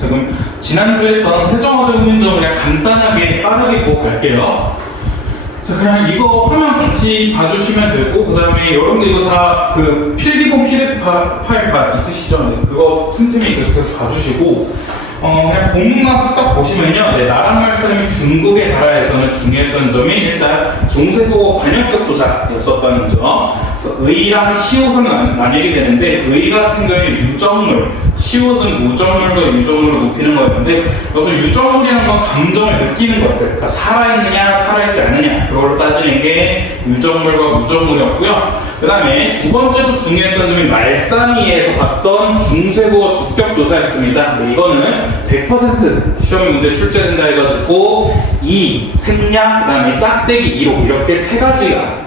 자, 그럼 지난주에 했던 세정어제 후민점을 그냥 간단하게 빠르게 보고 갈게요. 자, 그냥 이거 화면 같이 봐주시면 되고, 그 다음에 여러분들 이거 다 그 필기본 PDF 파일 다 있으시죠? 네, 그거 틈틈이 계속해서 봐주시고, 그냥 본문만 딱 보시면요. 네, 나란 말씀이 중국의 나라에서는 중요했던 점이 일단 중세국어 관역격 조사였었다는 점. 그래서 의랑 시옷은 나뉘게 되는데, 의 같은 경우에 유정물, 시옷은 무정물과 유정물을 높이는 거였는데, 여기서 유정물이라는 건 감정을 느끼는 것들, 그러니까 살아있느냐, 살아있지 않느냐, 그걸 따지는 게 유정물과 무정물이었고요. 그 다음에 두 번째로 중요했던 점이 말싸미에서 봤던 중세국어 주격조사였습니다. 네, 이거는 100% 시험 문제 출제된다 해가지고 이, 생략, 그 다음에 짝대기, 이록 이렇게 세 가지가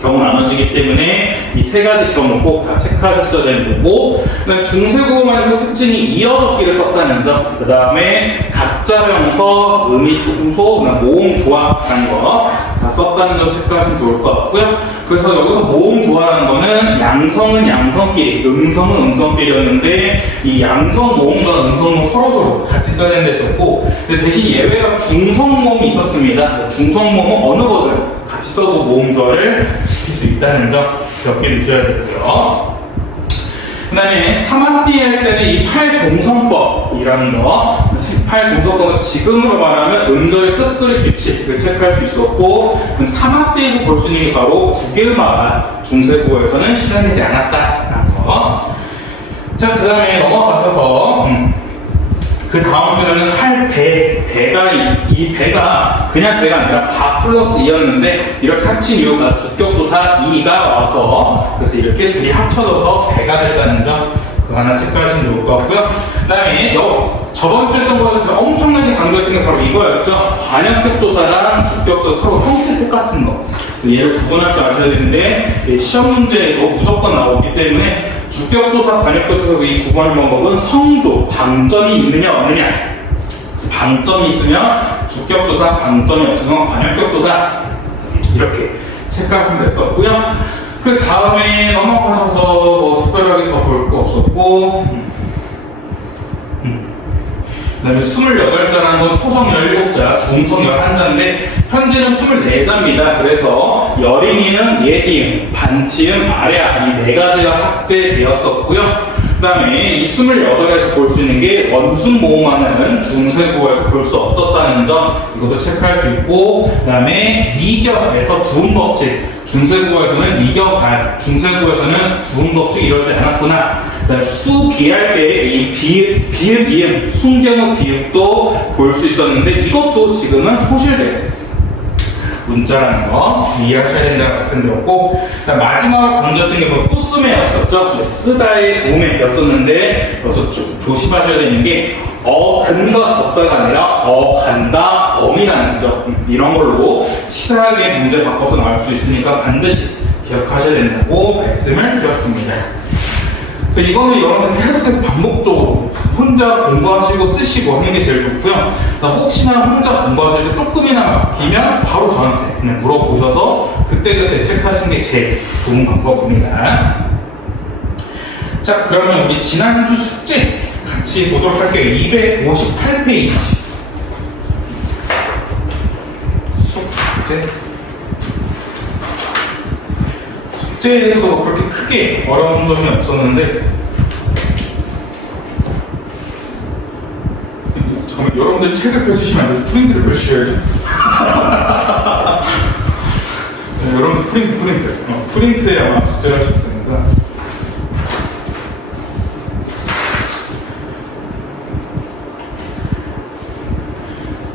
경우 나눠지기 때문에 이 세 가지 경우 꼭 다 체크하셨어야 되는 거고, 중세국어만의 특징이 이어적기를 썼다는 점, 그 다음에 각자명서, 의미 중소, 모음 조합이라는 거 다 썼다는 점 체크하시면 좋을 것 같고요. 그래서 여기서 모음 조합이라는 거는 양성은 양성끼리, 음성은 음성끼리였는데 이 양성 모음과 음성 모음 서로서로 같이 써야 된다 했었고, 근데 대신 예외가 중성 모음이 있었습니다. 중성 모음은 어느 거든 같이 써도 모음 조화를 지킬 수 있다는 점 기억해 주셔야 되고요. 그 다음에 3학기 할 때는 이 8종성법이라는 거, 8종성법은 지금으로 말하면 음절의 끝소리 규칙을 체크할 수 있었고, 3학기에서 볼 수 있는 게 바로 국외음화가 중세국어에서는 실현되지 않았다라는 거. 자, 그 다음에 넘어가셔서 그 다음 주에는 할 배가 이 배가 그냥 배가 아니라 바 플러스 이였는데 이렇게 합친 이유가 주격조사 이가 와서 그래서 이렇게 둘이 합쳐져서 배가 됐다는 점 그거 하나 체크하시면 좋을 것 같고요. 그 다음에 저번 주에 했던 것에서 제가 엄청나게 강조했던 게 바로 이거였죠. 관역격 조사랑 주격조사 서로 형태 똑같은 거. 얘를 구분할 줄 아셔야 되는데 시험 문제에도 무조건 나오기 때문에 주격조사, 관역격조사 이 구분하는 방법은 성조, 방점이 있느냐 없느냐. 방점이 있으면 주격조사, 방점이 없으면 관역격조사 이렇게 체크하시면 됐었고요. 그 다음에 넘어가셔서 뭐 특별하게 더 볼 거 없었고, 그 다음에 28자라는 건 초성 17자, 중성 11자인데 현재는 24자입니다. 그래서 여린이응, 예디응, 반치응, 아래아 이 네 가지가 삭제되었었고요. 그 다음에 이 28에서 볼 수 있는 게 원순 모음하는 중세국어에서 볼 수 없었다는 점 이것도 체크할 수 있고, 그 다음에 미격에서 두음법칙 중세국어에서는 중세국어에서는 두음법칙이 이루어지지 않았구나. 그 다음에 수, 비할 때 이 비읍, 이음, 순경어 비읍도 볼 수 있었는데 이것도 지금은 소실된 문자라는 거 주의하셔야 된다고 말씀드렸고, 마지막으로 강조했던 게 바로 꾸스메였었죠. 쓰다의 우메였었는데 여기서 조심하셔야 되는 게 근과 접사가 아니라 간다, 엄이라는 점 이런 걸로 치사하게 문제 바꿔서 나올 수 있으니까 반드시 기억하셔야 된다고 말씀을 드렸습니다. 그래서 이거는 여러분들 계속해서 반복적으로 혼자 공부하시고 쓰시고 하는 게 제일 좋고요. 혹시나 혼자 공부하실 때 조금이나 막히면 바로 저한테 그냥 물어보셔서 그때그때 체크하시는 게 제일 좋은 방법입니다. 자, 그러면 우리 지난주 숙제 같이 보도록 할게요. 258페이지 숙제에 대해서 그렇게 크게 어려운 점이 없었는데, 잠깐만, 여러분들 책을 펼치시면 안 돼요. 프린트를 펼치셔야죠. 네, 여러분들 프린트에 아마 숙제를 하셨으니까.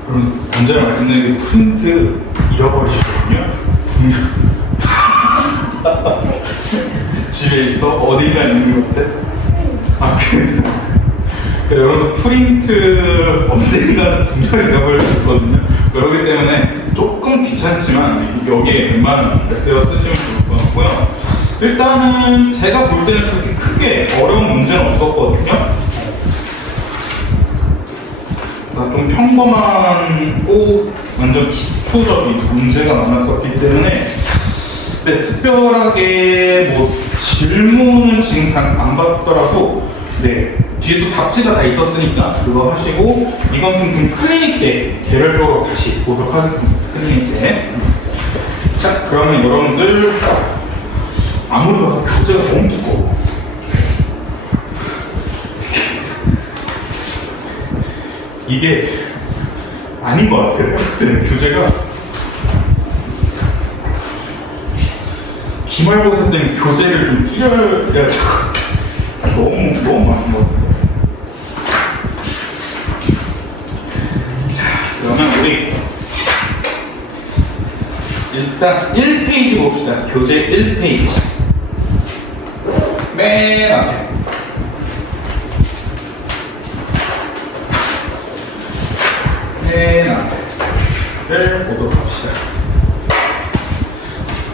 그럼 언제나 말씀드린 게 프린트 잃어버리시거든요. 분명 집에 있어? 어디가 있는 것 같아? 그래, 여러분 프린트 언젠가는 분명히 잃어버릴 수 있거든요. 그렇기 때문에 조금 귀찮지만 여기에 웬만한 떼어 쓰시면 좋을 것 같고요. 일단은 제가 볼 때는 그렇게 크게 어려운 문제는 없었거든요. 좀 평범하고 완전 기초적인 문제가 많았었기 때문에 특별하게 뭐 질문은 지금 안 받더라도 뒤에 또 답지가 다 있었으니까 그거 하시고 이건 좀 클리닉 때 개별적으로 다시 보도록 하겠습니다. 클리닉 때. 자, 그러면 여러분들 아무리 봐도 교재가 너무 두꺼워. 이게 아닌 것 같아요. 교재가 기말고사 때문에 교재를 좀 줄여야 너무 많은 것 같아요. 자, 그러면 우리 일단 1페이지 봅시다. 교재 1페이지 맨 앞에 맨 앞에를 보도록 합시다.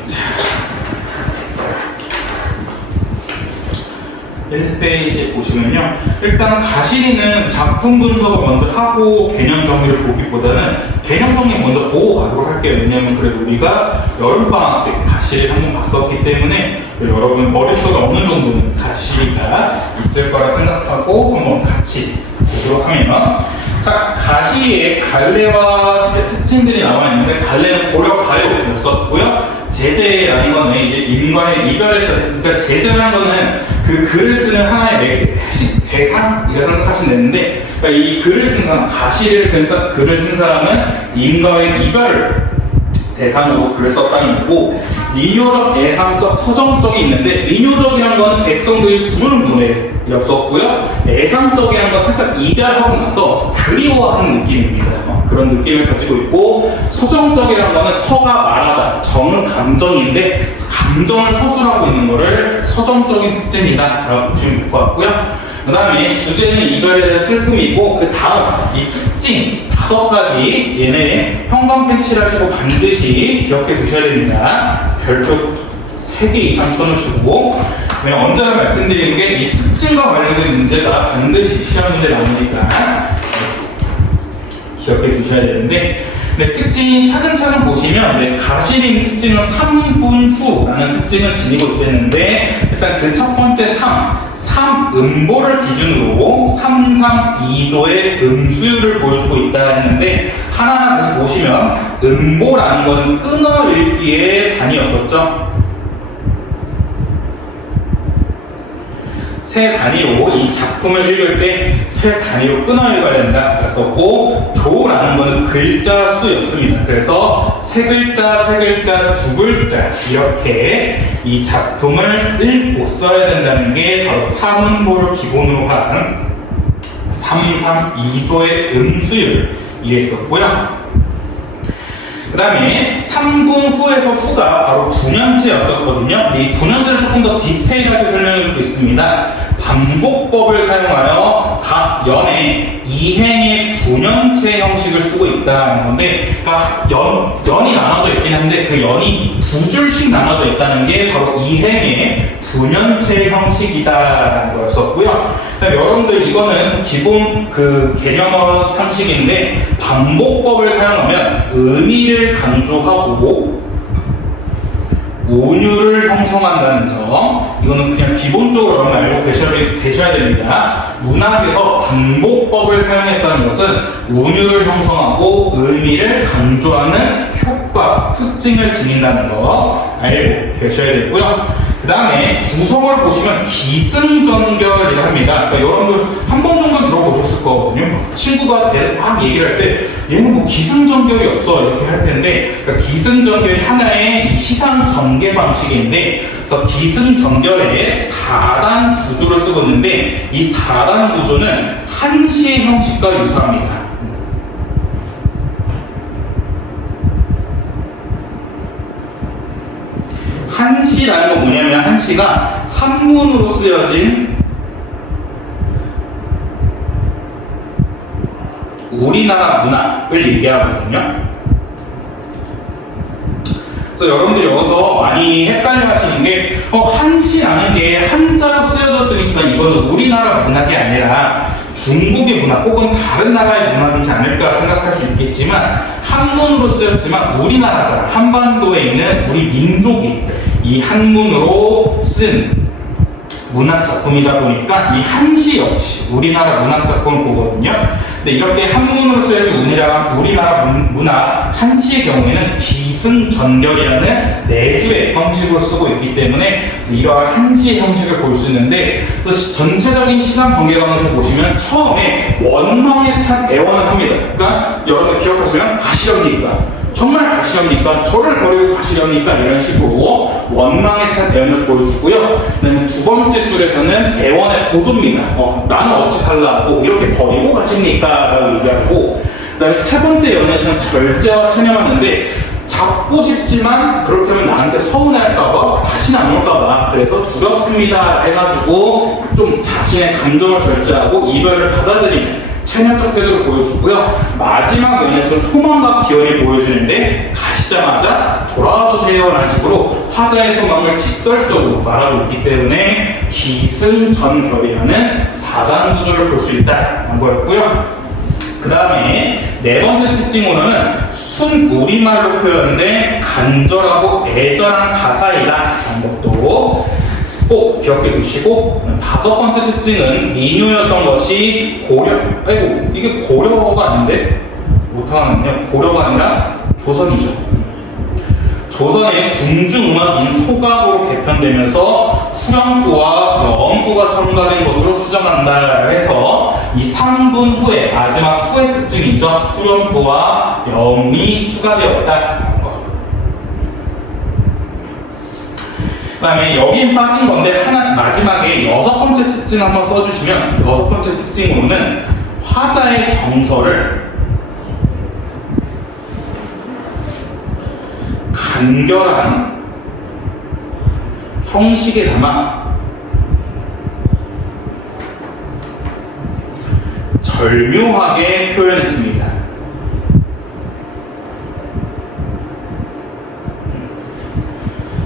자, 1페이지 보시면요. 일단 가시리는 작품 분석을 먼저 하고 개념 정리를 보기보다는 개념 정리 먼저 보고 가도록 할게요. 왜냐면 그래도 우리가 여름방학 때 가시리를 한번 봤었기 때문에 여러분 머릿속에 어느 정도는 가시리가 있을 거라 생각하고 한번 같이 보도록 하면, 자, 가시리의 갈래와 특징들이 나와 있는데, 갈래는 고려 가요였었고요. 제재라는 거는 이제 인과의 이별에, 그러니까 제재라는 거는 그 글을 쓰는 하나의 대상? 이렇게 생각하시면 되는데, 그러니까 이 글을 쓴 사람, 가시리를 글을 쓴 사람은 인과의 이별을 대상으로 글을 썼다는 거고, 민요적, 애상적, 서정적이 있는데, 민요적이라는 건 백성들이 부르는 노래였었고요. 애상적이라는 건 살짝 이별하고 나서 그리워하는 느낌입니다. 그런 느낌을 가지고 있고, 서정적이라는 거는 서가 말하다, 정은 감정인데 감정을 서술하고 있는 거를 서정적인 특징이다 라고 보시면 될 것 같고요. 그 다음에 주제는 이별에 대한 슬픔이고, 그 다음 이 특징 5가지 얘네 형광펜 칠하시고 반드시 기억해 두셔야 됩니다. 별표 3개 이상 쳐놓으시고, 언제나 말씀드리는 게 이 특징과 관련된 문제가 반드시 시험 문제 나오니까 기억해 두셔야 되는데, 특징 차근차근 보시면 가시린 특징은 3분 후라는 특징을 지니고 있는데, 일단 그 첫 번째 3음보를 기준으로 3, 3, 2조의 음수율을 보여주고 있다 했는데, 하나하나 다시 보시면 음보라는 것은 끊어 읽기의 단위였었죠. 세 단위로 이 작품을 읽을 때 세 단위로 끊어 읽어야 된다 했었고, 조라는 것은 글자 수였습니다. 그래서 세 글자, 세 글자, 두 글자 이렇게 이 작품을 읽고 써야 된다는 게 바로 3음보를 기본으로 한 3, 3, 2조의 음수율 이랬었고요. 그 다음에 3분 후에서 후가 바로 분연체였었거든요. 이 분연체를 조금 더 디테일하게 설명해주고 있습니다. 반복법을 사용하여 각 연에 이행의 분연체 형식을 쓰고 있다는 건데, 그러니까 연이 나눠져 있긴 한데 그 연이 2줄씩 나눠져 있다는 게 바로 이행의 분연체 형식이다라는 거였었고요. 여러분들 이거는 기본 그 개념어 상식인데, 반복법을 사용하면 의미를 강조하고 운율을 형성한다는 점, 이거는 그냥 기본적으로 여러분 알고 계셔야 됩니다. 문학에서 반복법을 사용했다는 것은 운율을 형성하고 의미를 강조하는 효과, 특징을 지닌다는 거 알고 계셔야 되고요. 그 다음에 구성을 보시면 기승전결이라고 합니다. 그러니까 여러분들 한 번 정도 들어보셨을 거거든요. 친구가 막 얘기를 할 때 얘는 뭐 기승전결이 없어 이렇게 할 텐데, 그러니까 기승전결이 하나의 시상 전개 방식인데, 그래서 기승전결에 4단 구조를 쓰고 있는데, 이 4단 구조는 한시의 형식과 유사합니다. 한시라는 건 뭐냐면, 한시가 한문으로 쓰여진 우리나라 문학을 얘기하거든요. 그래서 여러분들이 여기서 많이 헷갈려 하시는 게, 한시라는 게 한자로 쓰여졌으니까 이거는 우리나라 문학이 아니라 중국의 문학 혹은 다른 나라의 문학이지 않을까 생각할 수 있겠지만, 한문으로 쓰였지만 우리나라 사람, 한반도에 있는 우리 민족이 이 한문으로 쓴 문학작품이다 보니까 이 한시 역시 우리나라 문학작품을 보거든요. 근데 이렇게 한문으로 써야지 우리나라 문학 한시의 경우에는 기승전결이라는 내주의 형식으로 쓰고 있기 때문에 이러한 한시의 형식을 볼 수 있는데, 그래서 전체적인 시상 전개 방식을 보시면 처음에 원망에 찬 애원을 합니다. 그러니까 여러분들 기억하시면 가시렵니까? 정말 가시렵니까? 저를 버리고 가시렵니까? 이런 식으로 원망에 찬 애원을 보여주고요. 그다음에 두 번째 줄에서는 애원의 고조입니다. 나는 어찌 살라고 이렇게 버리고 가십니까? 라고 얘기하고, 그다음에 세 번째 연에서는 절제와 체념하는데, 잡고 싶지만 그렇게 하면 나한테 서운할까봐 다시는 안 올까봐 그래서 두렵습니다 해가지고 좀 자신의 감정을 절제하고 이별을 받아들이는 체념적 태도를 보여주고요. 마지막 연에서는 소망과 기원을 보여주는데, 가시자마자 돌아와주세요 라는 식으로 화자의 소망을 직설적으로 말하고 있기 때문에 기승전결이라는 4단 구조를 볼 수 있다는 거였고요. 그 다음에 네 번째 특징으로는 순 우리말로 표현된 간절하고 애절한 가사이다 라는 것도 꼭 기억해 두시고, 다섯 번째 특징은 민요였던 것이 이게 고려가 아닌데? 못하겠네요. 고려가 아니라 조선이죠. 조선의 궁중음악인 소각으로 개편되면서 후렴구와 여음구가 첨가된 것으로 추정한다 해서 이 3분 후에, 마지막 후의 특징이죠. 후렴구와 여음이 추가되었다. 그 다음에 여긴 빠진 건데 마지막에 여섯 번째 특징 한번 써주시면, 여섯 번째 특징으로는 화자의 정서를 간결한 형식에 담아 절묘하게 표현했습니다.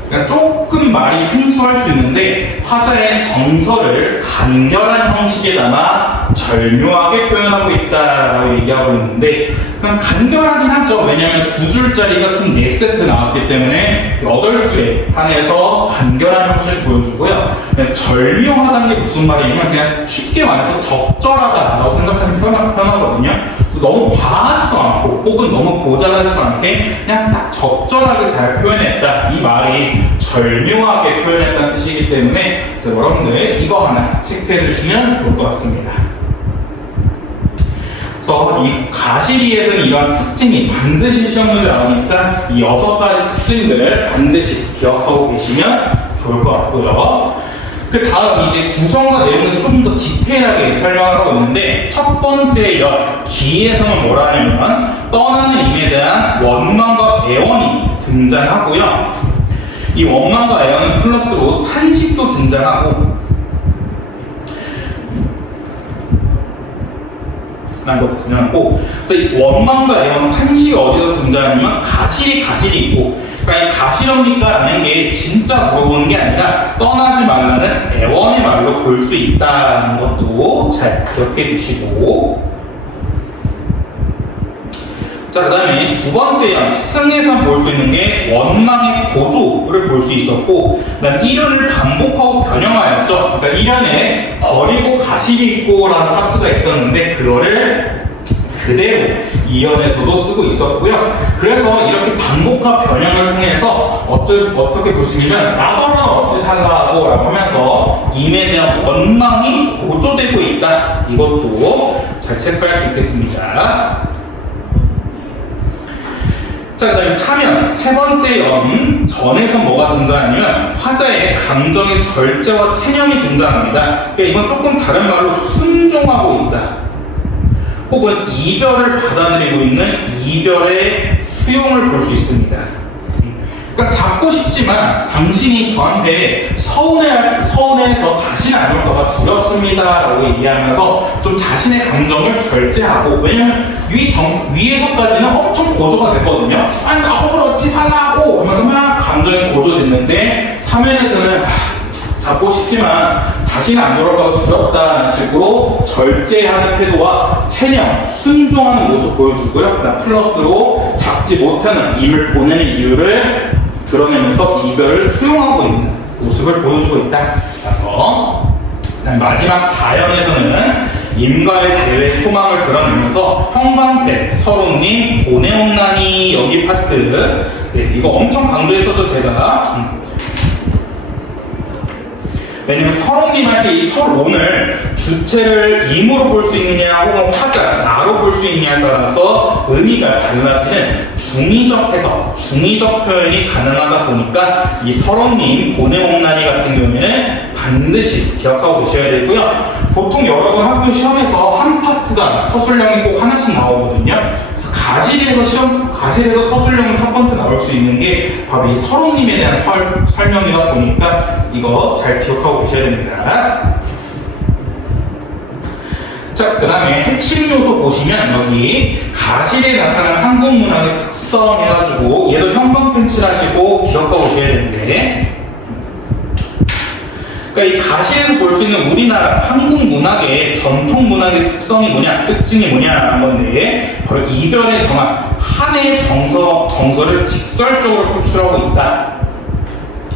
그러니까 조금 말이 생소할 수 있는데, 화자의 정서를 간결한 형식에 담아 절묘하게 표현하고 있다라고 얘기하고 있는데, 그냥 간결하긴 하죠. 왜냐하면 2줄짜리가 총 4세트 나왔기 때문에 8줄에 한해서 간결한 형식을 보여주고요. 절묘하다는 게 무슨 말이냐면 그냥 쉽게 말해서 적절하다라고 생각하시면 편하거든요. 그래서 너무 과하지도 않고 혹은 너무 모자라지도 않게 그냥 딱 적절하게 잘 표현했다, 이 말이 절묘하게 표현했다는 뜻이기 때문에 그래서 여러분들 이거 하나 체크해 주시면 좋을 것 같습니다. 그래서 이 가시리에서는 이런 특징이 반드시 시험 문제 나오니까 이 6가지 특징들을 반드시 기억하고 계시면 좋을 것 같고요. 그 다음 이제 구성과 내용에서 좀 더 디테일하게 설명하고 있는데, 첫 번째 연 기에서는 뭐라 하냐면 떠나는 임에 대한 원망과 애원이 등장하고요. 이 원망과 애원은 플러스로 탄식도 등장하고 라는 것도 등장하고, 그래서 이 원망과 애원, 탄식이 어디서 등장하냐면 가실이 있고, 그러니까 이 가시렵니까? 라는 게 진짜 물어보는 게 아니라 떠나지 말라는 애원의 말로 볼 수 있다는 것도 잘 기억해 두시고, 자, 그 다음에 두 번째 연, 승에서 볼 수 있는 게 원망의 고조를 볼 수 있었고, 그 다음 1연을 반복하고 변형하였죠. 그러니까 1연에 버리고 가시리 있고 라는 파트가 있었는데, 그거를 그대로 2연에서도 쓰고 있었고요. 그래서 이렇게 반복과 변형을 통해서 어떻게 볼 수 있냐면, 나더러 어찌 살라고 라고 하면서 임에 대한 원망이 고조되고 있다. 이것도 잘 체크할 수 있겠습니다. 자, 그 다음에 사면, 세 번째 연, 전에서 뭐가 등장하냐면 화자의 감정의 절제와 체념이 등장합니다. 그러니까 이건 조금 다른 말로 순종하고 있다, 혹은 이별을 받아들이고 있는 이별의 수용을 볼 수 있습니다. 그러니까 잡고 싶지만 당신이 저한테 서운해서 다시는 안 올까봐 두렵습니다 라고 얘기하면서 좀 자신의 감정을 절제하고, 왜냐면 위에서까지는 엄청 고조가 됐거든요. 아니 나보고 어찌 살라고 하면서 막 감정이 고조됐는데, 3면에서는 잡고 싶지만 다시는 안 돌아가고 두렵다는 식으로 절제하는 태도와 체념, 순종하는 모습 보여주고요. 그다음 플러스로 잡지 못하는 임을 보내는 이유를 드러내면서 이별을 수용하고 있는 모습을 보여주고 있다는 거 마지막 4연에서는 임가의 재회 소망을 드러내면서 형광펜, 서론님, 보내온나니 여기 파트 이거 엄청 강조했어서 제가 왜냐면 서론님 할 때 이 서론을 주체를 임으로 볼 수 있느냐 혹은 화자, 나로 볼 수 있느냐에 따라서 의미가 달라지는 중의적 해석, 중의적 표현이 가능하다 보니까 이 서론님, 보내온나니 같은 경우에는 반드시 기억하고 계셔야 되고요. 보통 여러분 학교 시험에서 한 파트가 서술형이 꼭 하나씩 나오거든요. 그래서 가실에서 서술형은 첫 번째 나올 수 있는 게 바로 이 서론님에 대한 설명이다 보니까 이거 잘 기억하고 계셔야 됩니다. 자, 그 다음에 핵심 요소 보시면 여기 가실에 나타난 한국 문학의 특성 해가지고 얘도 형광펜 칠하시고 기억하고 계셔야 되는데, 그러니까 이 가시에서 볼 수 있는 우리나라 한국 문학의 전통 문학의 특성이 뭐냐, 특징이 뭐냐라는 건데 바로 이별의 정학, 한의 정서를 직설적으로 표출하고 있다.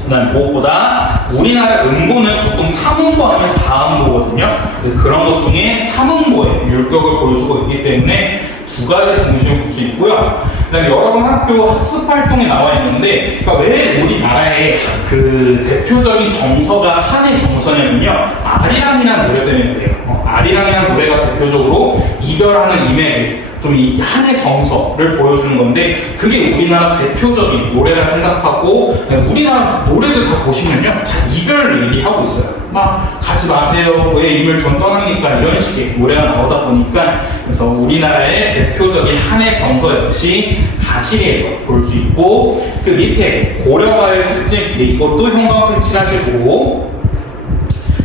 그다음 무엇보다 우리나라 음보는 보통 3음보 아니면 4음보거든요. 그런 것 중에 3음보의 율격을 보여주고 있기 때문에 두 가지 동시에 볼 수 있고요. 그다음에 여러분 학교 학습 활동에 나와 있는데, 그러니까 왜 우리나라의 그 대표적인 정서가 한의 정서냐면요, 아리랑이라는 노래 때문에 그래요. 아리랑이라는 노래가 대표적으로 이별하는 이맥, 좀 이 한의 정서를 보여주는 건데, 그게 우리나라 대표적인 노래라 생각하고, 우리나라 노래들 다 보시면요, 다 이별을 얘기하고 있어요. 막 가지 마세요, 왜 이별 전 떠납니까, 이런 식의 노래가 나오다 보니까, 그래서 우리나라의 대표적인 한의 정서 역시 가시에서 볼 수 있고, 그 밑에 고려가의 특징, 이것도 형광펜 칠하시고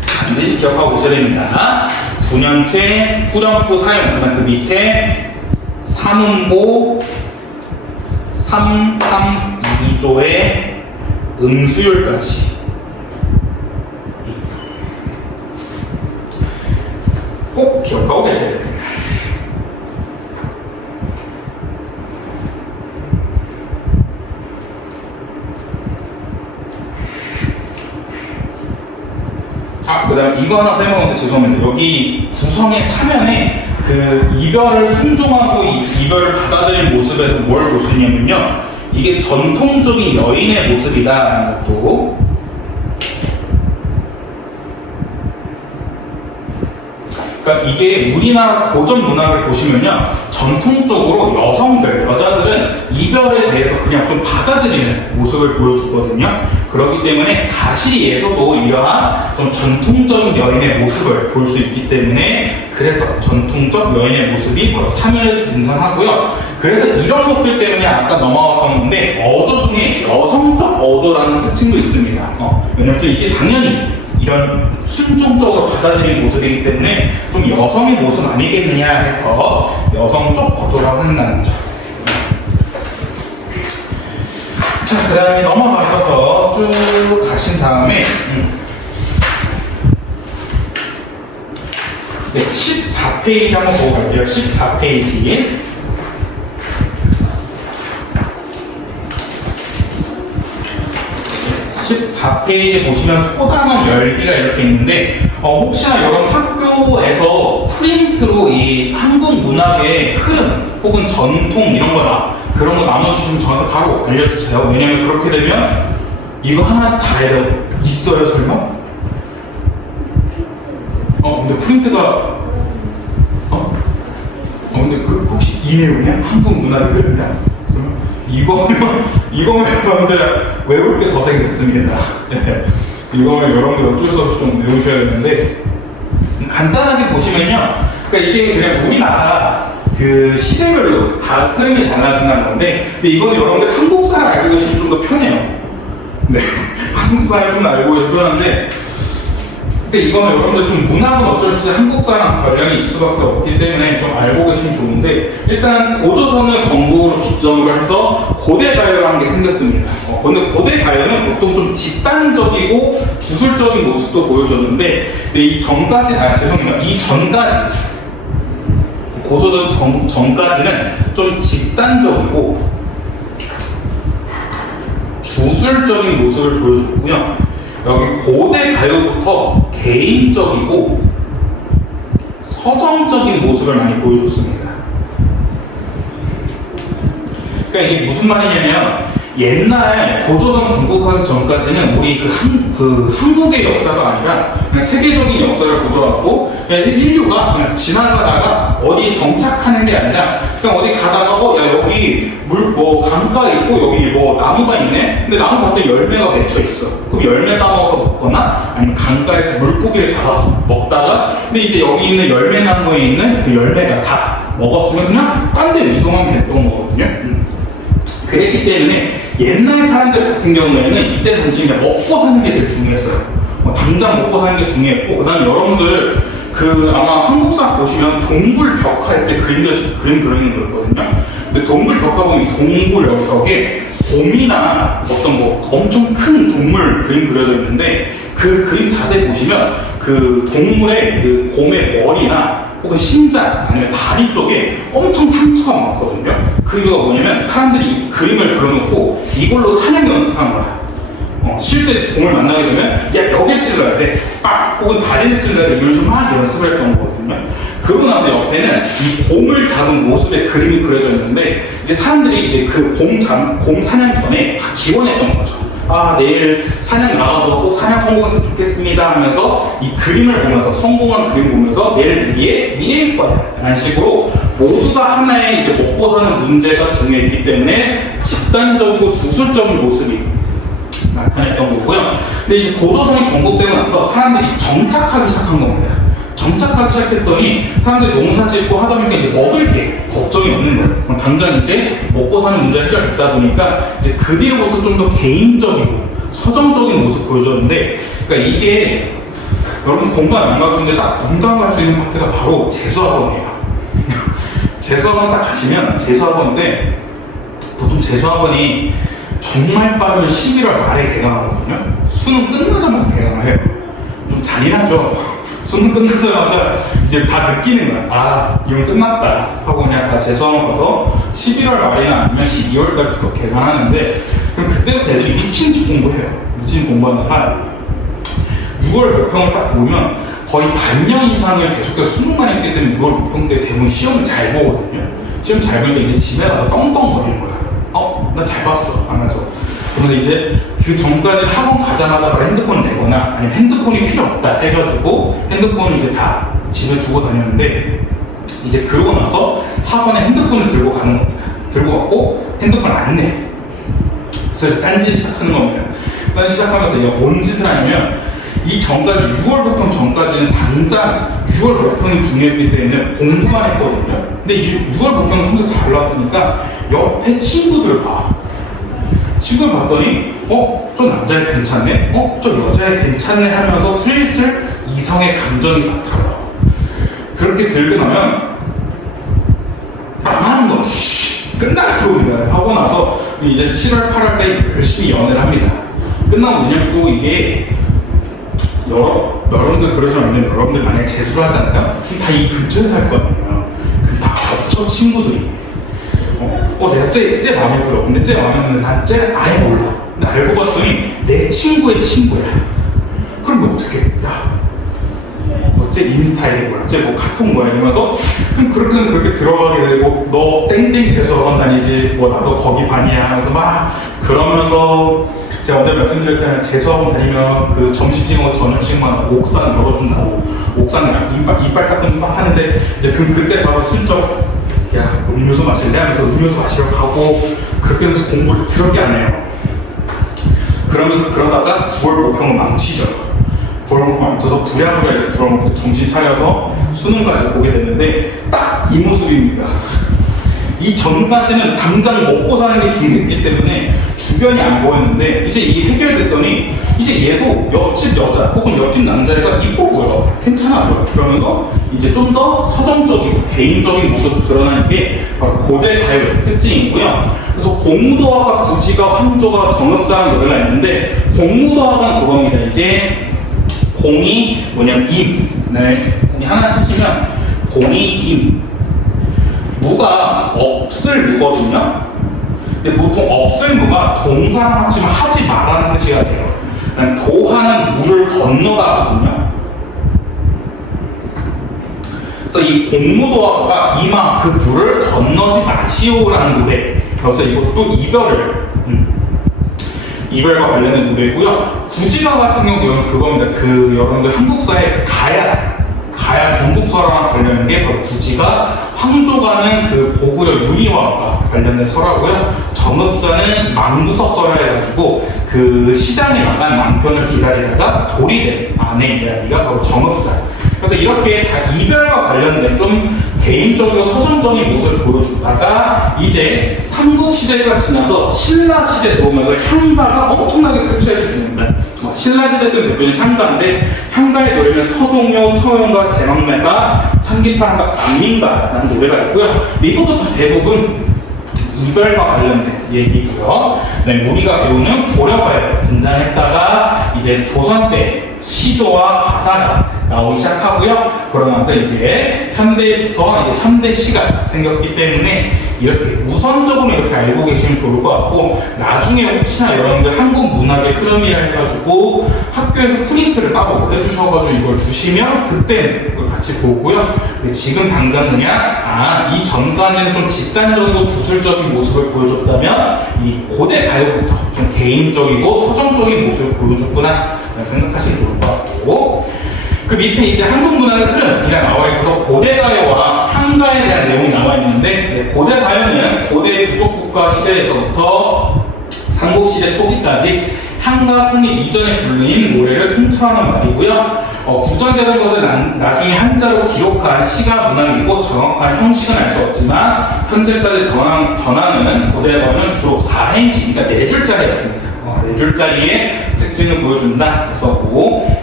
반드시 기억하고 계셔야 됩니다. 분연체, 후렴구 사용, 그 밑에 3음보 3, 3, 2조의 음수율까지 꼭 기억하고 계셔야 됩니다. 그 다음 이거 하나 빼먹었는데 죄송합니다. 여기 구성의 사면에 그 이별을 순종하고 이별을 받아들인 모습에서 뭘 볼 수 있냐면요, 이게 전통적인 여인의 모습이다라는 것도, 그러니까 이게 우리나라 고전 문학을 보시면요, 전통적으로 여자들은 이별에 대해서 그냥 좀 받아들이는 모습을 보여주거든요. 그렇기 때문에 가시에서도 이러한 좀 전통적인 여인의 모습을 볼 수 있기 때문에, 그래서 전통적 여인의 모습이 바로 3연에서 등장하고요. 그래서 이런 것들 때문에 아까 넘어갔던 건데, 어조 중에 여성적 어조라는 특징도 있습니다. 왜냐면 이게 당연히 이런 순종적으로 받아들인 모습이기 때문에 좀 여성의 모습 아니겠느냐 해서 여성적 어조라고 한다는 점. 자, 그 다음에 넘어가셔서 쭉 가신 다음에 14페이지 한번 보고 갈게요. 14페이지. 14페이지 보시면 소단원 열기가 이렇게 있는데, 혹시나 여러분 학교에서 프린트로 이 한국 문학의 흐름 혹은 전통 이런 거나 그런 거 나눠주시면 저한테 바로 알려주세요. 왜냐면 그렇게 되면 이거 하나씩 다 해야 있어요, 설마? 근데 프린트가 근데 그 혹시 이 내용이야? 한국 문학의 흐름이야? 이거면 여러분들 외울 게 더 생겼습니다. 이거는 여러분들 어쩔 수 없이 좀 외우셔야 되는데, 간단하게 보시면요, 그러니까 이게 그냥 우리나라 그 시대별로 다 흐름이 달라진다는 건데, 근데 이거는 여러분들 한국사를 알고 계시면 좀 더 편해요. 네, 한국사를 좀 알고 계시면 편한데, 근데 이거는 여러분들 좀 문학은 어쩔 수 없이 한국사랑 관련이 있을 수밖에 없기 때문에 좀 알고 계시면 좋은데, 일단 고조선을 건국으로 기점으로 해서 고대 가요라는 게 생겼습니다. 근데 고대 가요는 보통 좀 집단적이고 주술적인 모습도 보여줬는데, 근데 이 전까지, 이 전까지, 고조선 전까지는 좀 집단적이고 주술적인 모습을 보여줬고요. 여기 고대 가요부터 개인적이고 서정적인 모습을 많이 보여줬습니다. 그러니까 이게 무슨 말이냐면 옛날 고조선 건국하기 전까지는 우리 한국의 역사가 아니라 그냥 세계적인 역사를 보더라도 그냥 인류가 그냥 지나가다가 어디에 정착하는 게 아니라 그냥 어디 가다가 야 여기 강가 있고 여기 나무가 있네. 근데 나무 밭에 열매가 맺혀 있어. 그럼 열매 따먹어서 먹거나 아니면 강가에서 물고기를 잡아서 먹다가 근데 이제 여기 있는 열매 나무에 있는 그 열매가 다 먹었으면 그냥 딴 데 이동하면 됐던 거거든요. 그랬기 때문에 옛날 사람들 같은 경우에는 이때 당시에 먹고 사는 게 제일 중요했어요. 당장 먹고 사는 게 중요했고, 그 다음에 여러분들 아마 한국사 보시면 동굴 벽화일 때 그림 그리는 거였거든요. 근데 동굴 벽화 보면 동굴 벽에 곰이나 어떤 엄청 큰 동물 그림 그려져 있는데 그 그림 자세히 보시면 그 동물의 그 곰의 머리나 혹은 심장 아니면 다리 쪽에 엄청 상처가 많거든요. 그 이유가 뭐냐면 사람들이 이 그림을 그려놓고 이걸로 사냥 연습한 거야. 실제 곰을 만나게 되면 야 여길 찔러야 돼, 빡! 혹은 다리를 찔러야 돼, 이런 식으로 막 연습을 했던 거거든요. 그러고 나서 옆에는 이 곰을 잡은 모습의 그림이 그려져 있는데 이제 사람들이 이제 그 곰 사냥 전에 다 기원했던 거죠. 내일 사냥 나가서 꼭 사냥 성공했으면 좋겠습니다 하면서 이 그림을 보면서 성공한 그림 보면서 내일 미래일 거야 라는 식으로 모두가 하나의 이제 먹고 사는 문제가 중요했기 때문에 집단적이고 주술적인 모습이 나타냈던 거고요. 근데 이제 고조선이 건국되고 나서 사람들이 정착하기 시작한 겁니다. 정착하기 시작했더니 사람들이 농사 짓고 하다 보니까 이제 먹을 게 걱정이 없는 거예요. 그럼 당장 이제 먹고 사는 문제가 해결됐다 보니까 이제 그 뒤로부터 좀 더 개인적이고 서정적인 모습 보여줬는데, 그러니까 이게 여러분 공감 안 가시는데 딱 공감할 수 있는 파트가 바로 재수학원이에요. 재수학원 딱 가시면 재수학원 때 보통 재수학원이 정말 빠르면 11월 말에 개강하거든요. 수능 끝나자마자 개강을 해요. 좀 잔인하죠. 수능 끝나자마자 이제 다 느끼는 거야. 이건 끝났다 하고 그냥 다 재수학원 가서 11월 말이나 아니면 12월 달부터 개강하는데, 그럼 그때부터 애들이 미친 듯이 공부해요. 미친 공부하다가 6월 목평을 딱 보면 거의 반년 이상을 계속해서 수능만 했기 때문에 6월 목평 때 대부분 시험을 잘 보거든요. 시험 잘 보니까 이제 집에 가서 떵떵거리는 거야. 나 잘 봤어 하면서. 그래서 이제 그 전까지 학원 가자마자 바로 핸드폰을 내거나 아니면 핸드폰이 필요 없다 해가지고 핸드폰을 이제 다 집에 두고 다녔는데, 이제 그러고 나서 학원에 핸드폰을 들고 가는 겁니다. 들고 갔고 핸드폰 안 내. 그래서 딴짓 시작하는 겁니다. 딴짓 시작하면서 얘가 뭔 짓을 하냐면, 이 전까지 6월 목평 전까지는 당장 6월 목평이 중요했기 때문에 공부만 했거든요. 근데 6월 목평 성적 잘 나왔으니까 옆에 친구들을 봐. 친구를 봤더니 저 남자애 괜찮네? 저 여자애 괜찮네 하면서 슬슬 이성의 감정이 싹 들어요. 그렇게 들고 나면 망하는 거지. 끝나는 겁니다. 하고 나서 이제 7월, 8월까지 열심히 연애를 합니다. 끝나고 왜냐면 또 이게 여러분들 그러시면 여러분들 만약에 재수를 하잖아요? 다 이 근처에 살 거 아니에요. 그럼 다 겹쳐 친구들이. 내가 쟤 마음에 들어. 근데 쟤 마음에 드는데 난 쟤 아예 몰라. 근데 알고 봤더니 내 친구의 친구야. 그럼 어떡해? 야, 쟤 인스타에 뭐야? 쟤 카톡 뭐야? 이러면서 그럼 그렇게 들어가게 되고, 너 땡땡 재수학원 다니지? 나도 거기 반이야 하면서 막 그러면서 제가 언제 말씀드렸잖아요. 재수학원 다니면 그 점심시간 저녁식만 옥상 열어준다고. 옥상 이빨 닦으면서 막 하는데 이제 그때 바로 슬쩍 야 음료수 마실래? 하면서 음료수 마시러 가고, 그렇게 해서 공부를 더럽게 안 해요. 그러다가 9월 목평을 망치죠. 9월 목평 망쳐서 부랴부랴 이제 9월 목평 정신 차려서 수능까지 보게 됐는데 딱 이 모습입니다. 이 전까지는 당장 먹고 사는 게 중요했기 때문에 주변이 안 보였는데, 이제 이 해결됐더니 이제 얘도 옆집 여자 혹은 옆집 남자애가 이뻐 보여. 괜찮아 보여. 그러면서 이제 좀 더 서정적이고 개인적인 모습이 드러나는 게 바로 고대 가요의 특징이고요. 그래서 공무도화가, 구지가, 황조가, 정읍사라는 노래가 있는데, 공무도화가 그겁니다. 이제 공이 뭐냐면 임. 공이 하나 치시면 공이 임. 무가 없을 무거든요. 근데 보통 없을 무가 동사랑 합치면 하지 말라는 뜻이가 돼요. 도하는 물을 건너다거든요. 그래서 이 공무도화가 이마 그 물을 건너지 마시오라는 노래. 그래서 이것도 이별과 관련된 노래고요. 구지가 같은 경우는 그겁니다. 그 여러분들 한국사에 가야 중국설화랑 관련된 게 바로 구지가 황조가는 그 고구려 유리화가 관련된 설화고요. 정읍사는 망부석 설화 해가지고 그 시장에 나간 남편을 기다리다가 돌이 된 아내 이야기가 바로 정읍사. 그래서 이렇게 다 이별과 관련된 좀 개인적이고 서정적인 모습을 보여주다가 이제 삼국시대가 지나서 신라시대 들어오면서 향가가 엄청나게 펼쳐집니다. 신라시대 때 대표는 향가인데 향가의 노래는 서동요, 처연가, 제망매가, 창기파한가, 안민가라는 노래가 있고요. 이것도 다 대부분 이별과 관련된 얘기고요. 네, 우리가 배우는 고려가에 등장했다가 이제 조선 때 시조와 가사가 나오기 시작하고요. 그러면서 이제 현대부터 이제 현대시가 생겼기 때문에 이렇게 우선적으로 이렇게 알고 계시면 좋을 것 같고, 나중에 혹시나 여러분들 한국 문학의 흐름이라 해가지고 학교에서 프린트를 따로 해주셔가지고 이걸 주시면 그때 이걸 같이 보고요. 지금 당장 그냥 이 전까지는 좀 집단적이고 주술적인 모습을 보여줬다면 이 고대 가요부터 좀 개인적이고 서정적인 모습을 보여줬구나 생각하시면 좋을 것 같고, 그 밑에 이제 한국 문학의 흐름이라 나와 있어서 고대 가요와 향가에 대한 내용이 나와 있는데, 고대 가요는 고대 부족국가 시대에서부터 삼국시대 초기까지 향가 성립 이전에 불린 노래를 통틀어하는 말이고요. 구전되는 것을 나중에 한자로 기록한 시가 문학이고 정확한 형식은 알 수 없지만 현재까지 전하는 고대 가요는 주로 4행시, 그러니까 4줄짜리였습니다. 4줄짜리의 특징을 보여준다. 그래서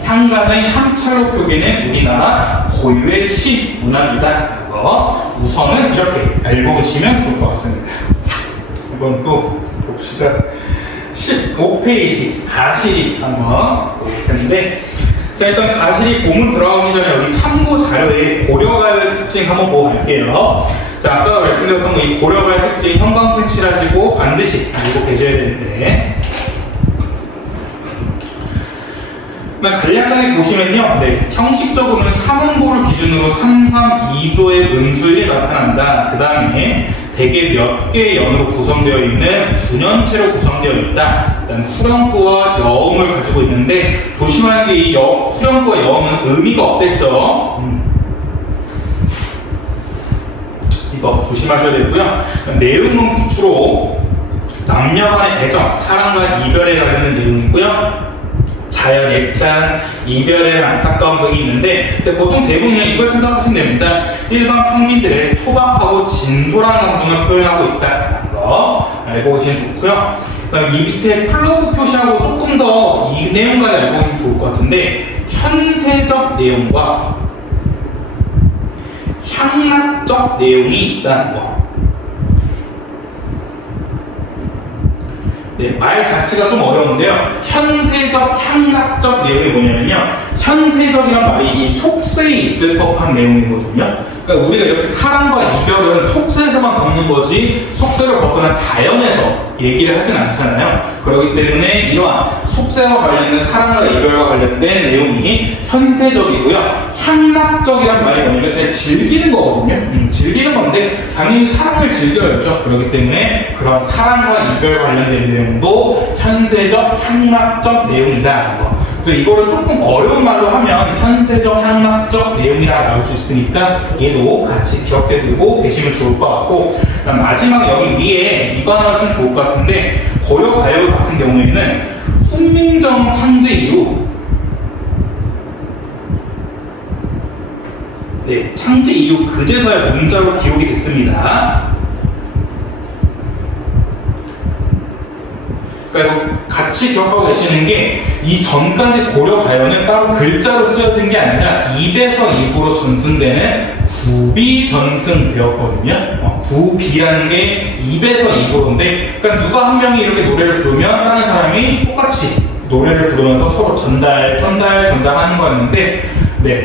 향가는 향찰로 표기는 우리나라 고유의 시 문학이다. 우선은 이렇게 알고 계시면 좋을 것 같습니다. 이번 또 봅시다. 15페이지 가시리 한번 볼 텐데, 자, 일단 가시리 본문 들어가기 전에 여기 참고 자료에 고려가요의 특징 한번 보고 갈게요. 자, 아까 말씀드렸던 이 고려가요 특징 형광펜칠하시고 반드시 알고 계셔야 되는데, 간략하게 보시면요, 형식적으로는 3음보를 기준으로 3, 3, 2조의 음수에 나타난다. 그 다음에 대개 몇 개의 연으로 구성되어 있는 분연체로 구성되어 있다. 일단 후렴구와 여음을 가지고 있는데, 조심하는 게 이 후렴구와 여음은 의미가 없댔죠. 이거 조심하셔야 되고요. 내용은 주로 남녀 간의 애정, 사랑과 이별에 관련된 내용이고요. 자연, 애찬, 이별의 안타까운 등이 있는데, 보통 대부분 이걸 생각하시면 됩니다. 일반 평민들의 소박하고 진솔한 감정을 표현하고 있다는 거 알고 계시면 좋고요. 그다음 이 밑에 플러스 표시하고 조금 더 이 내용까지 알고 계시면 좋을 것 같은데, 현세적 내용과 향락적 내용이 있다는 거. 말 자체가 좀 어려운데요. 현세적, 향락적 내용이 뭐냐면요. 현세적이란 말이 이 속세에 있을 법한 내용이거든요. 그러니까 우리가 이렇게 사랑과 이별은 속세에서만 겪는 거지 속세를 벗어난 자연에서 얘기를 하진 않잖아요. 그렇기 때문에 이러한 속세와 관련된 사랑과 이별과 관련된 내용이 현세적이고요. 향락적이란 말이 뭐냐면 그냥 즐기는 거거든요. 즐기는 건데 당연히 사랑을 즐겨야죠. 그렇기 때문에 그런 사랑과 이별 관련된 내용도 현세적, 향락적 내용이다. 그래서 이거를 조금 어려운 말로 하면 현세적, 향락적 내용이라 나올 수 있으니까 얘도 같이 기억해 두고 계시면 좋을 것 같고, 마지막 여기 위에 이거 하나 쓰면 좋을 것 같은데, 고려 가요 같은 경우에는 훈민정 창제 이후 창제 이후 그제서야 문자로 기록이 됐습니다. 그러니까 같이 기억하고 계시는 게, 이 전까지 고려 가요는 따로 글자로 쓰여진 게 아니라 입에서 입으로 전승되는 구비 전승되었거든요. 구비라는 게 입에서 입으로인데, 그러니까 누가 한 명이 이렇게 노래를 부르면 다른 사람이 똑같이 노래를 부르면서 서로 전달하는 거였는데,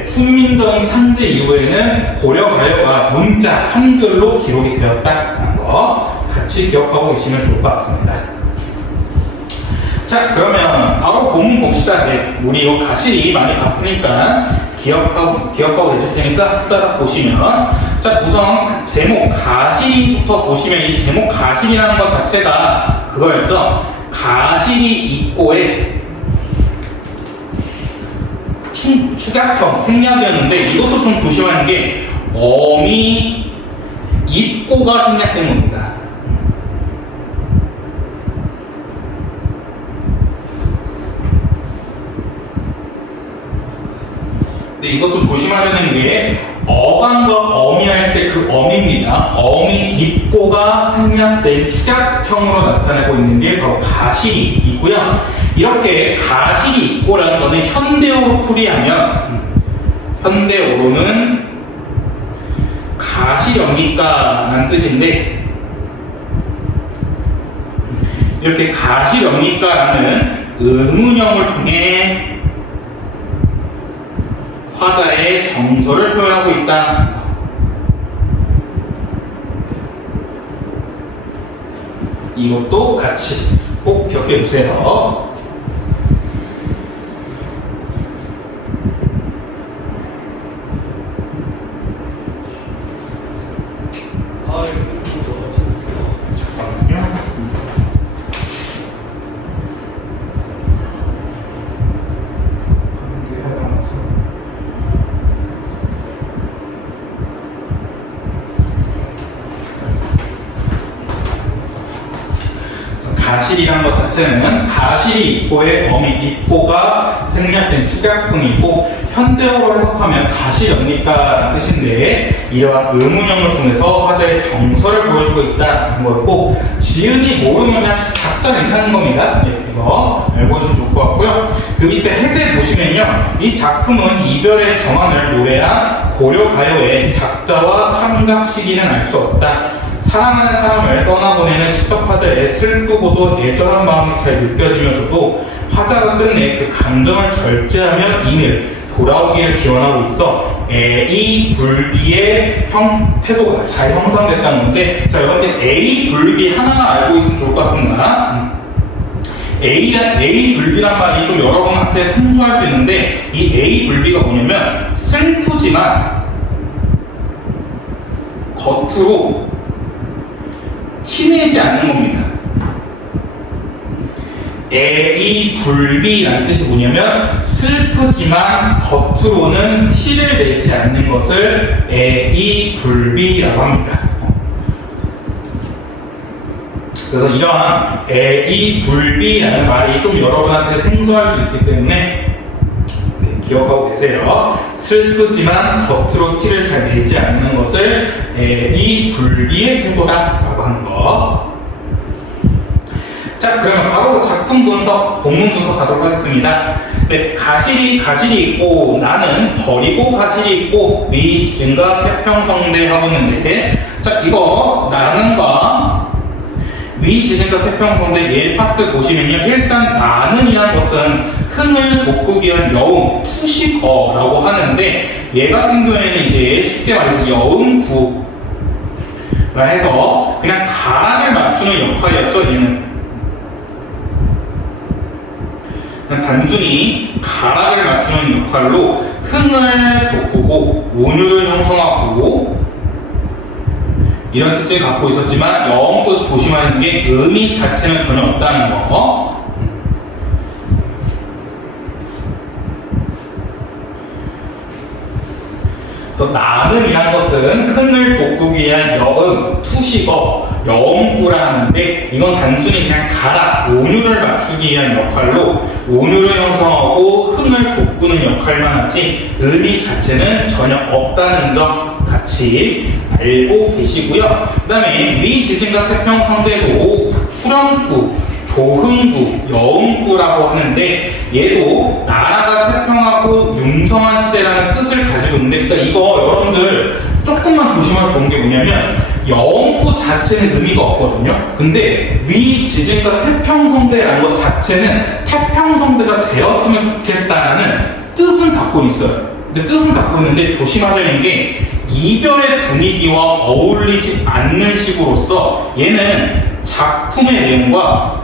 훈민정 창제 이후에는 고려 가요가 문자 한글로 기록이 되었다는 거 같이 기억하고 계시면 좋을 것 같습니다. 자, 그러면 바로 본문 봅시다. 우리 이 가시리 많이 봤으니까 기억하고 계실 테니까 따라 보시면, 자, 우선 제목 가실이부터 보시면 이 제목 가실이라는 것 자체가 그거였죠. 가실이 있고의 축약형 생략이었는데, 이것도 좀 조심하는 게 어미 있고가 생략된 겁니다. 근데 이것도 조심하셔야 되는 게 어반과 어미할 때 그 어미입니다. 어미 있고가 생략된 축약형으로 나타내고 있는 게 바로 가실이 있고요. 이렇게 가실이 있고라는 거는 현대어로 풀이하면, 현대어로는 가실입니까라는 뜻인데, 이렇게 가실입니까라는 의문형을 통해 화자의 정서를 표현하고 있다. 이것도 같이 꼭 기억해 두세요. 가실이란 것 자체는 가실이 있고의 어미 있고가 생략된 축약형이고, 현대어로 해석하면 가실입니까? 라는 뜻인데, 이러한 의문형을 통해서 화자의 정서를 보여주고 있다는 거고, 지은이 모르면 그냥 각자 이상인 겁니다. 네, 이거 알고 계시면 좋을 것 같고요. 그 밑에 해제 보시면요, 이 작품은 이별의 정환을 노래한 고려가요의 작자와 창작 시기는 알 수 없다. 사랑하는 사람을 떠나보내는 시적 화자의 슬프고도 애절한 마음이 잘 느껴지면서도 화자가 끝내 그 감정을 절제하며 이밀 돌아오기를 기원하고 있어 A 불비의 태도가 잘 형성됐다는 건데, 자, 여러분들 A 불비 하나만 알고 있으면 좋을 것 같습니다. A 불비란 말이 좀 여러분한테 생소할 수 있는데, 이 A 불비가 뭐냐면 슬프지만 겉으로 티내지 않는 겁니다. 애이 불비라는 뜻이 뭐냐면 슬프지만 겉으로는 티를 내지 않는 것을 애이 불비라고 합니다. 그래서 이러한 애이 불비라는 말이 좀 여러분한테 생소할 수 있기 때문에 기억하고 계세요. 슬프지만 겉으로 티를 잘 내지 않는 것을 이 불비의 태도다라고 하는 거. 자, 그러면 바로 작품 분석, 본문 분석 가도록 하겠습니다. 네, 가실이 있고, 나는 버리고 가실이 있고, 위 지진과 태평성대 하고 있는데, 자, 이거 나는과 위 지진과 태평성대 1파트 보시면요, 일단 나는이라는 것은 흥을 돋구기 위한 여음, 투식어라고 하는데, 얘 같은 경우에는 이제 쉽게 말해서 여음구라 해서 그냥 가락을 맞추는 역할이었죠. 얘는 그냥 단순히 가락을 맞추는 역할로 흥을 돋구고 운율을 형성하고 이런 특징을 갖고 있었지만, 여음구에서 조심하는 게 의미 자체는 전혀 없다는 거. 그래서 나는이란 것은 흥을 돋구기 위한 여음, 투식어, 여음구라 하는데, 이건 단순히 그냥 가락, 운율을 맞추기 위한 역할로 운율을 형성하고 흥을 돋구는 역할만 하지 의미 자체는 전혀 없다는 점 같이 알고 계시고요. 그 다음에 위 지진과 태평성대도 후렴구, 조흥구, 여음구라고 하는데, 얘도 나라가 태평하고 융성한 시대라는 뜻을 가지고 있는데, 그러니까 이거 여러분들 조금만 조심하면 좋은 게 뭐냐면, 여음구 자체는 의미가 없거든요. 근데 위 지진과 태평성대라는 것 자체는 태평성대가 되었으면 좋겠다라는 뜻은 갖고 있어요. 근데 뜻은 갖고 있는데 조심하셔야 하는 게, 이별의 분위기와 어울리지 않는 식으로서 얘는 작품의 내용과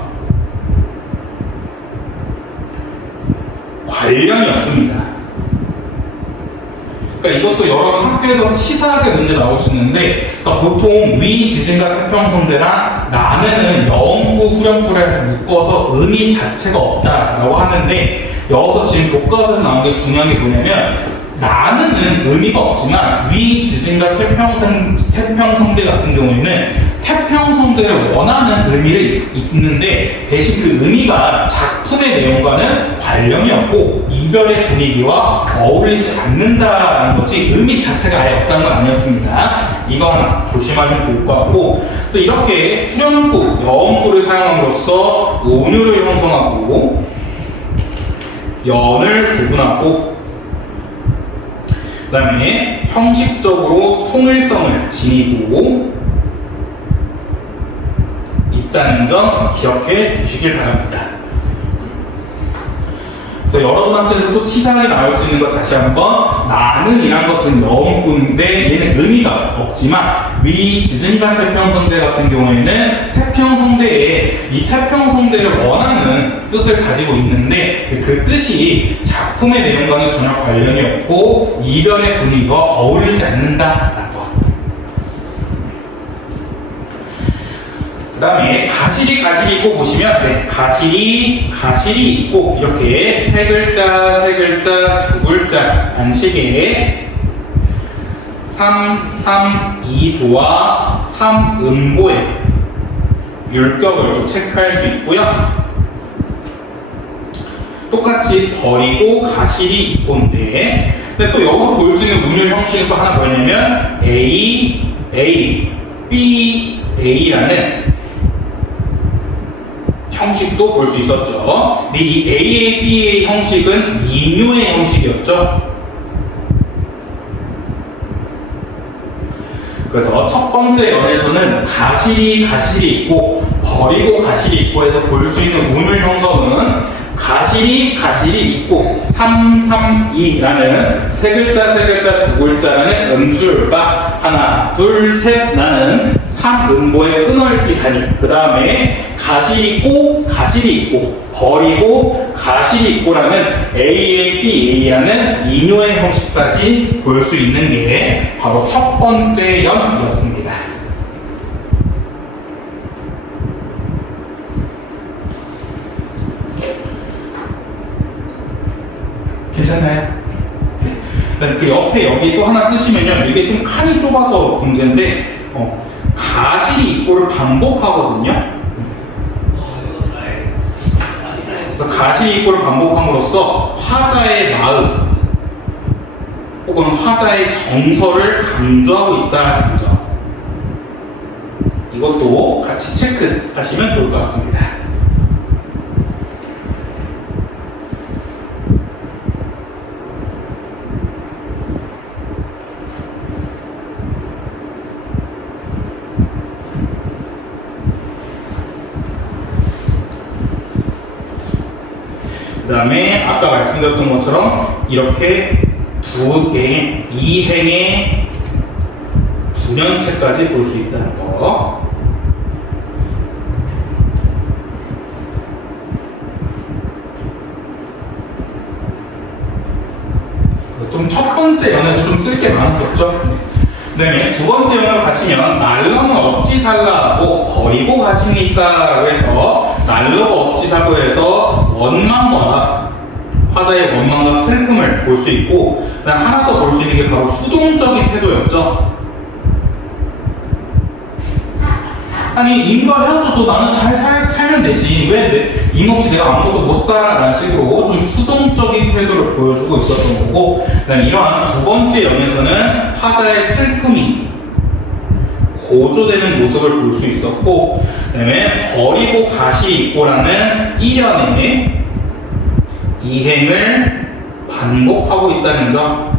관련이 없습니다. 그러니까 이것도 여러 학교에서 치사하게 문제 나올 수 있는데, 그러니까 보통 위 지진과 태평성대랑 나는 여음구 후렴구를 해서 묶어서 의미 자체가 없다라고 하는데, 여기서 지금 교과서에서 나온 게 중요한 게 뭐냐면, 나는은 의미가 없지만 위 지진과 태평성대 같은 경우에는 태평성대를 원하는 의미를 있는데, 대신 그 의미가 작품의 내용과는 관련이 없고 이별의 분위기와 어울리지 않는다는 거지 의미 자체가 아예 없다는 건 아니었습니다. 이거 하나 조심하시면 좋을 것 같고, 그래서 이렇게 후렴구, 여음구를 사용함으로써 운율을 형성하고 연을 구분하고, 그 다음에 형식적으로 통일성을 지니고 있다는 점 기억해 주시길 바랍니다. 그래서 여러분한테서도 치사하게 나올 수 있는 것 다시 한번, 나는 이란 것은 여음구인데 얘는 의미가 없지만 위 지진과 태평성대 같은 경우에는 태평성대에 이 태평성대를 원하는 뜻을 가지고 있는데, 그 뜻이 작품의 내용과는 전혀 관련이 없고 이별의 분위기와 어울리지 않는다라는 것. 그 다음에 가실이 있고 보시면, 가실이 있고 이렇게 세 글자, 두 글자 란 식의 3, 2조와 3음보의 율격을 체크할 수 있고요. 똑같이 버리고 가실이 있고인데, 근데 또 여기서 볼 수 있는 운율 형식은 또 하나 뭐냐면 A, B, A라는 형식도 볼 수 있었죠. 근데 이 AABA 형식은 이뉴의 형식이었죠. 그래서 첫 번째 연에서는 가실이 있고 버리고 가실이 있고 해서 볼 수 있는 운율 형성은 가실이 있고 3, 2라는 세 글자, 두 글자라는 음수율과 하나, 둘, 셋 라는 3음보의 끈넓이 단위, 그 다음에 가실이 있고 버리고 가실이 있고라는 AABA라는 이뇨의 형식까지 볼 수 있는 게 바로 첫 번째 연이었습니다. 괜찮나요? 그 옆에 여기 또 하나 쓰시면요, 이게 좀 칸이 좁아서 문제인데, 가실이 있고를 반복하거든요. 그래서 가실이 있고를 반복함으로써 화자의 마음 혹은 화자의 정서를 강조하고 있다는 점, 이것도 같이 체크하시면 좋을 것 같습니다. 그 다음에 아까 말씀드렸던 것처럼 이렇게 이 행의 분연체까지 볼 수 있다는 거. 좀 첫 번째 연에서 좀 쓸 게 많았었죠. 네, 두 번째 연으로 가시면 날러는 어찌 살라고 버리고 가십니까? 라고 해서 날러가 어찌 살고 해서 원망과 화자의 원망과 슬픔을 볼 수 있고, 하나 더 볼 수 있는 게 바로 수동적인 태도였죠. 아니, 임과 헤어져도 나는 잘 살면 되지, 왜 임 없이 내가 아무것도 못 살아? 라는 식으로 좀 수동적인 태도를 보여주고 있었던 거고, 이러한 두 번째 연에서는 화자의 슬픔이 고조되는 모습을 볼 수 있었고, 그 다음에 버리고 가시 있고라는 1연의 이행을 반복하고 있다는 점.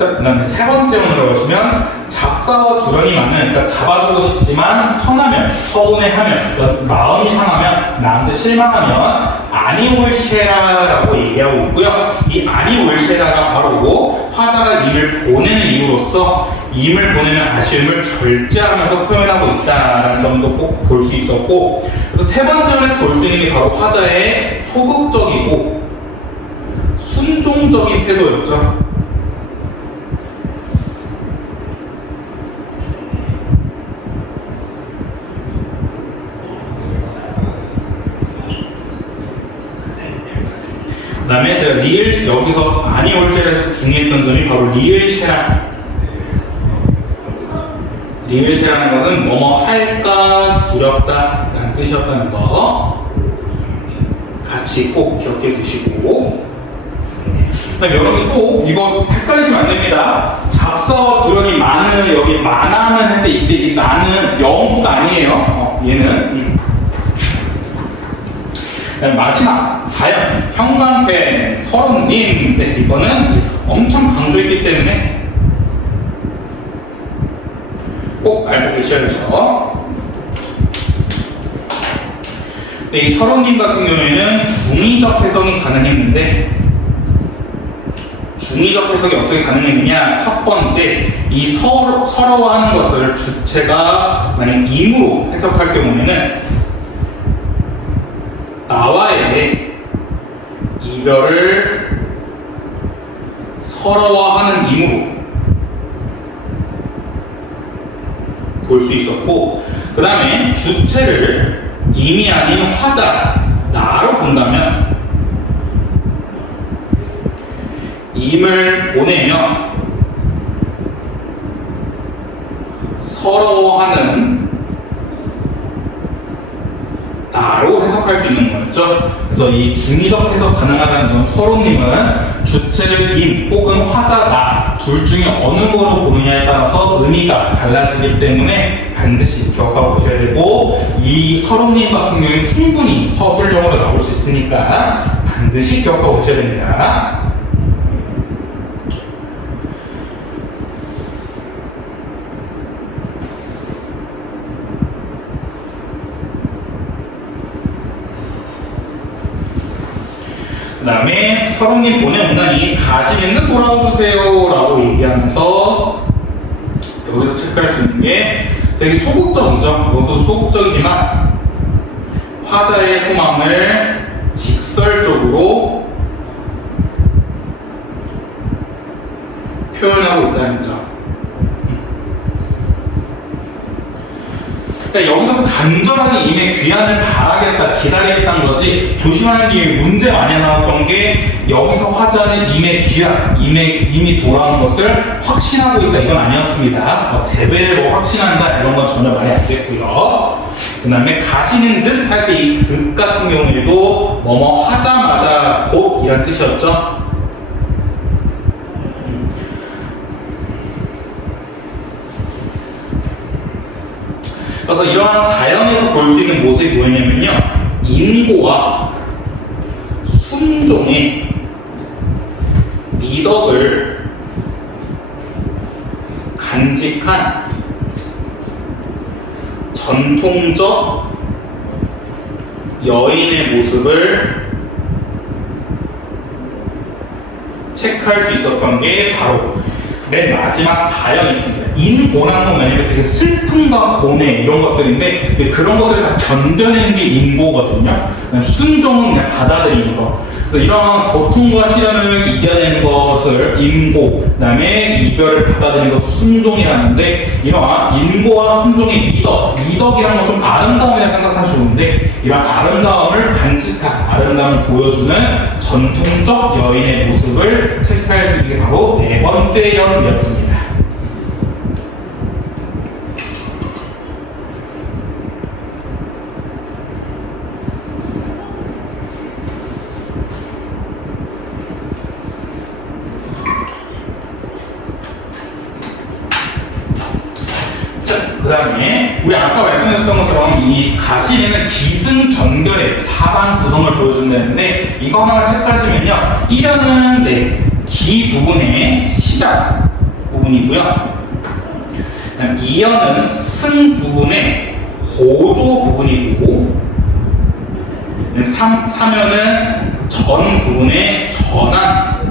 자, 그 다음에 세 번째 원으로 보시면 잡사와 두려움이 많은, 그러니까 잡아두고 싶지만 선하면, 서운해하면, 그러니까 마음이 상하면, 나한테 실망하면 아니올쉐라라고 얘기하고 있고요. 이 아니올쉐라가 바로 화자가 임을 보내는 이유로서 임을 보내면 아쉬움을 절제하면서 표현하고 있다는 점도 꼭 볼 수 있었고, 그래서 세 번째 원에서 볼 수 있는 게 바로 화자의 소극적이고 순종적인 태도였죠. 그 다음에 제가 여기서 아니올쉐라에서 중요했던 점이 바로 리을쉐라는 것은 뭐뭐 할까 두렵다 라는 뜻이었다는 거 같이 꼭 기억해 두시고, 그다음에 여러분 또 이거 헷갈리시면 안 됩니다. 잡사와 두려움이 많은, 여기 많아는 했는데 이때 이 나는 영어가 아니에요. 얘는 마지막 사연 형광펜 서른님. 네, 이거는 엄청 강조했기 때문에 꼭 알고 계셔야죠. 네, 이 서른님 같은 경우에는 중의적 해석이 가능했는데, 중의적 해석이 어떻게 가능했느냐? 첫 번째, 이 서러워하는 것을 주체가 만약 임으로 해석할 경우에는 나와의 이별을 서러워하는 임으로 볼 수 있었고, 그 다음에 주체를 임이 아닌 화자, 나로 본다면 임을 보내며 서러워하는 나로 해석할 수 있는 거였죠. 그래서 이 중의적 해석 가능하다는 점, 서로님은 주체를 임 혹은 화자 나 둘 중에 어느 거로 보느냐에 따라서 의미가 달라지기 때문에 반드시 기억하고 오셔야 되고, 이 서로님 같은 경우에는 충분히 서술형으로 나올 수 있으니까 반드시 기억하고 오셔야 됩니다. 그 다음에 서롱님 보내온다니 가시는 돌아와주세요 라고 얘기하면서 여기서 체크할 수 있는 게 되게 소극적이죠. 여기서 소극적이지만 화자의 소망을 직설적으로 표현하고 있다는 점. 그러니까 여기서 간절하게 임의 귀환을 바라겠다, 기다리겠다는 거지, 조심하는 게 문제 많이 나왔던 게 여기서 화자는 임의 귀환, 임이 돌아오는 것을 확신하고 있다, 이건 아니었습니다. 재배를 뭐 확신한다 이런 건 전혀 말이 안 됐고요. 그 다음에 가시는 듯 할 때 이 듯 같은 경우에도 뭐뭐 하자마자 곧 이란 뜻이었죠. 그래서 이러한 사연에서 볼 수 있는 모습이 뭐냐면요, 인고와 순종의 미덕을 간직한 전통적 여인의 모습을 체크할 수 있었던 게 바로 맨 마지막 사연이 있습니다. 인고라는 건 뭐냐면 되게 슬픔과 고뇌 이런 것들인데, 그런 것들을 다 견뎌내는 게 인고거든요. 순종은 그냥 받아들이는 거. 그래서 이런 고통과 시련을 이겨내는 것을 인고, 그 다음에 이별을 받아들이는 것을 순종이라는데, 이러한 인고와 순종의 미덕이라는 건 좀 아름다움이라 생각하시는데, 이런 아름다움을 간직한, 아름다움을 보여주는 전통적 여인의 모습을 체크할 수 있는 게 바로 네 번째 연이었습니다. 그 다음에 우리 아까 말씀드렸던 것처럼 이 가시에는 기승전결의 4반 구성을 보여준다는데, 이거 하나 체크하시면요, 1연은 기 부분의 시작 부분이고요. 이연은 승 부분의 고조 부분이고, 사면은 전 부분의 전환이고요.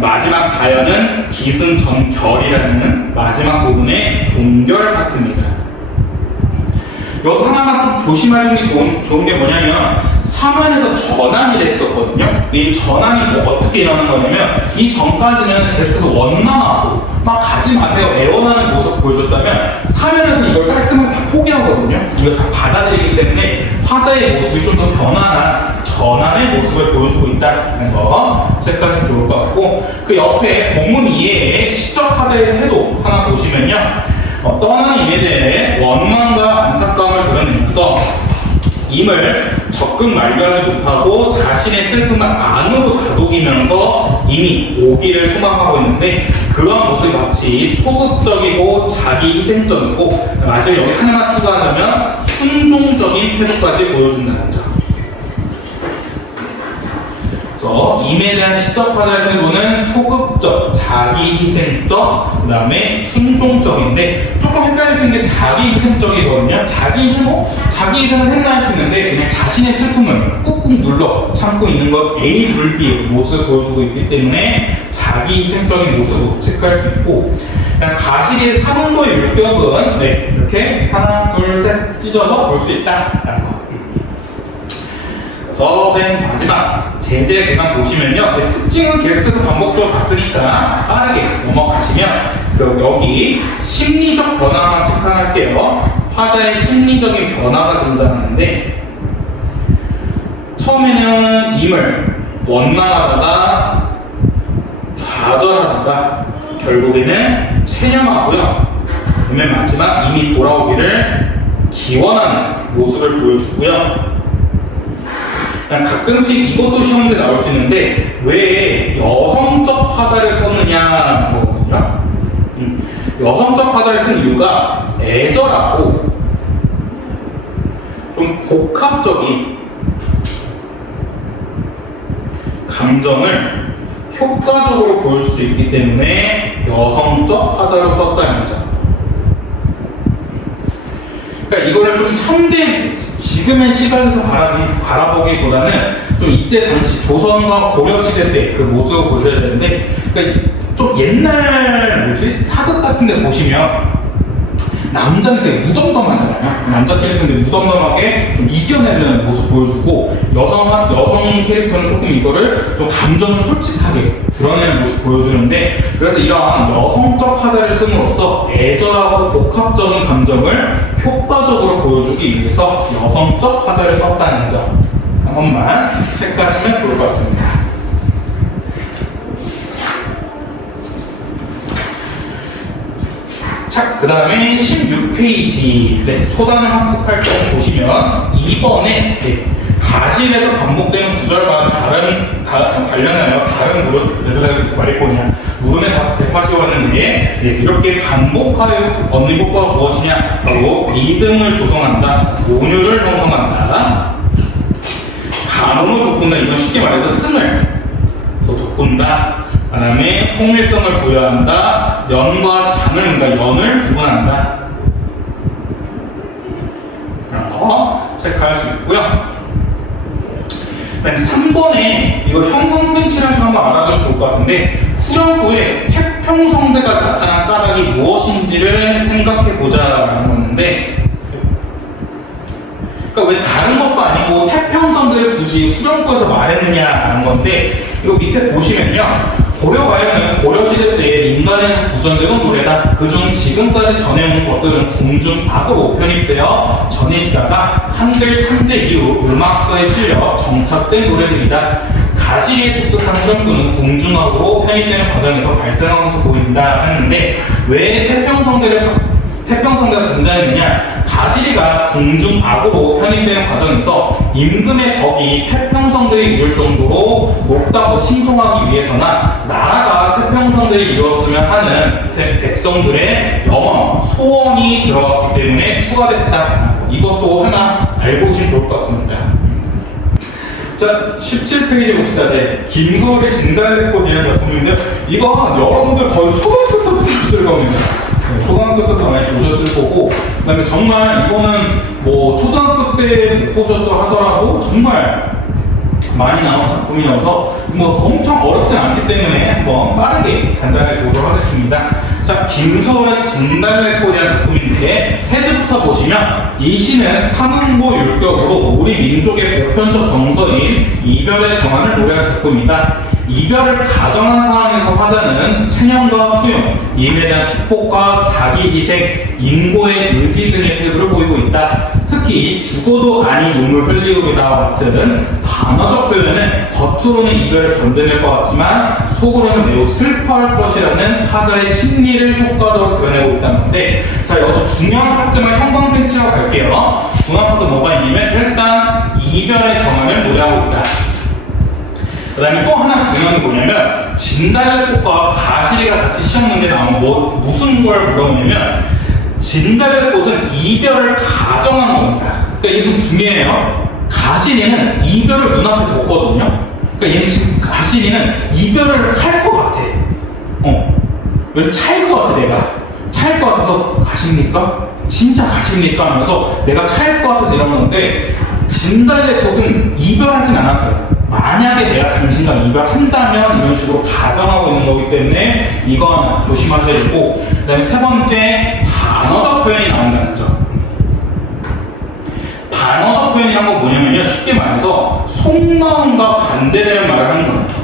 마지막 사연은 기승전결이라는 마지막 부분의 종결 파트입니다. 여기서 하나만 좀 조심하시는 게 좋은 게 뭐냐면, 사면에서 전환이 됐었거든요. 이 전환이 뭐 어떻게 일어나는 거냐면, 이 전까지는 계속해서 원망하고 막 가지 마세요 애원하는 모습 보여줬다면, 사면에서 이걸 깔끔하게 다 포기하거든요. 이걸 다 받아들이기 때문에 화자의 모습이 좀 더 변화한 전환의 모습을 보여주고 있다는 거 체크하시면 좋을 것 같고, 그 옆에 본문 이해의 시적 화자의 태도 하나 보시면요, 떠난 임에 대해 원망과 안타까움을 드러내면서 임을 적극 만류하지 못하고 자신의 슬픔을 안으로 다독이면서 이미 오기를 소망하고 있는데, 그런 모습이 마치 소극적이고 자기 희생적이고, 마지막 여기 하나만 추가하자면 순종적인 태도까지 보여준다는 점. 그래서 임에 대한 시적 화자의 태도는 소극적, 자기 희생적, 그 다음에 순종적인데, 조금 헷갈릴 수 있는 게 자기 희생적이거든요. 자기 희생은 했나 할 수 있는데, 그냥 자신의 슬픔을 꾹꾹 눌러 참고 있는 것 A 불비의 모습을 보여주고 있기 때문에 자기 희생적인 모습으로 체크할 수 있고, 그냥 가시리의 사문도의 율격은 이렇게 하나, 둘, 셋 찢어서 볼 수 있다라는 거. 그래서 맨 마지막 제재 대강 보시면요, 특징은 계속해서 반복적으로 봤으니까 빠르게 넘어가시면, 여기 심리적 변화만 체크할게요. 화자의 심리적인 변화가 등장하는데, 처음에는 임을 원망하다가 좌절하다가 결국에는 체념하고요, 맨 마지막 임이 돌아오기를 기원하는 모습을 보여주고요. 가끔씩 이것도 시험에 나올 수 있는데, 왜 여성적 화자를 썼느냐 거거든요. 여성적 화자를 쓴 이유가 애절하고 좀 복합적인 감정을 효과적으로 보여줄 수 있기 때문에 여성적 화자로 썼다는 점. 그러니까 이거를 좀 현대, 지금의 시각에서 바라보기보다는 좀 이때 당시 조선과 고려시대 때 그 모습을 보셔야 되는데, 그러니까 좀 옛날 사극 같은 데 보시면 남자는 되게 무덤덤하잖아요. 남자 캐릭터인데 무덤덤하게 좀 이겨내는 모습 보여주고, 여성 캐릭터는 조금 이거를 좀 감정을 솔직하게 드러내는 모습 보여주는데, 그래서 이러한 여성적 화자를 씀으로써 애절하고 복합적인 감정을 효과적으로 보여주기 위해서 여성적 화자를 썼다는 점 한 번만 체크하시면 좋을 것 같습니다. 자, 그 다음에 16페이지 소단을 학습할 때 보시면 2번에 가실에서 반복되는 구절과 관련하여 다른 무릇을 말했거든요. 무릇의 대파시 왔는데, 이렇게 반복하여 얻는 효과가 무엇이냐? 바로 리듬을 조성한다, 온유를 형성한다, 감흥을 돋군다. 이건 쉽게 말해서 흥을 돋군다. 그 다음에 통일성을 부여한다, 연과 장을, 그러니까 연을 구분한다. 그런 거 체크할 수 있고요. 그다음 3번에 이거 형광펜치라서 한번 알아두시면 좋을 것 같은데, 후렴구에 태평성대가 나타난 까닭이 무엇인지를 생각해보자라는 건데, 그러니까 왜 다른 것도 아니고 태평성대를 굳이 후렴구에서 말했느냐라는 건데, 이거 밑에 보시면요, 고려가요는 고려시대 때 민간에서 구전되는 노래다. 그중 지금까지 전해오는 것들은 궁중악으로 편입되어 전해지다가 한글 창제 이후 음악서에 실려 정착된 노래들이다. 가시리의 독특한 후렴구는 궁중악으로 편입되는 과정에서 발생한 것으로 보인다 했는데, 왜 태평성대가 등장했느냐? 가시리가 궁중악으로 편입되는 과정에서 임금의 덕이 태평성대에 이룰 정도로 높다고 칭송하기 위해서나, 나라가 태평성대에 이뤘으면 하는 백성들의 염원, 소원이 들어갔기 때문에 추가됐다. 이것도 하나 알고 계시면 좋을 것 같습니다. 자, 17페이지 봅시다. 네. 김소월의 진달래꽃이라는 작품인데, 이거 여러분들 거의 초등학교 때부터 보셨을 겁니다. 네, 초등학교 때부터 많이 보셨을 거고, 그 다음에 정말 이거는 뭐 초등학교 때 못 보셨다 하더라도 정말 많이 나온 작품이어서 뭐 엄청 어렵지 않기 때문에 한번 빠르게 간단하게 보도록 하겠습니다. 자, 김소월의 진달래꽃이라는 작품인데 해주부터 보시면 이 시는 상응보 율격으로 우리 민족의 보편적 정서인 이별의 정환을 노래한 작품이다. 이별을 가정한 상황에서 화자는 체념과 수용, 이에 대한 축복과 자기희생, 인고의 의지 등의 태도를 보이고 있다. 특히 죽어도 아니 눈물 흘리우리다와 같은 단어적 표현은 겉으로는 이별을 견뎌낼 것 같지만 속으로는 매우 슬퍼할 것이라는 화자의 심리를 효과적으로 드러내고 있다는 건데, 자, 여기서 중요한 파트만 형광펜치로 갈게요. 중요한 파트 뭐가 있냐면 일단 이별의 정환을 노래하고 있다. 그 다음에 또 하나 중요한 게 뭐냐면 진달래꽃과 가시리가 같이 시험 문제 나오면 무슨 걸 물어보냐면 진달래꽃은 이별을 가정한 겁니다. 그러니까 이게 좀 중요해요. 가시리는 이별을 눈앞에 뒀거든요. 그러니까 얘는 지금 가시리는 이별을 할 것 같아. 왜 차일 것 같아 내가. 차일 것 같아서 가십니까? 진짜 가십니까? 하면서 내가 차일 것 같아서 이런 건데 진달래꽃은 이별하진 않았어요. 만약에 내가 당신과 이별한다면 이런 식으로 가정하고 있는 거기 때문에 이거 하나 조심하셔야 되고, 그 다음에 세 번째 단어적 표현이 나온다는 점. 단어적 표현이란 건 뭐냐면요, 쉽게 말해서 속마음과 반대되는 말을 하는 거예요.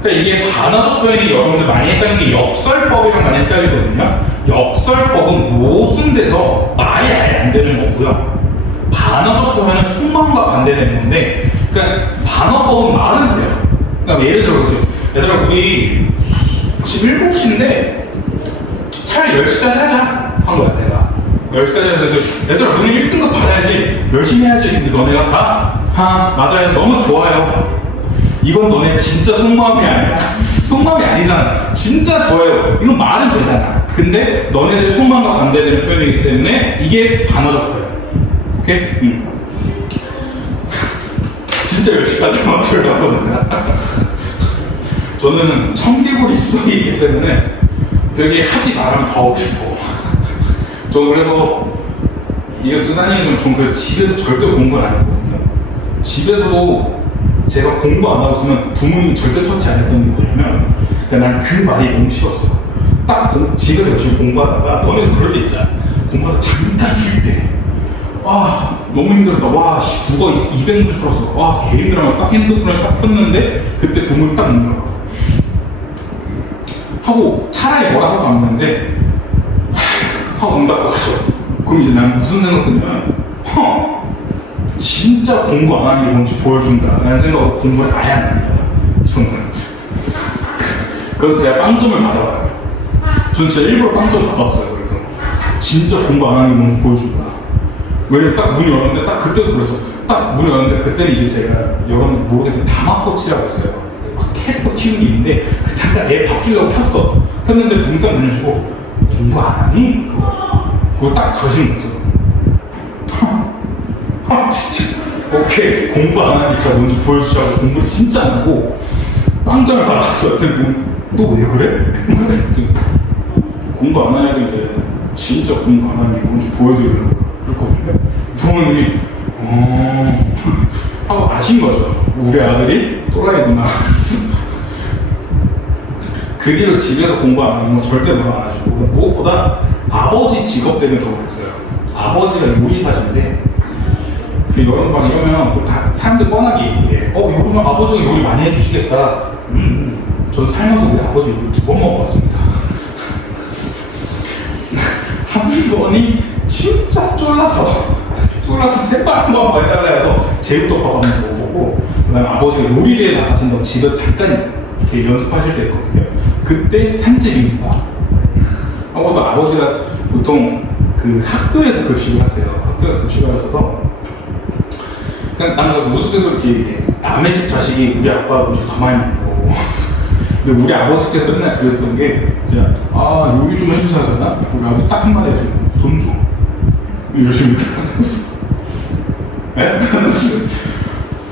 그러니까 이게 단어적 표현이 여러분들 많이 헷갈리는 게 역설법이랑 많이 헷갈리거든요. 역설법은 모순돼서 말이 아예 안 되는 거고요. 반어적 표현은 속마음과 반대되는 건데, 그러니까 반어법은 말은 돼요. 그러니까 예를 들어 그렇죠. 얘들아 우리 지금 7시인데 차라리 10시까지 하자 한 거야 내가. 10시까지 해서 얘들아 너네 1등급 받아야지 열심히 해야지. 근데 너네가 다 맞아요 너무 좋아요. 이건 너네 진짜 속마음이 아니야. 속마음이 아니잖아. 진짜 좋아요. 이건 말은 되잖아. 근데 너네들의 속마음과 반대되는 표현이기 때문에 이게 반어적 표현. 오케이? 진짜 10시까지 맞춰야 하거든요. 저는 청개구리 습성이 있기 때문에 되게 하지 말하면 더 하고 싶어. 저 그래서 이거 수단이 좀 그래서 집에서 절대 공부는 안 했거든요. 집에서도 제가 공부 안 하고 있으면 부모님이 절대 터치 안 했던 게 뭐냐면, 그러니까 난 그 말이 너무 싫었어. 딱 집에서 열심히 공부하다가 너네도 그럴 때 있잖아. 공부하다 잠깐 쉴 때. 와 너무 힘들다. 와 국어 200문제 풀었어. 와 개 힘들어. 딱 핸드폰을 딱 켰는데 그때 부모님 딱 문 열어. 하고 차라리 뭐라고 갔는데 하고 문 닫고 가죠. 그럼 이제 난 무슨 생각 드냐면 진짜 공부 안 하는 게 뭔지 보여준다 라는 생각으로 공부를 아예 안 합니다. 저는. 그래서 제가 빵점을 받아와요. 전 진짜 일부러 빵점을 받아왔어요. 그래서 진짜 공부 안 하는 게 뭔지 보여준다. 왜냐면 딱 문이 열었는데 딱 그때도 그래서 딱 문이 열었는데 그때는 이제 제가 여러분들 모르겠는데 다마코치라고 있어요. 막 캐릭터 키우는 게 있는데 잠깐 애 밥 주려고 켰어. 켰는데 붕딱 문 열고 공부 안 하니? 그거 딱 그러시는 거죠. 진짜 오케이 공부 안 하는 게 진짜 뭔지 보여주자고 공부를 진짜 안 하고 빵점을 받았어요. 너 왜 그래? 공부 안 하냐고 이제 진짜 공부 안 하는 게 뭔지 보여드리려고 그랬거든요. 부모님이 하고 아신 거죠. 우리 아들이 또라이구나. 그 뒤로 집에서 공부 안 하는 건 절대 뭐라 안 하시고, 무엇보다 아버지 직업 때문에 더 그랬어요. 아버지가 요리사신데 여름 막 이러면 다 사람들 뻔하게 얘기해. 요러면 아버지가 요리 많이 해주시겠다. 전 살면서 우리 아버지 요리 2번 먹어봤습니다. 한 번이 진짜 쫄라서 제발 한 번 해달라 해서 제육덮밥 한번 먹어보고, 그 다음에 아버지가 요리대에 나가신다고 집에 잠깐 이렇게 연습하실 때 있거든요. 그때 산집입니다. 하고 또 아버지가 보통 그 학교에서 급식을 하세요. 학교에서 급식을 하셔서 그냥 난 그래서 우스갯소리 이렇게 얘기해. 남의 집 자식이 우리 아빠 음식 더 많이 먹고. 근데 우리 아버지께서 맨날 그랬던 게 진짜 요리 좀 해주셔야 되나? 우리 아버지 딱 한마디 해서 돈 줘. 이러십니다. 에?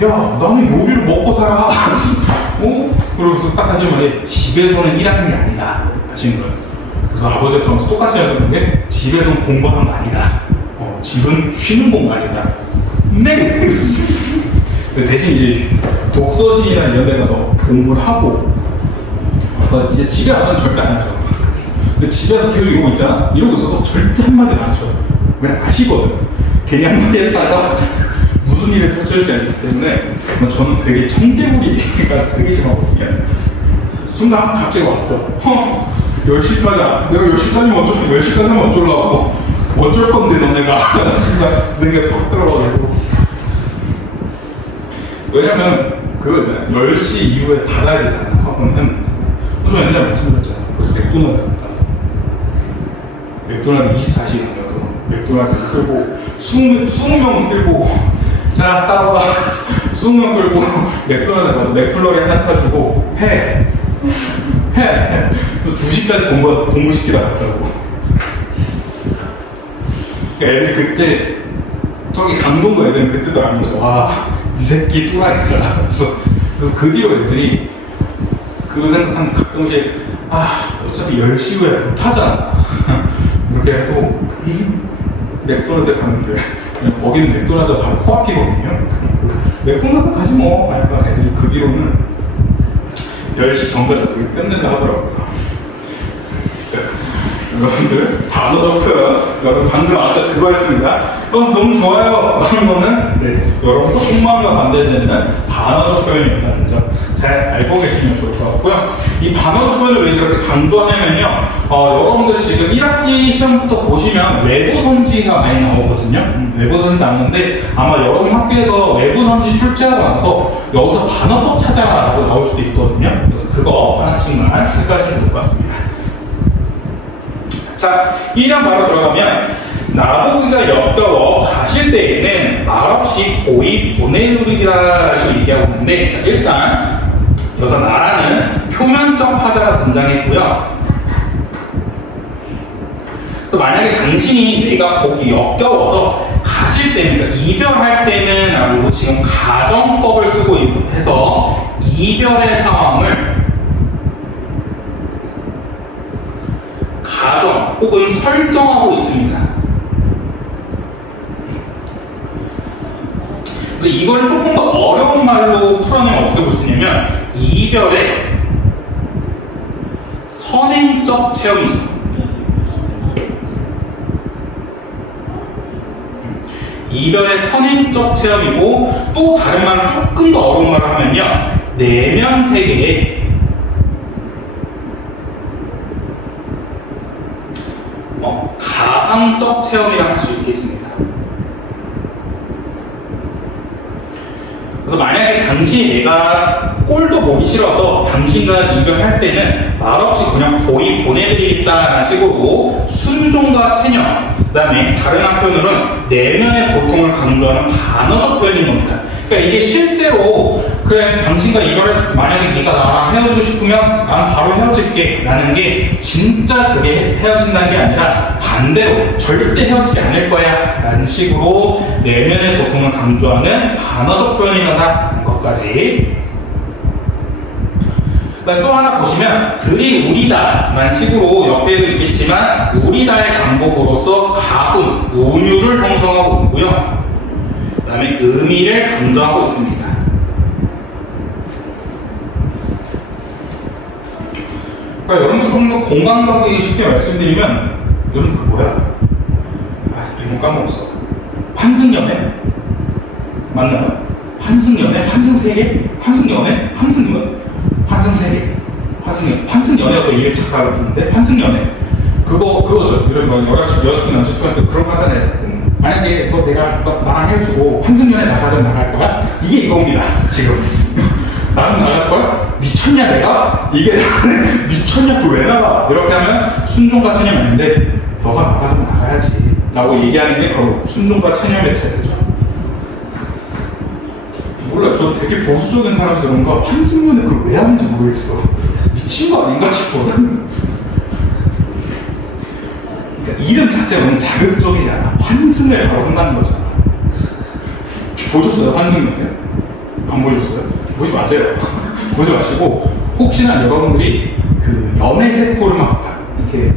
야, 나는 요리를 먹고 살아. 그러면서 딱 하신 말이 집에서는 일하는 게 아니다 하신 거예요. 그래서 아버지가 저한테 똑같이 하셨는 게 집에서는 공부하는 거 아니다. 집은 쉬는 공간이다. 네. 대신 이제 독서실이나 이런 데 가서 공부를 하고 그래서 이제 집에 와서는 절대 안 하죠. 근데 집에서 계속 이러고 있잖아? 이러고 있어도 절대 한마디도 안 하죠. 왜냐면 아시거든. 괜히 한마디 했다가 무슨 일을 터뜨릴지 알기 때문에 저는 되게 청개구리가 되게 심하거든요. 순간 갑자기 왔어. 10시까지, 내가 10시까지면 어쩌려고, 10시까지면 어쩌려고. 어쩔 건데, 너네가. 순간 그 생각이 팍 들어가지고. 왜냐면, 그거잖아요. 10시 이후에 닫아야 되잖아, 학원은. 저 옛날에 말씀드렸잖아요. 그래서 맥도날드 갔다. 맥도날드 24시간 이어서 맥도날드 끌고, 20명 끌고, 자, 따라와. 20명 끌고, 맥도날드 가서 맥플러리 하나 사주고, 해. 2시까지 공부시키다 갔다고. 그러니까 애들이 그때, 저기 강동구 애들은 그때도 알면서, 와, 이 새끼 또라이다. 그래서 그 뒤로 애들이 그 생각하면 가끔씩, 어차피 10시 후에 못 하잖아. 이렇게 해도, 맥도날드 가면 돼. 거기는 맥도날드 바로 코앞이거든요. 맥도날드 가지 뭐. 그러니까 애들이 그 뒤로는 10시 전까지 어떻게 끝낸다 하더라고요. 여러분들, 단어 조크. 여러분, 방금 아까 그거 했습니다. 너무 좋아요. 하는 거는, 여러분과 속마음과 반대되는 반어적 표현이 있다는 점 잘 알고 계시면 좋을 것 같고요. 이 반어적 표현을 왜 이렇게 강조하냐면요. 여러분들 지금 1학기 시험부터 보시면 외부 선지가 많이 나오거든요. 외부 선지 나오는데 아마 여러분 학교에서 외부 선지 출제하고 나서 여기서 반어법 찾아라라고 나올 수도 있거든요. 그래서 그거 하나씩만 체크하시면 좋을 것 같습니다. 자, 1년 바로 들어가면 나보기가 역겨워 가실 때에는 말없이 고의 보내드리기라 식으로 얘기하고 있는데, 자, 일단 여기서 나라는 표면적 화자가 등장했고요. 그래서 만약에 당신이 내가 보기 역겨워서 가실 때는, 그러니까 이별할 때는 라고 지금 가정법을 쓰고 해서 이별의 상황을 가정 혹은 설정하고 있습니다. 그래서 이걸 조금 더 어려운 말로 풀어내면 어떻게 볼 수 있냐면 이별의 선행적 체험이죠. 이별의 선행적 체험이고, 또 다른 말은 조금 더 어려운 말을 하면요, 내면 세계의 가상적 체험이라 할 수 있겠습니다. 그래서 만약에 당신이 내가 꼴도 보기 싫어서 당신과 이별할 때는 말없이 그냥 고의 보내드리겠다라는 식으로 순종과 체념, 그 다음에 다른 한편으로는 내면의 고통을 강조하는 반어적 표현인 겁니다. 그러니까 이게 실제로 그래, 당신과 이별을, 만약에 네가 나랑 헤어지고 싶으면 나는 바로 헤어질게 라는 게 진짜 그게 헤어진다는 게 아니라 반대로 절대 헤어지지 않을 거야 라는 식으로 내면의 고통을 강조하는 반어적 표현이라는 것까지. 또 하나 보시면 들이 우리다 라는 식으로 옆에도 있겠지만 우리다의 강복으로서 가군, 운유를 형성하고 있고요. 그 다음에 의미를 강조하고 있습니다. 그러니까 여러분들 좀 더 공감하기 쉽게 말씀드리면, 여러분 그 뭐야? 이거 까먹었어. 환승연애? 맞나요? 환승연애? 환승세계? 환승연애? 환승연? 환승세계? 환승연애가 더 이해 착각하는데? 환승연애. 그거죠. 이런 뭐 여자친구 남자친구한테 그런 거 하잖아요. 만약에 너 나랑 헤어지고 환승연애 나가자면 나갈 거야? 이게 이겁니다, 지금. 나는 나갈 거야? 미쳤냐 내가? 이게 미쳤냐? 그 왜 나가? 이렇게 하면 순종과 체념이 아닌데, 너가 나가자면 나가야지 라고 얘기하는 게 바로 순종과 체념의 체제죠. 몰라, 저 되게 보수적인 사람이 그런가 환승연애 그걸 왜 하는지 모르겠어. 미친 거 아닌가 싶어. 그러니까 이름 자체가 너무 자극적이지 않아. 환승을 바로 한다는 거잖아. 보셨어요? 환승연애? 안 보셨어요? 보지 마세요. 보지 마시고 혹시나 여러분들이 그 연애 세포를 막 이렇게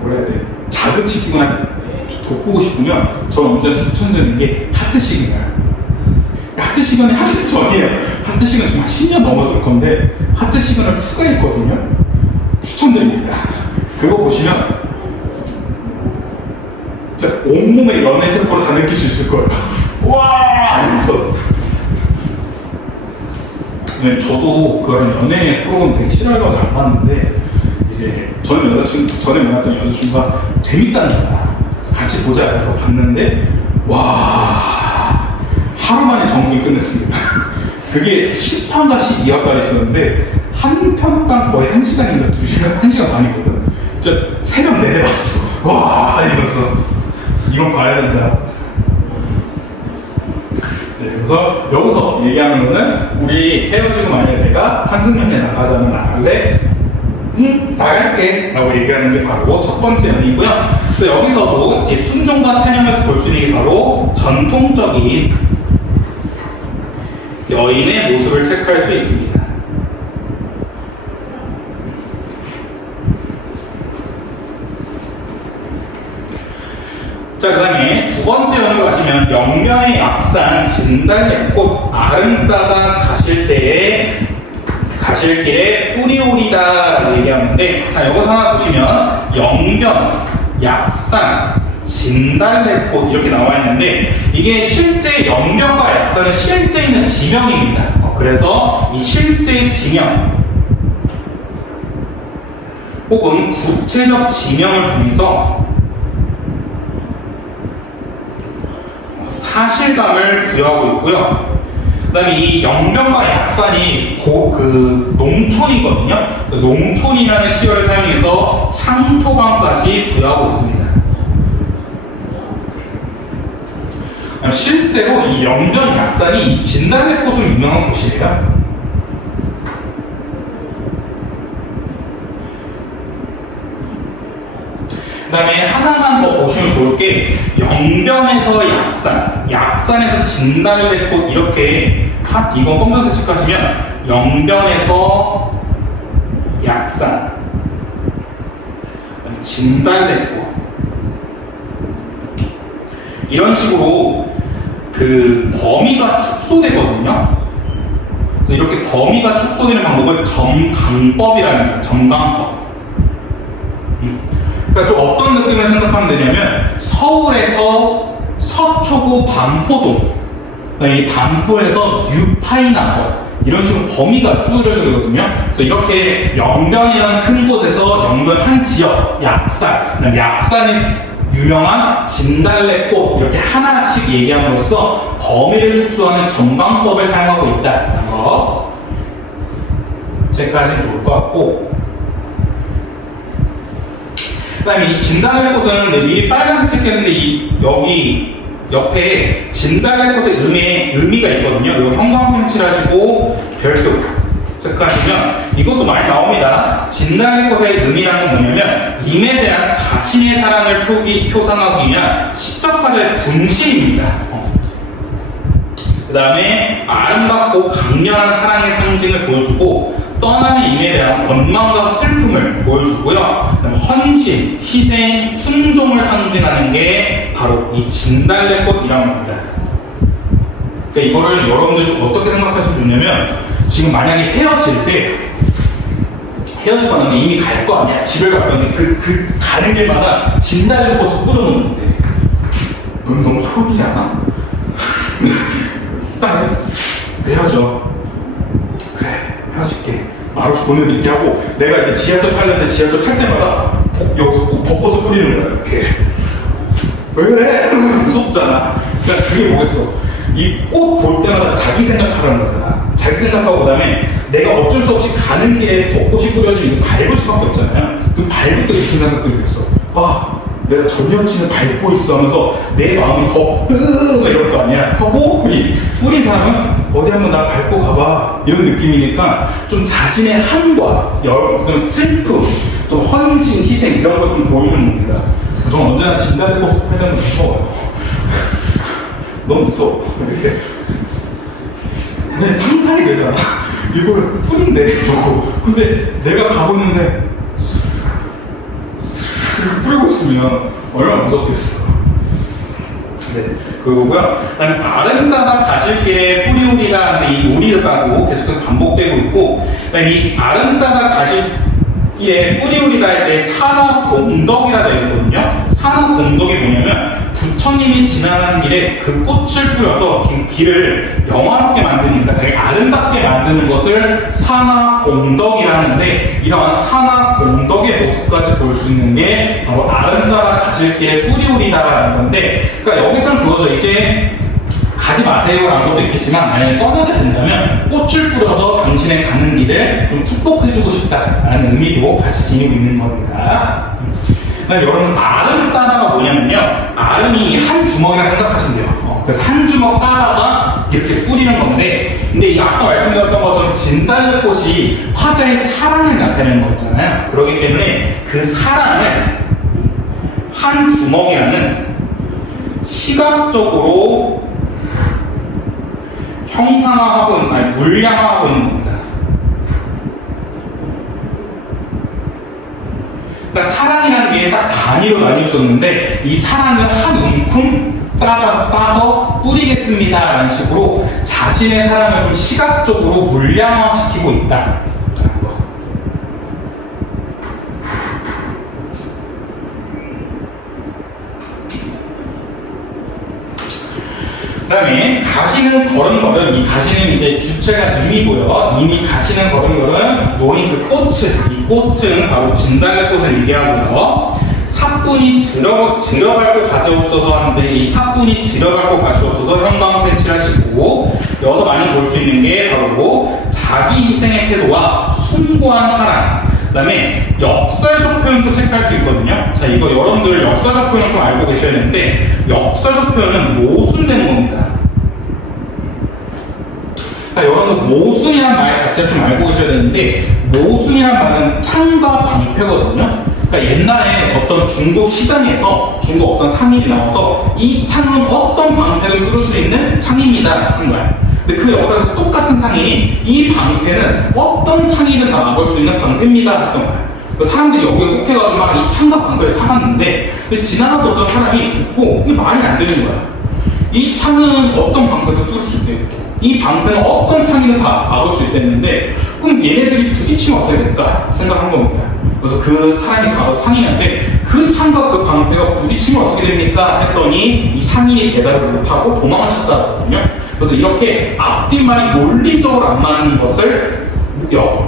뭐라 해야 돼? 자극시키거나 돋구고 싶으면 저는 언제나 추천드리는 게 하트 시그널. 하트 시그널이 합식 전이에요. 하트 시그널 지금 한 10년 넘었을 건데 하트 시그널 2가 있거든요. 추천드립니다. 그거 보시면 진짜 온몸의 연애 세포를 다 느낄 수 있을 거예요. 와! 이랬어. 네, 저도 그런 연애 프로그램 되게 싫어해가지고 안 봤는데 이제 전에 만났던 여자친구가 재밌다는 거야. 같이 보자 해서 봤는데 와 하루 만에 정주행 끝냈습니다. 그게 10화인가 12화까지 있었는데 한 편당 거의 1시간인가 2시간, 1시간 반이거든. 진짜 새벽 내내 봤어. 와 이러면서 이건 봐야 된다. 네, 그래서 여기서 얘기하는 거는 우리 헤어지고 만약에 내가 환승연애 나가자면 나갈래? 응, 나갈게 라고 얘기하는 게 바로 첫 번째 연이고요. 또 여기서도 이제 순종과 체념에서 볼 수 있는 게 바로 전통적인 여인의 모습을 체크할 수 있습니다. 자, 그 다음에 두 번째 연으로 가시면 영면의 약산, 진달래꽃, 아름다다 가실 길에 뿌리 오리다 얘기하는데, 자, 이거 하나 보시면 영면, 약산, 진달래꽃 이렇게 나와 있는데 이게 실제 영면과 약산은 실제 있는 지명입니다. 그래서 이 실제 지명 혹은 구체적 지명을 통해서 사실감을 부여하고 있고요. 그 다음에 이 영면과 약산이 농촌이거든요. 농촌이라는 시어를 사용해서 향토감까지 부여하고 있습니다. 실제로 이 영면 약산이 이 진달래꽃으로 유명한 곳이에요. 그 다음에 하나만 더 보시면 좋을 게 영면에서 약산, 약산에서 진달래꽃 이렇게 이건 검정색 체크하시면 영면에서 약산, 진달래꽃 이런 식으로 그 범위가 축소되거든요. 그래서 이렇게 범위가 축소되는 방법을 정강법이라는 거예요. 정강법. 그러니까 좀 어떤 느낌을 생각하면 되냐면 서울에서 서초구 반포동, 이 반포에서 뉴파이나벌 이런 식으로 범위가 줄어들거든요. 그래서 이렇게 영면이라는 큰 곳에서 영면 한 지역, 약산, 약산에 유명한 진달래꽃 이렇게 하나씩 얘기함으로써 범위를 축소하는 정강법을 사용하고 있다는 거 체크하시면 좋을 것 같고, 그 다음에 이 진달래꽃은 미리 빨간색 체크했는데 여기 옆에 진달래꽃의 의미가 있거든요. 이거 형광펜 칠하시고 별도 체크하시면 이것도 많이 나옵니다. 진달래꽃의 의미라는 건 뭐냐면 임에 대한 자신의 사랑을 표상하기 위한 시적화자의 분신입니다. 그 다음에 아름답고 강렬한 사랑의 상징을 보여주고 떠나는 임에 대한 원망과 슬픔을 보여주고요. 헌신, 희생, 순종을 상징하는 게 바로 이 진달래꽃이라는 겁니다. 그러니까 이거를 여러분들 어떻게 생각하시면 좋냐면 지금 만약에 헤어지고 나면 이미 갈 거 아니야. 집을 갈 건데 그 가는 길마다 진달래꽃을 뿌려놓는데 넌 너무 소름이지 않아? 딱 헤어져. 그래, 헤어질게. 말없이 보내드릴게 하고 내가 이제 지하철 타려는데 지하철 탈 때마다 여기서 꼭 벚꽃을 뿌리는 거야. 이렇게. 왜? 무섭잖아. 그러니까 그게 뭐겠어. 이 꽃 볼 때마다 자기 생각하라는 거잖아. 자기 생각하고 그다음에 내가 어쩔 수 없이 가는 길에 벚꽃이 뿌려지면 이거 밟을 수밖에 없잖아요. 그 밟을 때 무슨 생각들이 있어. 아, 내가 전 여친을 밟고 있어 하면서 내 마음이 더 이럴 거 아니야 하고 이 뿌린 사람은 어디 한번 나 밟고 가봐 이런 느낌이니까 좀 자신의 한과 좀 슬픔, 좀 헌신, 희생 이런 걸 좀 보여주는 겁니다. 저는 언제나 진달래 꽃 회장은 무서워요. 너무 무서워. 이렇게 근데 상상이 되잖아. 이걸 뿌린대 저거. 근데 내가 가고 있는데 뿌리고 있으면 얼마나 무섭겠어. 네, 그거고요. 그다음에 아름다다 가실길에 뿌리오리라 하는데 이 우리가도 계속 반복되고 있고, 그다음에 이 아름다다 가실길에 뿌리오리다 할 때 산화공덕이라 되어 있거든요. 산화공덕이 뭐냐면 부처님이 지나가는 길에 그 꽃을 뿌려서 길을 영화롭게 만드니까 되게 아름답게 만드는 것을 산화공덕이라는데, 이러한 산화공덕의 모습까지 볼 수 있는 게 바로 아름다다 가실길에 뿌리오리다라는 건데, 그러니까 여기서는 그거죠. 이제 가지 마세요라는 것도 있겠지만 만약에 떠나게 된다면 꽃을 뿌려서 당신의 가는 길을 좀 축복해주고 싶다라는 의미도 같이 지니고 있는 겁니다. 여러분 아름따다가 뭐냐면요, 아름이 한 주먹이라 생각하시면 돼요. 그래서 한 주먹 따다가 이렇게 뿌리는 건데, 근데 이 아까 말씀드렸던 것처럼 진달래꽃이 화자의 사랑을 나타내는 거잖아요. 그렇기 때문에 그 사랑을 한 주먹이라는 시각적으로 형상화하고 물량화하고 있는 겁니다. 그러니까 사랑이라는 게 딱 단위로 나뉠 수 있는데, 이 사랑을 한 움큼 따서 뿌리겠습니다 라는 식으로 자신의 사랑을 좀 시각적으로 물량화시키고 있다. 그 다음에 가시는 걸음걸음, 이 가시는 이제 주체가 이미고요. 이미 가시는 걸음걸음 놓인 그 꽃은, 이 꽃은 바로 진달래꽃을 얘기하고요. 사뿐히 들어갈고 가시옵소서 하는데, 이 사뿐히 들어갈고 가시옵소서 형광 펜칠 하시고, 여기서 많이 볼 수 있는 게 바로 자기 희생의 태도와 숭고한 사랑, 그 다음에 역설적 표현도 체크할 수 있거든요. 자, 이거 여러분들 역설적 표현 좀 알고 계셔야 되는데, 역설적 표현은 모순되는 겁니다. 그러니까 여러분 모순이란 말 자체를 좀 알고 계셔야 되는데, 모순이란 말은 창과 방패거든요. 그러니까 옛날에 어떤 중국 시장에서 중국 어떤 상인이 나와서 이 창은 어떤 방패를 뚫을 수 있는 창입니다 하는 거야. 근데 그 옆에서 똑같은 상인이 이 방패는 어떤 창이든 다 막을 수 있는 방패입니다 했던 거야. 그 사람들이 여기에 혹해가지고 막 이 창과 방패를 사갔는데, 근데 지나가던 어떤 사람이 듣고 이게 말이 안 되는 거야. 이 창은 어떤 방패도 뚫을 수 있대. 이 방패는 어떤 창이든 다 막을 수 있댔는데, 그럼 얘네들이 부딪히면 어떻게 될까 생각한 겁니다. 그래서 그 사람이 가서 상인한테 그 창과 그 방패가 부딪히면 어떻게 됩니까? 했더니 이 상인이 대답을 못하고 도망을 쳤다거든요. 그래서 이렇게 앞뒷말이 논리적으로 안 맞는 것을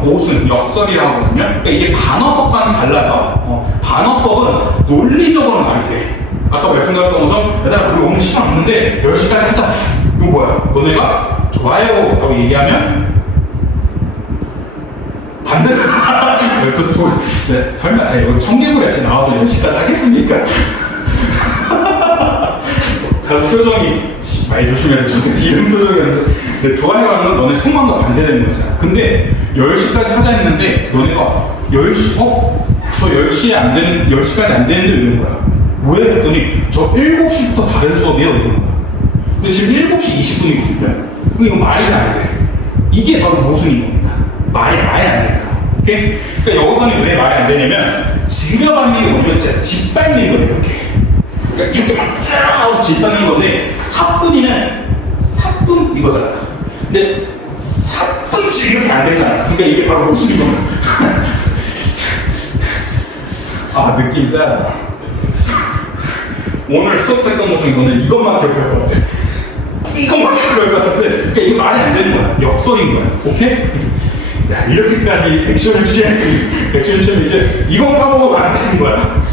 모순, 역설이라고 하거든요. 그러니까 이게 반어법과는 달라요. 반어법은 논리적으로 말이 돼. 아까 말씀드렸던 것처럼 얘들아 우리 오늘 시간 없는데 10시까지 하자. 이거 뭐야? 너네가 좋아요 라고 얘기하면 반대다. 설마 제가 여기서 청개구리 같이 나와서 10시까지 하겠습니까? 다른 표정이 많이 조심해야 돼. 이런 표정이었는데, 좋아요 하는 건 너네 속마음과 반대되는 거잖아. 근데 10시까지 하자 했는데 너네가 10시, 저 10시에 안 되는, 10시까지 안 되는데 왜 이런 거야? 왜? 했더니 저 7시부터 다른 수업이에요 이런 거야. 근데 지금 7시 20분이거든요. 이거 말이 안 돼. 이게 바로 모순인 겁니다. 말이 안 됩니다. 오케이? 그러니까 여기서는 왜 말이 안 되냐면, 지려받는 게 뭐냐면 진짜 짓밟는 거예요. 이렇게. 그러니까 이렇게 막 짓밟는 건데, 사뿐이는 사뿐 이거잖아. 근데 사뿐씩 이렇게 안 되잖아. 그러니까 이게 바로 모순인 겁니다. 아, 느낌 세다. 오늘 수업했던 것 중에 너는 이것만 기억할 것 같아. 이것만 기억할 것 같은데, 그러니까 이게 말이 안 되는 거야. 역설인 거야. 오케이? 야, 이렇게까지 액션을 취했으니, 이제 이건 까먹으면 안 되는 거야.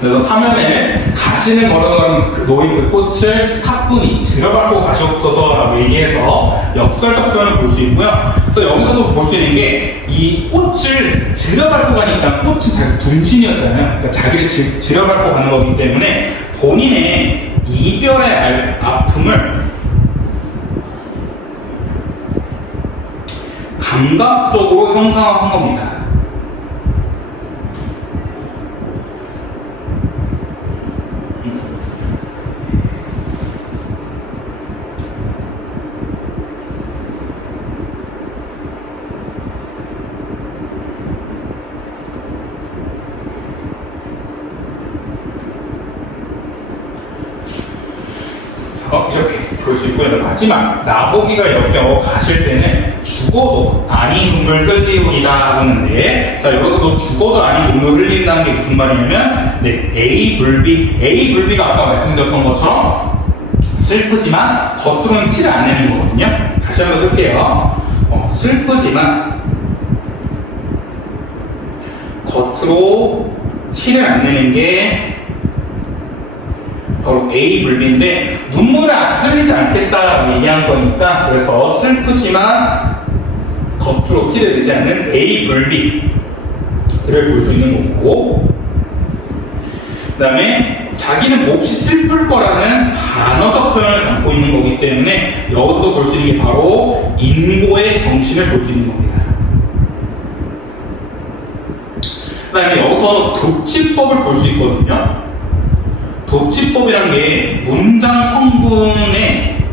그래서 사면에 가시는 걸어간 그 놓인 그 꽃을 사뿐히 지려밟고 가시옵소서라고 얘기해서 역설적 표현을 볼 수 있고요. 그래서 여기서도 볼 수 있는 게 이 꽃을 지려밟고 가니까 꽃은 자기 분신이었잖아요. 그러니까 자기를 지려밟고 가는 거기 때문에 본인의 이별의 아픔을 감각적으로 형상화한 겁니다. 이렇게 볼 수 있고요. 마지막 나보기가 역겨워 가실 때는 죽어도 아니 눈물 흘리우리다 하는데, 자 여기서도 죽어도 아니 눈물 흘린다는 게 무슨 말이냐면, 네, A 불비가 아까 말씀드렸던 것처럼 슬프지만 겉으로는 티를 안 내는 거거든요. 다시 한번 쓸게요. 슬프지만 겉으로 티를 안 내는 게 바로 A 불비인데, 눈물을 흘리지 않겠다라고 얘기한 거니까, 그래서 슬프지만 겉으로 티를 내지 않는 A 불비를 볼 수 있는 거고, 그 다음에 자기는 몹시 슬플 거라는 반어적 표현을 담고 있는 거기 때문에 여기서도 볼 수 있는 게 바로 인고의 정신을 볼 수 있는 겁니다. 그 다음에 여기서 도치법을 볼 수 있거든요. 도치법이란 게 문장 성분의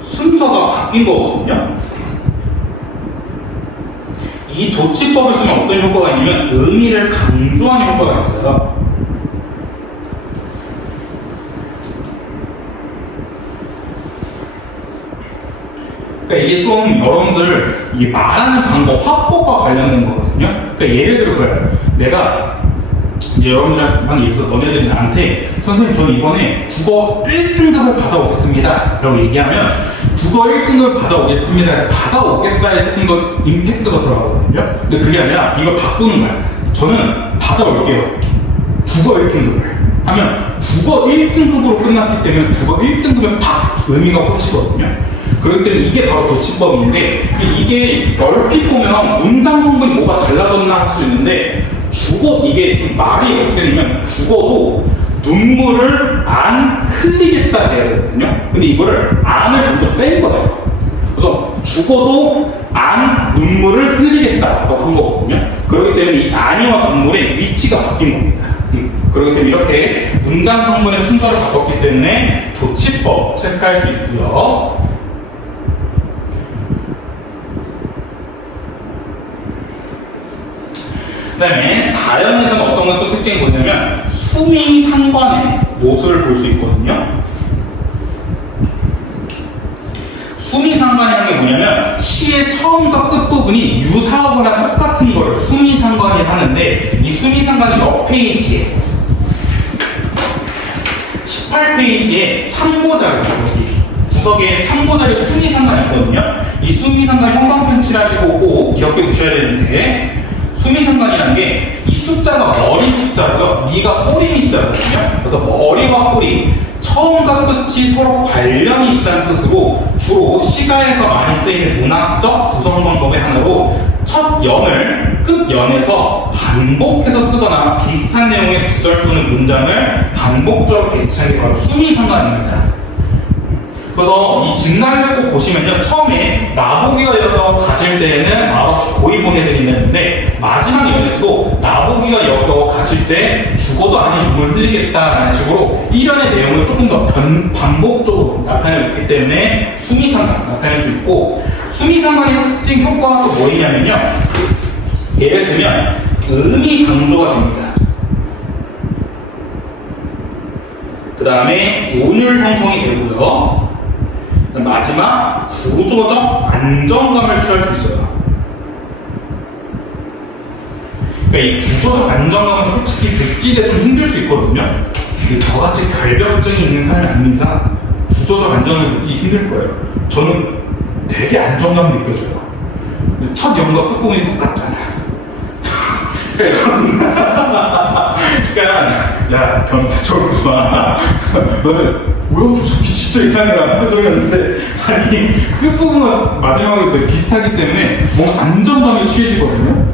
순서가 바뀐 거거든요. 이 도치법을 쓰면 어떤 효과가 있냐면 의미를 강조하는 효과가 있어요. 그러니까 이게 좀 여러분들 이 말하는 방법, 화법과 관련된 거거든요. 그러니까 예를 들어 그래요. 내가 이제 여러분들한테 막 얘기해서 너네들이 나한테 선생님 저는 이번에 국어 1등급을 받아오겠습니다 라고 얘기하면 국어 1등급을 받아오겠습니다, 받아오겠다에 조금 더 임팩트가 들어가거든요. 근데 그게 아니라 이걸 바꾸는 거야. 저는 받아올게요, 국어 1등급을 하면 국어 1등급으로 끝났기 때문에 국어 1등급은 팍 의미가 확실하거든요. 그렇기 때문에 이게 바로 도치법인데, 이게 얼핏 보면 문장 성분이 뭐가 달라졌나 할 수 있는데, 이게 말이 어떻게 되냐면 죽어도 눈물을 안 흘리겠다 해야 되거든요. 근데 이거를 안을 먼저 뺀 거예요. 그래서 죽어도 안 눈물을 흘리겠다라고 한 거거든요. 그렇기 때문에 이 안이와 눈물의 위치가 바뀐 겁니다. 그렇기 때문에 이렇게 문장 성분의 순서를 바꿨기 때문에 도치법 체크할 수 있고요. 그 다음에 사연에서는 어떤 것도 특징이 뭐냐면 수미상관의 모습을 볼 수 있거든요. 수미상관이라는 게 뭐냐면 시의 처음과 끝부분이 유사하거나 똑같은 거를 수미상관이 하는데, 이 수미상관이 몇 페이지에 18페이지에 참고자료, 구석에 참고자료 수미상관이 있거든요. 이 수미상관 형광펜 칠하시고 꼭 기억해 두셔야 되는데, 수미상관이라는 게 이 숫자가 머리 숫자고요, 미가 꼬리 미자거든요. 그래서 머리와 꼬리, 처음과 끝이 서로 관련이 있다는 뜻으로 주로 시가에서 많이 쓰이는 문학적 구성 방법의 하나로 첫 연을 끝 연에서 반복해서 쓰거나 비슷한 내용의 구절 또는 문장을 반복적으로 배치하는 게 바로 수미상관입니다. 그래서 이 진단을 꼭 보시면요, 처음에 나보기가 역겨워 가실 때에는 말없이 고의 보내드린다는데, 마지막 연에서도 나보기가 역겨워 가실 때 죽어도 아닌 눈물 흘리겠다라는 식으로 일련의 내용을 조금 더 반복적으로 나타내고 있기 때문에 수미상관 나타낼 수 있고, 수미상관의 특징 효과가 또 뭐냐면요, 예를 들면 의미 강조가 됩니다. 그 다음에 운율 형성이 되고요. 마지막 구조적 안정감을 취할 수 있어요. 그러니까 이 구조적 안정감은 솔직히 느끼기가 좀 힘들 수 있거든요. 저같이 결벽증이 있는 사람이 아닌 이상 구조적 안정감을 느끼기 힘들 거예요. 저는 되게 안정감을 느껴져요. 첫 연과 끝부분이 똑같잖아요. 그러니까 야 변태 저러지 마. 너는 뭐야 저 새끼 진짜 이상하다 표정이었는데 아니 끝부분 마지막에 되게 비슷하기 때문에 뭔가 안정감이 취해지거든요.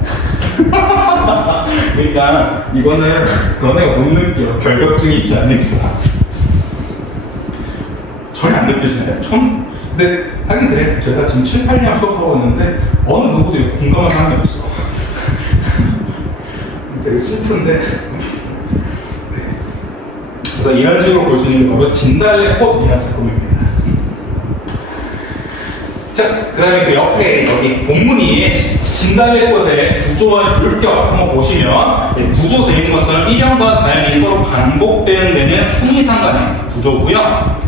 그러니까 이거는 너네가 못 느껴. 결벽증이 있지 않는 이상 전혀 안 느껴지나요? 근데 하긴 그래. 제가 지금 7, 8년 수업하고 있는데 어느 누구도 이거 공감한 사람이 없어. 되게 슬픈데. 네. 그래서 이런 식으로 볼 수 있는 게 바로 진달래꽃이라는 작품입니다. 자, 그 다음에 그 옆에 여기 본문이 진달래꽃의 구조와 율격 한번 보시면 구조되어 있는 것처럼 1형과 4형이 서로 반복되는 데는 순위상관의 구조고요.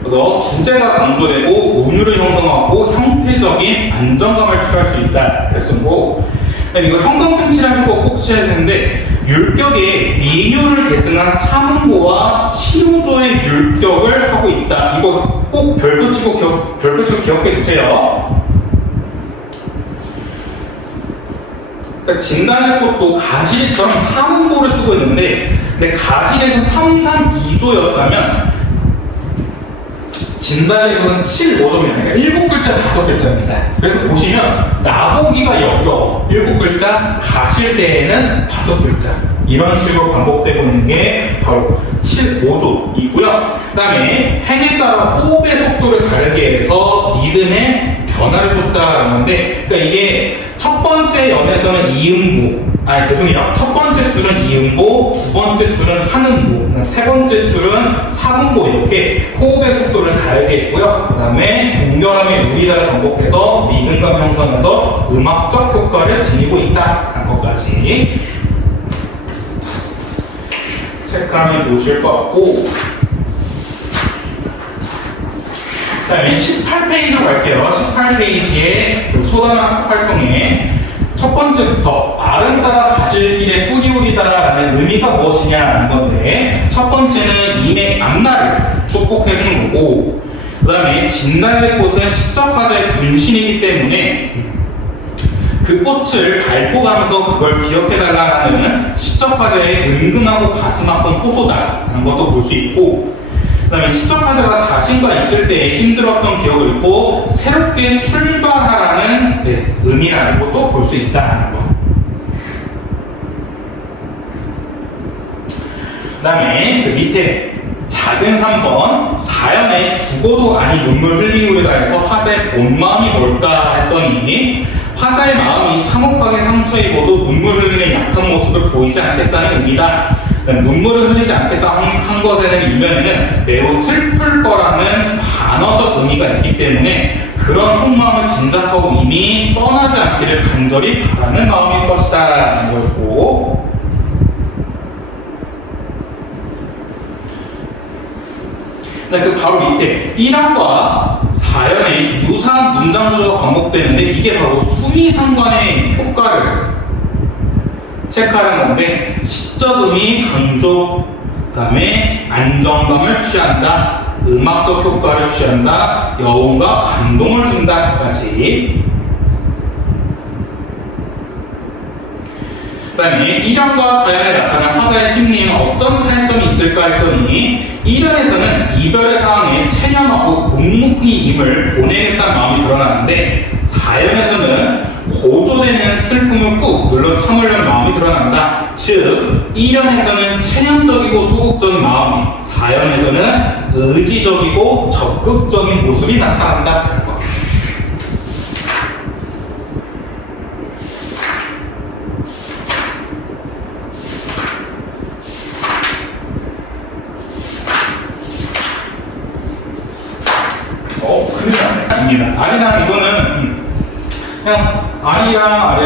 그래서 주제가 강조되고 운율을 형성하고 형태적인 안정감을 취할 수 있다. 그랬었고 이거 형광펜칠하시고 꼭 치셔야 되는데 율격에 미묘를 계승한 3음보와 7호조의 율격을 하고 있다. 이거 꼭 별표 치고 기억해 두세요. 그러니까 진달래꽃도 가실처럼 3음보를 쓰고 있는데 근데 가실에서 3, 3, 2조였다면 진달래꽃은 7, 5점이니까 7글자 5글자입니다. 그래서 보시면 나보기가 역겨워 7글자, 가실대에는 5글자 이런 식으로 반복되고 있는 게 바로 7, 5조이고요. 그 다음에 행에 따라 호흡의 속도를 다르게 해서 리듬의 변화를 줬다라는 건데 그러니까 이게 첫 번째 연에서는 2음보 첫 번째 줄은 2음보, 두 번째 줄은 한음보, 세 번째 줄은 3음보 이렇게 호흡의 속도를 다르게 했고요. 그 다음에 종결함의 우리다를 반복해서 리듬감 형성해서 음악적 효과를 지니고 있다는 것까지 체크하면 좋으실 것 같고 그 다음에 18페이지로 갈게요. 18페이지에 소단원 학습활동에 첫 번째부터 아름다운 가실길에 뿌리오리다라는 의미가 무엇이냐라는 건데 첫 번째는 인의 앞날을 축복해주는 거고 그 다음에 진달래꽃은 시적화자의 분신이기 때문에 그 꽃을 밟고 가면서 그걸 기억해달라는 시적화자의 은근하고 가슴 아픈 호소다라는 것도 볼 수 있고 그 다음에 시적화자가 자신과 있을 때 힘들었던 기억을 잊고 새롭게 출발하라는 의미라는 것도 볼 수 있다는 거. 그 다음에 그 밑에 작은 3번 사연에 죽어도 아니 눈물 흘리우리다 해서 화자의 본 마음이 뭘까 했더니 화자의 마음이 참혹하게 상처 입어도 눈물 흘리는 약한 모습을 보이지 않겠다는 의미다. 눈물을 흘리지 않겠다 한 것에는 이면에는 매우 슬플 거라는 반어적 의미가 있기 때문에 그런 속마음을 짐작하고 이미 떠나지 않기를 간절히 바라는 마음일 것이다 라는 거였고 그 바로 밑에 1항과 4연의 유사한 문장 구조가 반복되는데 이게 바로 순위상관의 효과를 체크하는 건데 시적 의미 강조 그 다음에 안정감을 취한다 음악적 효과를 취한다 여운과 감동을 준다까지 그 다음에 1연과 4연에 나타난 화자의 심리에는 어떤 차이점이 있을까 했더니 1연에서는 이별의 상황에 체념하고 묵묵히임을 보내겠다는 마음이 드러나는데 4연에서는 고조되는 슬픔을 꾹 눌러 참으려는 마음이 드러난다. 즉 1연에서는 체념적이고 소극적인 마음이 4연에서는 의지적이고 적극적인 모습이 나타난다. 큰일 났네. 입니다. 아리랑 이거는 그냥 아리랑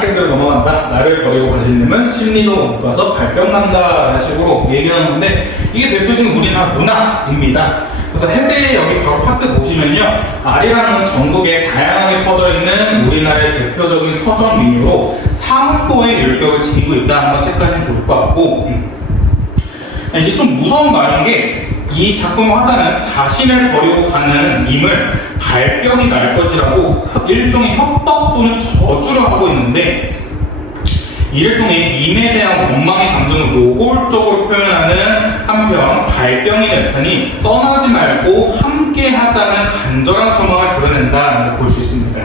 땡들 넘어간다. 나를 버리고 가신 님은 심리도 못 가서 발병 난다. 라는 식으로 얘기하는 건데 이게 대표적인 우리나라 문화입니다. 그래서 해제 여기 바로 파트 보시면요. 아리랑은 전국에 다양하게 퍼져 있는 우리나라의 대표적인 서전 민요로 상음보의 율격을 지니고 있다. 한번 체크하시면 좋을 것 같고 이게 좀 무서운 말인 게 이 작품 화자는 자신을 버리고 가는 임을 발병이 날 것이라고 일종의 협박 또는 저주를 하고 있는데 이를 통해 임에 대한 원망의 감정을 노골적으로 표현하는 한편 발병이 될 테니 떠나지 말고 함께 하자는 간절한 소망을 드러낸다라고 볼 수 있습니다.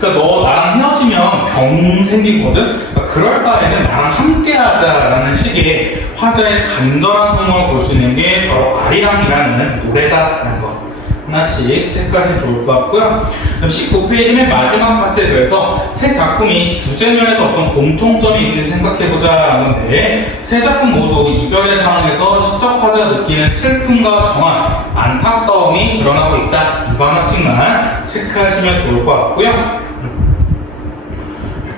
그러니까 너 나랑 헤어지면 병 생기거든? 그러니까 그럴 바에는 나랑 함께 하자라는 식의 화자의 간절한 소망을 볼 수 있는 게 바로 아리랑이라는 노래다라는 거 하나씩 체크하시면 좋을 것 같고요. 19페이지 맨 마지막 파트에 대해서 세 작품이 주제면에서 어떤 공통점이 있는지 생각해보자 하는데 세 작품 모두 이별의 상황에서 시적 화자가 느끼는 슬픔과 정한 안타까움이 드러나고 있다. 이거 하나씩만 체크하시면 좋을 것 같고요.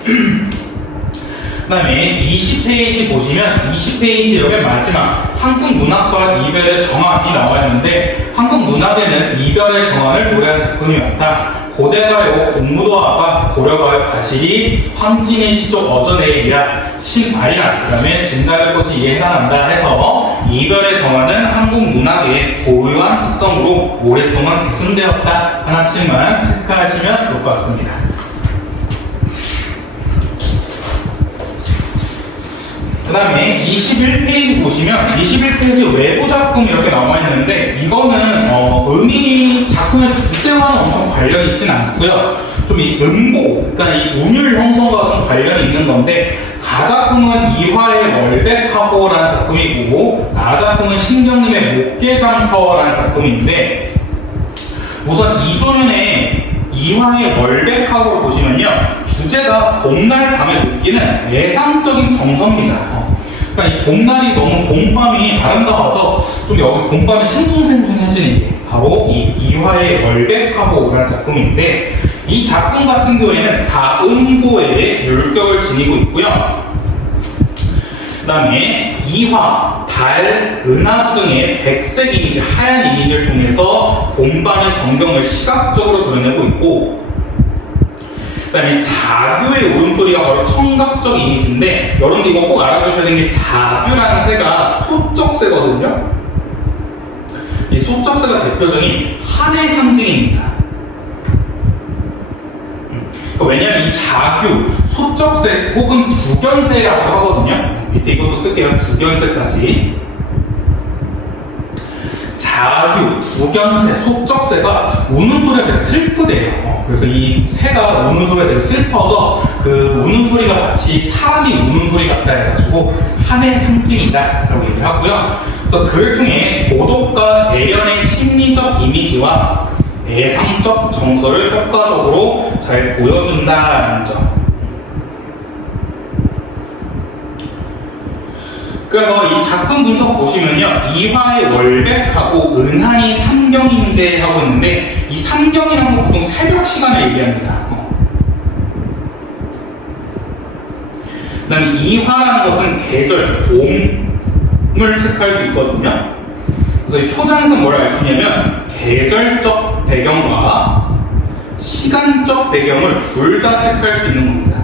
그 다음에 20페이지 보시면 20페이지 여기 마지막 한국 문학과 이별의 정한이 나와 있는데 한국 문학에는 이별의 정한을 노래한 작품이 많다. 고대가요 공무도화가 고려가요 가실이 황진의 시족 어전에이야 신아리랑 그 다음에 진달의 꽃이 이해해나간다 해서 이별의 정한은 한국 문학의 고유한 특성으로 오랫동안 계승되었다. 하나씩만 체크하시면 좋을 것 같습니다. 그 다음에 21페이지 보시면 21페이지 외부 작품 이렇게 나와 있는데 이거는 작품의 주제와는 엄청 관련이 있진 않고요. 좀 이 음보, 그러니까 이 운율 형성과 좀 관련이 있는 건데 가작품은 이화의 월백하고라는 작품이고 나작품은 신경림의 목계장터라는 작품인데 우선 이조연의 이화의 월백하고를 보시면요 주제가 봄날 밤에 느끼는 예상적인 정서입니다. 그러니까 이 봄날이 너무 봄밤이 아름다워서 좀 여기 봄밤이 싱숭생숭해지는 게 바로 이 이화의 월백하고라는 작품인데 이 작품 같은 경우에는 사음보의 율격을 지니고 있고요. 그 다음에 이화, 달, 은하수 등의 백색 이미지, 하얀 이미지를 통해서 봄밤의 정경을 시각적으로 드러내고 있고 그 다음에 자규의 울음소리가 바로 청각적 이미지인데 여러분들 이거 꼭 알아두셔야 되는 게 자규라는 새가 소쩍새거든요. 이 소쩍새가 대표적인 한의 상징입니다. 왜냐하면 이 자규, 소쩍새 혹은 두견새라고 하거든요. 밑에 이것도 쓸게요. 두견새까지. 자규, 두견새, 소쩍새가 우는 소리가 되게 슬프대요. 그래서 이 새가 우는 소리가 되게 슬퍼서 그 우는 소리가 마치 사람이 우는 소리 같다 해가지고 한의 상징이다 라고 얘기를 하고요. 그래서 그를 통해 고독과 대련의 심리적 이미지와 예상적 정서를 효과적으로 잘 보여준다는 점. 그래서 이 작품 분석 보시면요 이화의 월백하고 은한이 삼경인재하고 있는데 이 삼경이라는 건 보통 새벽 시간을 얘기합니다. 그 다음에 이화라는 것은 계절, 봄을 체크할 수 있거든요. 그래서 이 초장에서 뭘 알 수 있냐면 계절적 배경과 시간적 배경을 둘 다 체크할 수 있는 겁니다.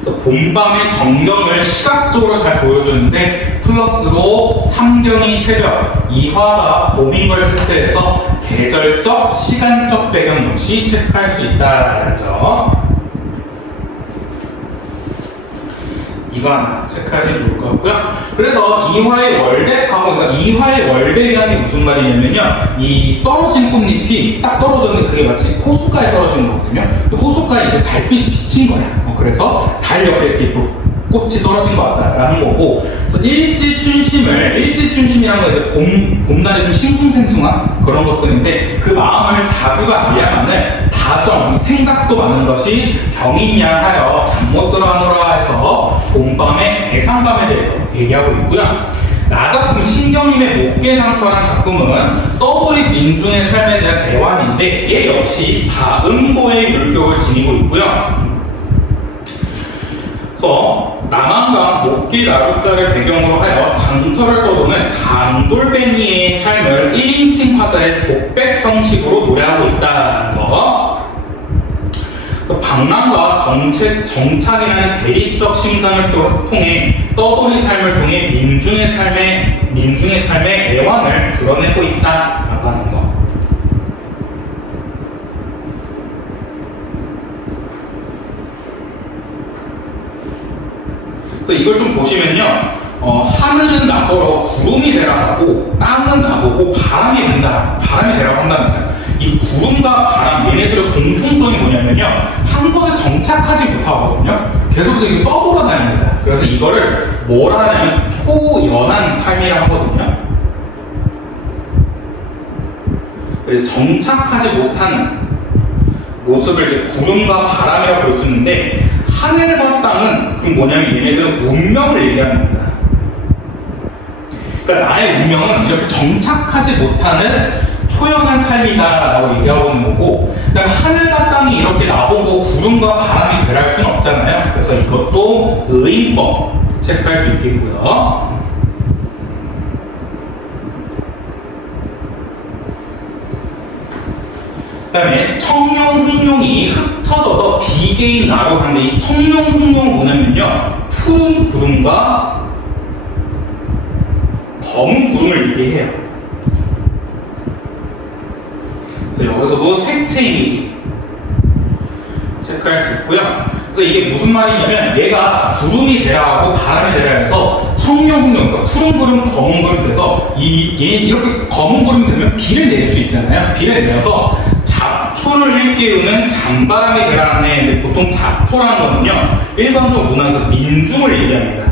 그래서 봄밤의 정경을 시각적으로 잘 보여주는데 플러스로 삼경이 새벽, 이화가 봄인 걸 체크해서 계절적, 시간적 배경 역시 체크할 수 있다는 점. 이거 하나 체크하시면 좋을 것 같고요. 그래서 이화의 월백하고, 그러니까 이화의 월백이라는 게 무슨 말이냐면요. 이 떨어진 꽃잎이 딱 떨어졌는데 그게 마치 호숫가에 떨어진 거거든요. 호숫가에 이제 달빛이 비친 거야. 그래서 달 옆에 이렇게 꽃이 떨어진 것 같다라는 거고. 그래서 일지춘심이라는 건 이제 봄날에 좀 싱숭생숭한 그런 것들인데 그 마음을 자구가 알야만을 다정, 생각도 많은 것이 병인양하여 잠 못 들어하노라 해서 봄밤의 애상밤에 대해서 얘기하고 있고요. 나작품 신경림의 목계장터라는 작품은 떠돌이 민중의 삶에 대한 애환인데 얘 역시 사음보의 율격을 지니고 있고요. 그래서 남한강 목기 나룻가를 배경으로 하여 장터를 떠도는 장돌뱅이의 삶을 1인칭 화자의 독백 형식으로 노래하고 있다는 거. 방랑과 정착이라는 대립적 심상을 통해 떠돌이 삶을 통해 민중의 삶의 애환을 드러내고 있다라고 하는 거. 그래서 이걸 좀 보시면요. 하늘은 나보러 구름이 되라 하고 땅은 나보고 바람이 되라고 한답니다. 이 구름과 바람 얘네들의 공통점이 뭐냐면요. 한 곳에 정착하지 못하거든요. 계속해서 이게 떠돌아다닙니다. 그래서 이거를 뭐라 하냐면 초연한 삶이라 하거든요. 그래서 정착하지 못하는 모습을 이제 구름과 바람이라고 볼 수 있는데, 하늘과 땅은 그 뭐냐면 얘네들은 운명을 얘기하는 겁니다. 그러니까 나의 운명은 이렇게 정착하지 못하는 초연한 삶이다라고 얘기하고 있는 거고, 그다음에 하늘과 땅이 이렇게 나보고 구름과 바람이 되랄 수는 없잖아요. 그래서 이것도 의인법 체크할 수 있겠고요. 그 다음에 청룡흑룡이 흩어져서 비개인 나로 하는데, 이 청룡흑룡은 뭐냐면요, 푸른 구름과 검은 구름을 얘기해요. 그래서 여기서도 색채 이미지 체크할 수 있고요. 그래서 이게 무슨 말이냐면, 얘가 구름이 되라 하고 바람이 되라 해서 청룡흑룡, 그러니까 푸른 구름, 검은 구름 돼서 얘 이렇게 검은 구름 되면 비를 낼 수 있잖아요. 비를 내서 잡초를 일깨우는 잔바람이 되라는, 보통 잡초라는 거는요, 일반적으로 문화에서 민중을 얘기합니다.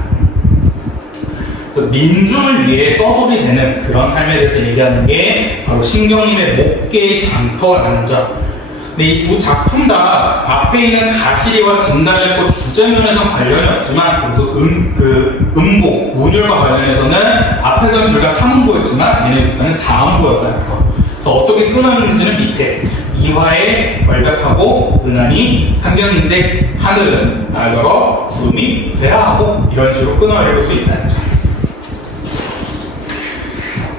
그래서 민중을 위해 떠돌이 되는 그런 삶에 대해서 얘기하는 게 바로 신경림의 목계의 장터라는 점. 근데 이 두 작품 다 앞에 있는 가시리와 진달래꽃 주제면에서 관련이 없지만, 그래도 음복, 운율과 관련해서는 앞에서는 둘 다 3음보였지만 얘네 둘 다는 4음보였다는 거. 그래서 어떻게 끊어있는지는 밑에 이화에 완벽하고 은하니 상경인재 하늘은 나더러 구름이 되라 하고 이런 식으로 끊어 읽을 수 있다는 점.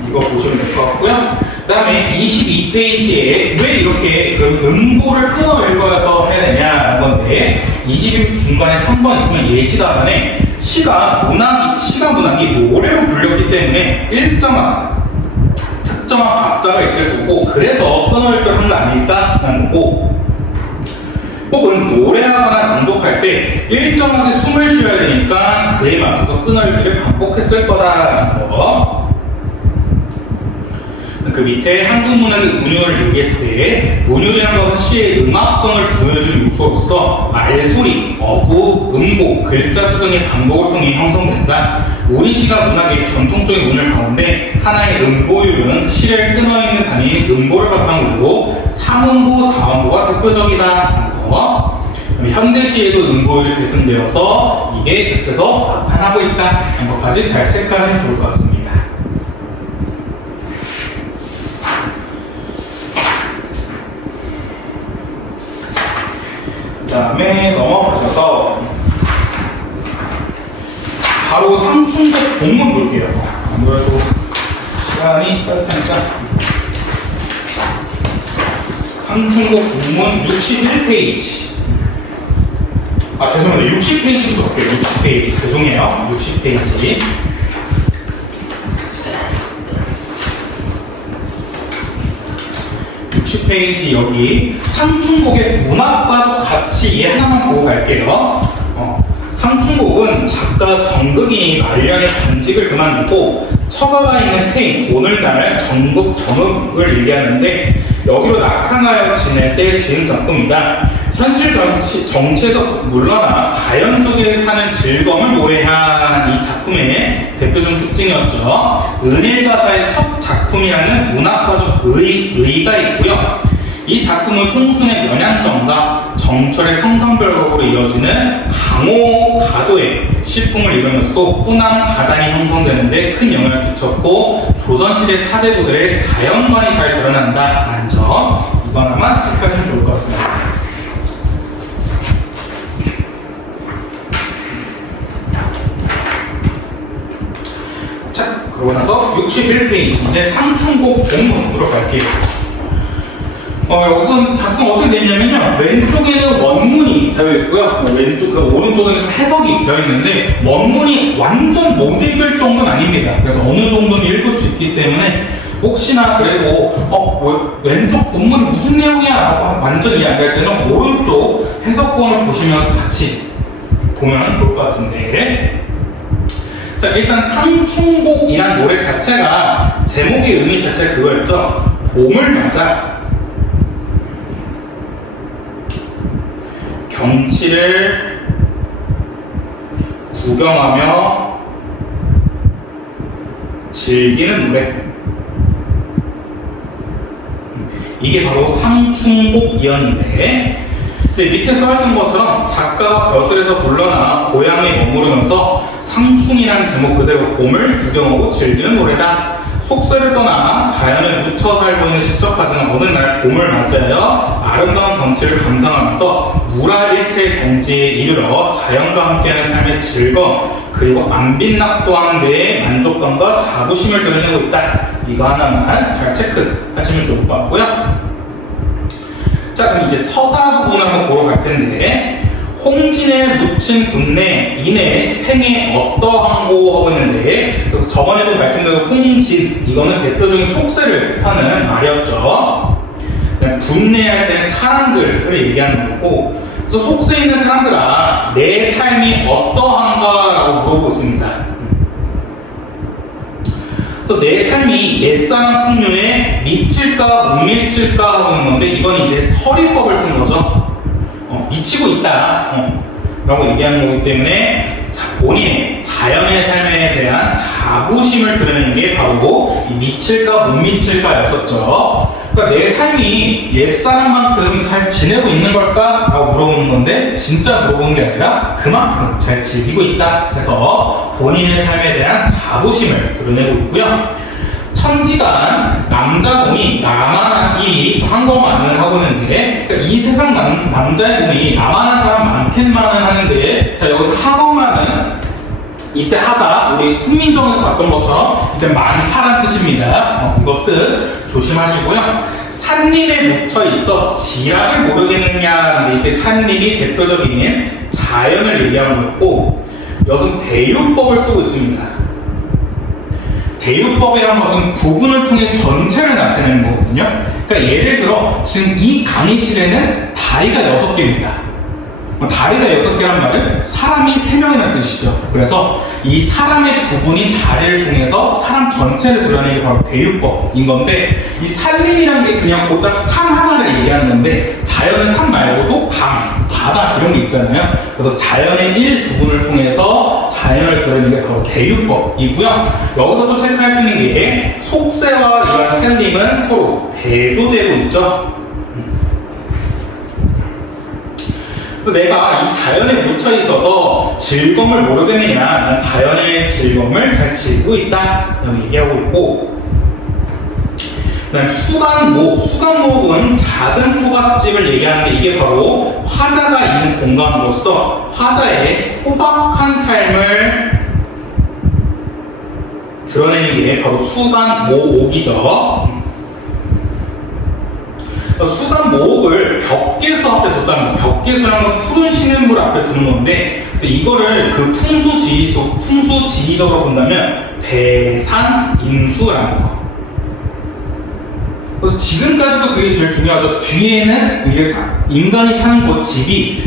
이거 보시면 될 것 같고요. 그 다음에 22페이지에 왜 이렇게 그 음보를 끊어 읽어서 해야 되냐는 건데, 22 중간에 3번 있으면 예시답안에 시가 문학이 노래로 불렸기 때문에 일정한 특정한 박자가 있을 거고, 그래서 끊어 읽기를 한 거 아닐까라는 거고, 혹은 노래하거나 낭독할 때 일정하게 숨을 쉬어야 되니까 그에 맞춰서 끊어 읽기를 반복했을 거다라는 거. 그 밑에 한국 문학의 운율을 얘기했을 때, 운율이라는 것은 시의 음악성을 보여주는 요소로서 말소리, 어구, 음보, 글자 수 등의 반복을 통해 형성된다. 우리 시가 문학의 전통적인 운율 가운데 하나의 음보율은 시를 끊어있는 단위인 음보를 바탕으로 3음보, 4음보가 대표적이다라는 거. 현대시에도 음보율이 계승되어서 이게 계속해서 나타나고 있다는 것까지 잘 체크하시면 좋을 것 같습니다. 그 다음에 넘어가셔서 바로 상충곡 본문 볼게요. 아무래도 시간이 빠듯하니까. 상충곡 본문 61페이지. 죄송합니다. 60페이지부터 볼게요. 60페이지. 죄송해요. 60페이지. 페이지 여기 상충곡의 문학사적 가치 얘 하나만 보고 갈게요. 상충곡은 작가 정극이 말년의 단직을 그만두고 처가가 있는 태인, 오늘날 전국 정읍을 얘기하는데, 여기로 낙하하여 지낼 때 지은 작품이다. 현실 정치에서 물러나 자연 속에 사는 즐거움을 노래한 이 작품의 대표적 특징이었죠. 은일가사의 첫 작품이라는 문학사적 의의가 있고요. 이 작품은 송순의 면양정과 정철의 성상별곡으로 이어지는 강호 가도의 시풍을 이루면서도 호남 가단이 형성되는데 큰 영향을 끼쳤고, 조선시대 사대부들의 자연관이 잘 드러난다는 점, 이거 하나만 체크하시면 좋을 것 같습니다. 그러고 나서 61페이지 이제 상충곡 본문으로 갈게요. 여기서 작품 어떻게 되냐면요, 왼쪽에는 원문이 되어 있고요, 오른쪽에는 좀 해석이 되어 있는데, 원문이 완전 못 읽을 정도는 아닙니다. 그래서 어느 정도는 읽을 수 있기 때문에 혹시나 그래도 왼쪽 본문이 무슨 내용이야 라고 완전 이해 안 갈 때는 오른쪽 해석본을 보시면서 같이 보면 좋을 것 같은데, 자, 일단 상충곡이란 노래 자체가 제목의 의미 자체가 그거였죠. 봄을 맞아 경치를 구경하며 즐기는 노래. 이게 바로 상충곡이었는데, 밑에 써있는 것처럼 작가가 벼슬에서 물러나 고향에 머무르면서 상충이라는 제목 그대로 봄을 구경하고 즐기는 노래다. 속세를 떠나 자연에 묻혀 살고 있는 시적하지는 어느 날 봄을 맞이하여 아름다운 경치를 감상하면서 무라일체 경지에 이르러 자연과 함께하는 삶의 즐거움 그리고 안 빛납도하는 데에 만족감과 자부심을 드러내고 있다. 이거 하나만 잘 체크하시면 좋을 것 같고요. 자, 그럼 이제 서사 부분을 한번 보러 갈 텐데, 홍진에 묻힌 군내 이내 생애 어떠한고 하고 있는데, 저번에도 말씀드린 홍진, 이거는 대표적인 속세를 뜻하는 말이었죠. 군내할 때는 사람들을 얘기하는 거고, 그래서 속세에 있는 사람들아, 내 삶이 어떠한가 라고 물어보고 있습니다. 그래서 내 삶이 옛사람 풍류에 미칠까 못 미칠까 하고 있는 건데, 이건 이제 서리법을 쓴 거죠. 미치고 있다 라고 얘기하는 거기 때문에 본인의 자연의 삶에 대한 자부심을 드러내는 게 바로 이 미칠까 못 미칠까 였었죠. 그러니까 내 삶이 옛사람만큼 잘 지내고 있는 걸까? 라고 물어보는 건데, 진짜 물어보는 게 아니라 그만큼 잘 즐기고 있다. 그래서 본인의 삶에 대한 자부심을 드러내고 있고요. 천지간 남자 공이 나만한 일이 한 것만은 하고 있는데, 그러니까 이 세상 남자의 공이 나만한 사람 많겠만은 하는데, 자, 여기서 하것만은 이때 하다 우리 훈민정에서 봤던 것처럼 이때 많다란 뜻입니다. 이것 뜻 조심하시고요. 산림에 묻혀 있어 지락을 모르겠느냐. 근데 이때 산림이 대표적인 자연을 얘기하는 거였고, 여기서 대유법을 쓰고 있습니다. 대유법이라는 것은 부분을 통해 전체를 나타내는 거거든요. 그러니까 예를 들어 지금 이 강의실에는 다리가 6개입니다. 다리가 6개란 말은 사람이 3명이라는 뜻이죠. 그래서 이 사람의 부분인 다리를 통해서 사람 전체를 드러내는 게 바로 대유법인 건데, 이 산림이라는 게 그냥 고작 산 하나를 얘기하는 건데, 자연은 산 말고도 강, 바다 이런 게 있잖아요. 그래서 자연의 일부분을 통해서 자연을 드러내는 게 바로 대유법이고요. 여기서도 체크할 수 있는 게 속세와 이런 산림은 서로 대조되고 있죠. 그래서 내가 이 자연에 묻혀 있어서 즐거움을 모르겠느냐, 난 자연의 즐거움을 잘 즐기고 있다 이렇게 얘기하고 있고, 그다음 수간목은 작은 초가집을 얘기하는데, 이게 바로 화자가 있는 공간으로서 화자의 소박한 삶을 드러내는 게 바로 수간모옥이죠. 수간모옥을 벽계수 앞에 뒀다는 거. 벽계수라는 건 푸른 시냇물 앞에 두는 건데, 그래서 이거를 그 풍수지리적으로 본다면 대산인수라는 거. 그래서 지금까지도 그게 제일 중요하죠. 뒤에는 이게 인간이 사는 곳 집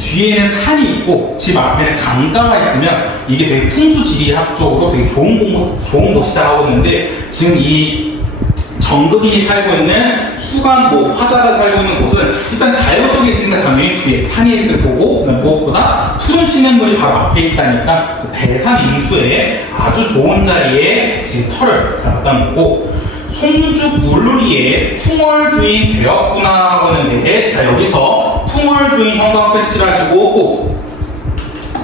뒤에는 산이 있고 집 앞에는 강가가 있으면 이게 되게 풍수지리학적으로 되게 좋은 곳이다 하고 있는데, 지금 이 정극인이 살고 있는 화자가 살고 있는 곳은 일단 자연 속에 있으니까 당연히 뒤에 산이 있을 거고, 무엇보다 푸른 시냇물이 바로 앞에 있다니까, 그래서 대산인수에 아주 좋은 자리에 지금 터를 갖다 놓고, 송죽 물놀이에 풍월주인 되었구나 하고 있는데, 자, 여기서 풍월주인 형광 패치를 하시고 꼭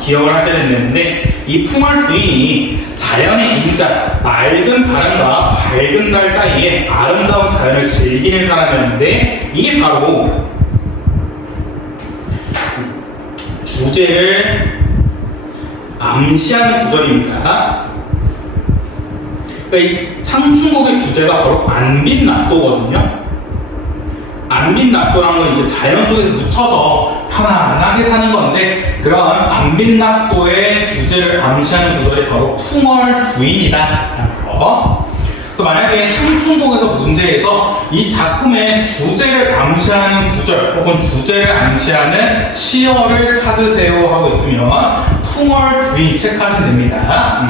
기억을 하셔야 되는데, 이 풍월주인이 자연의 인자, 맑은 바람과 밝은 달 따위에 아름다운 자연을 즐기는 사람이었는데, 이게 바로 주제를 암시하는 구절입니다. 그러니까 이 상충곡의 주제가 바로 안빛납도거든요. 안빛납도라는 건 이제 자연 속에서 묻혀서 편안하게 사는 건데, 그런 안빛납도의 주제를 암시하는 구절이 바로 풍월주인이다. 그래서 만약에 상충곡에서 문제에서 이 작품의 주제를 암시하는 구절 혹은 주제를 암시하는 시어를 찾으세요 하고 있으면, 풍월 주인 체크하시면 됩니다.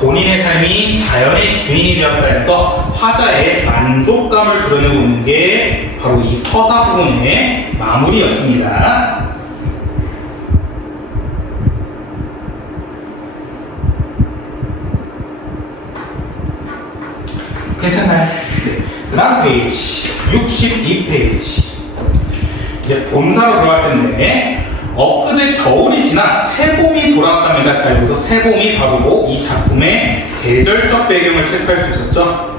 본인의 삶이 자연의 주인이 되었다 해서 화자의 만족감을 드러내고 있는 게 바로 이 서사 부분의 마무리였습니다. 괜찮나요? 네. 그 다음 페이지 62페이지 이제 본사로 들어갈 텐데 엊그제 겨울이 지나 새봄이 돌아왔답니다. 자, 여기서 새봄이 바로 이 작품의 계절적 배경을 체크할 수 있었죠.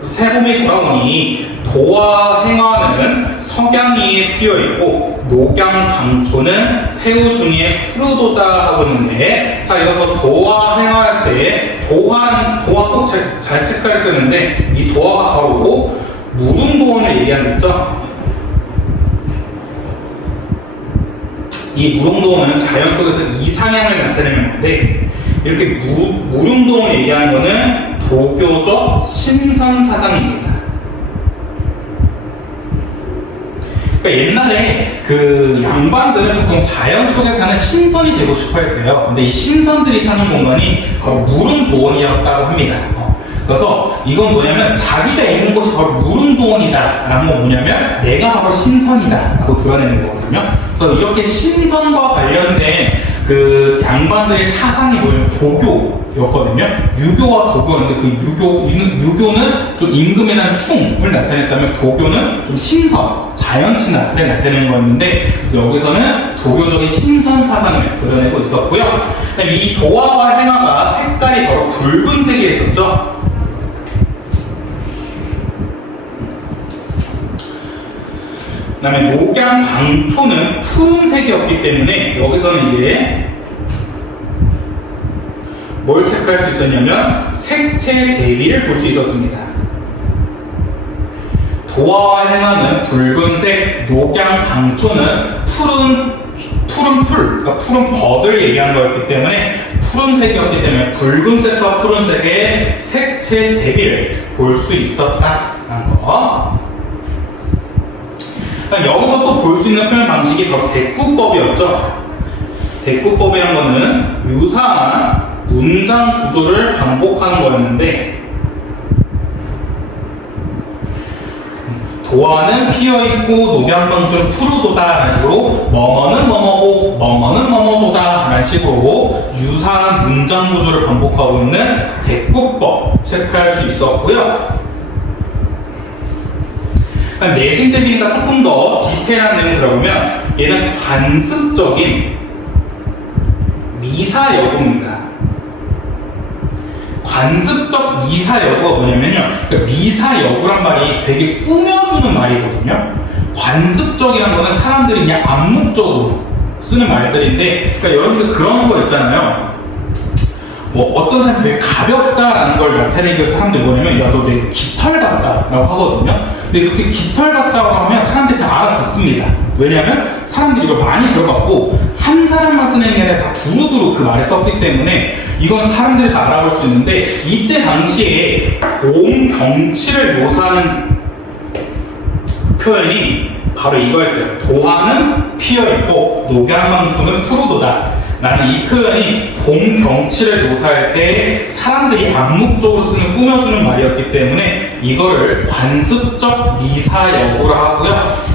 새봄이 돌아오니 도와 행화는 석양이에 피어있고 녹양강초는 새우중에 푸르도다 하고 있는데, 자, 여기서 도와 행화할 때 도화 꼭 잘 체크할 수 있는데 이 도화가 바로 무릉도원을 얘기하는 거죠. 이 무릉도원은 자연 속에서 이상향을 나타내는 건데, 이렇게 무릉도원을 얘기하는 거는 도교적 신선사상입니다. 그러니까 옛날에 그 양반들은 보통 자연 속에 사는 신선이 되고 싶어 했대요. 근데 이 신선들이 사는 공간이 바로 무릉도원이었다고 합니다. 그래서 이건 뭐냐면 자기가 있는 곳이 바로 무릉도원이다 라는 건 뭐냐면 내가 바로 신선이다 라고 드러내는 거거든요. 그래서 이렇게 신선과 관련된 그 양반들의 사상이 뭐냐면 도교였거든요. 유교와 도교인데 그 유교는 좀 임금에 대한 충을 나타냈다면 도교는 좀 신선, 자연 친화를 나타내는 거였는데, 그래서 여기서는 도교적인 신선 사상을 드러내고 있었고요. 그다음에 이 도화와 행화가 색깔이 바로 붉은색이 있었죠. 그 다음에 녹양강초는 푸른색이었기 때문에 여기서는 이제 뭘 체크할 수 있었냐면 색채 대비를 볼 수 있었습니다. 도화와 행화는 붉은색, 녹양강초는 푸른 풀, 그러니까 푸른 벗을 얘기한 거였기 때문에 푸른색이었기 때문에 붉은색과 푸른색의 색채 대비를 볼 수 있었다라는 거. 여기서 또 볼 수 있는 표현 방식이 바로 대꾸법이었죠. 대꾸법이라는 거는 유사한 문장 구조를 반복하는 거였는데, 도화는 피어있고 녹양강초는 푸르도다 라는 식으로 뭐뭐는 뭐뭐고 뭐뭐는 뭐뭐도다 라는 식으로 유사한 문장 구조를 반복하고 있는 대꾸법 체크할 수 있었고요. 내신 대비니까 조금 더 디테일한 내용 들어보면 얘는 관습적인 미사여구입니다. 관습적 미사여구가 뭐냐면요, 그러니까 미사여구란 말이 되게 꾸며주는 말이거든요. 관습적이라는 거는 사람들이 그냥 암묵적으로 쓰는 말들인데, 그러니까 여러분들 그런 거 있잖아요. 뭐 어떤 사람이 되게 가볍다라는 걸 나타내기 위해서 사람들이 뭐냐면 야, 너 되게 깃털 같다 라고 하거든요. 근데 이렇게 깃털 같다고 하면 사람들이 다 알아듣습니다. 왜냐하면 사람들이 이걸 많이 들어봤고 한 사람만 쓰는 게 아니라 다 두루두루 그 말을 썼기 때문에 이건 사람들이 다 알아볼 수 있는데, 이때 당시에 봄 경치를 묘사하는 표현이 바로 이거였대요. 도화는 피어있고 녹양강초는 푸르도다. 나는 이 표현이 봄 경치를 묘사할 때 사람들이 암묵적으로 쓰는 꾸며주는 말이었기 때문에 이거를 관습적 미사여구라 하고요.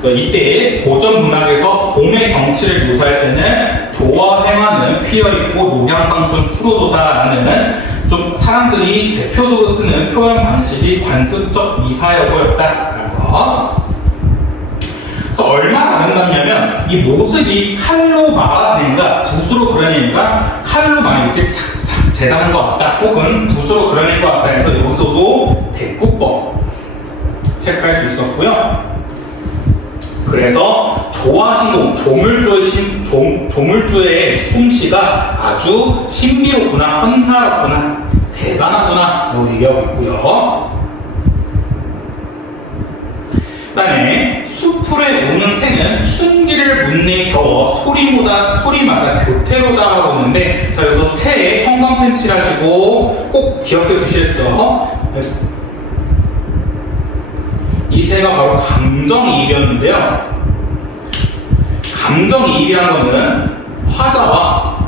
그래서 이때 고전 문학에서 봄의 경치를 묘사할 때는 도와 행화는 피어있고 녹양강초는 푸르도다라는 좀 사람들이 대표적으로 쓰는 표현 방식이 관습적 미사여구였다라는 거. 그래서 얼마나 아름답냐면 이 모습이 칼로 막아낸가 붓으로 그려내니까 칼로 막 이렇게 싹싹 재단한 것 같다, 혹은 붓으로 그려낸 것 같다 해서 여기서도 대꾸법 체크할 수 있었고요. 그래서 조화신공, 조물주의 솜씨가 아주 신비롭구나, 헌사롭구나, 대단하구나 라고 얘기하고 있고요. 그 다음에 수풀에 우는 새는 춘기를 묻네 겨워 소리마다 교태로다 하고 있는데, 자, 여기서 새에 형광펜 칠하시고 꼭 기억해 주시겠죠? 이 새가 바로 감정이입이었는데요. 감정이입이란 거는 화자와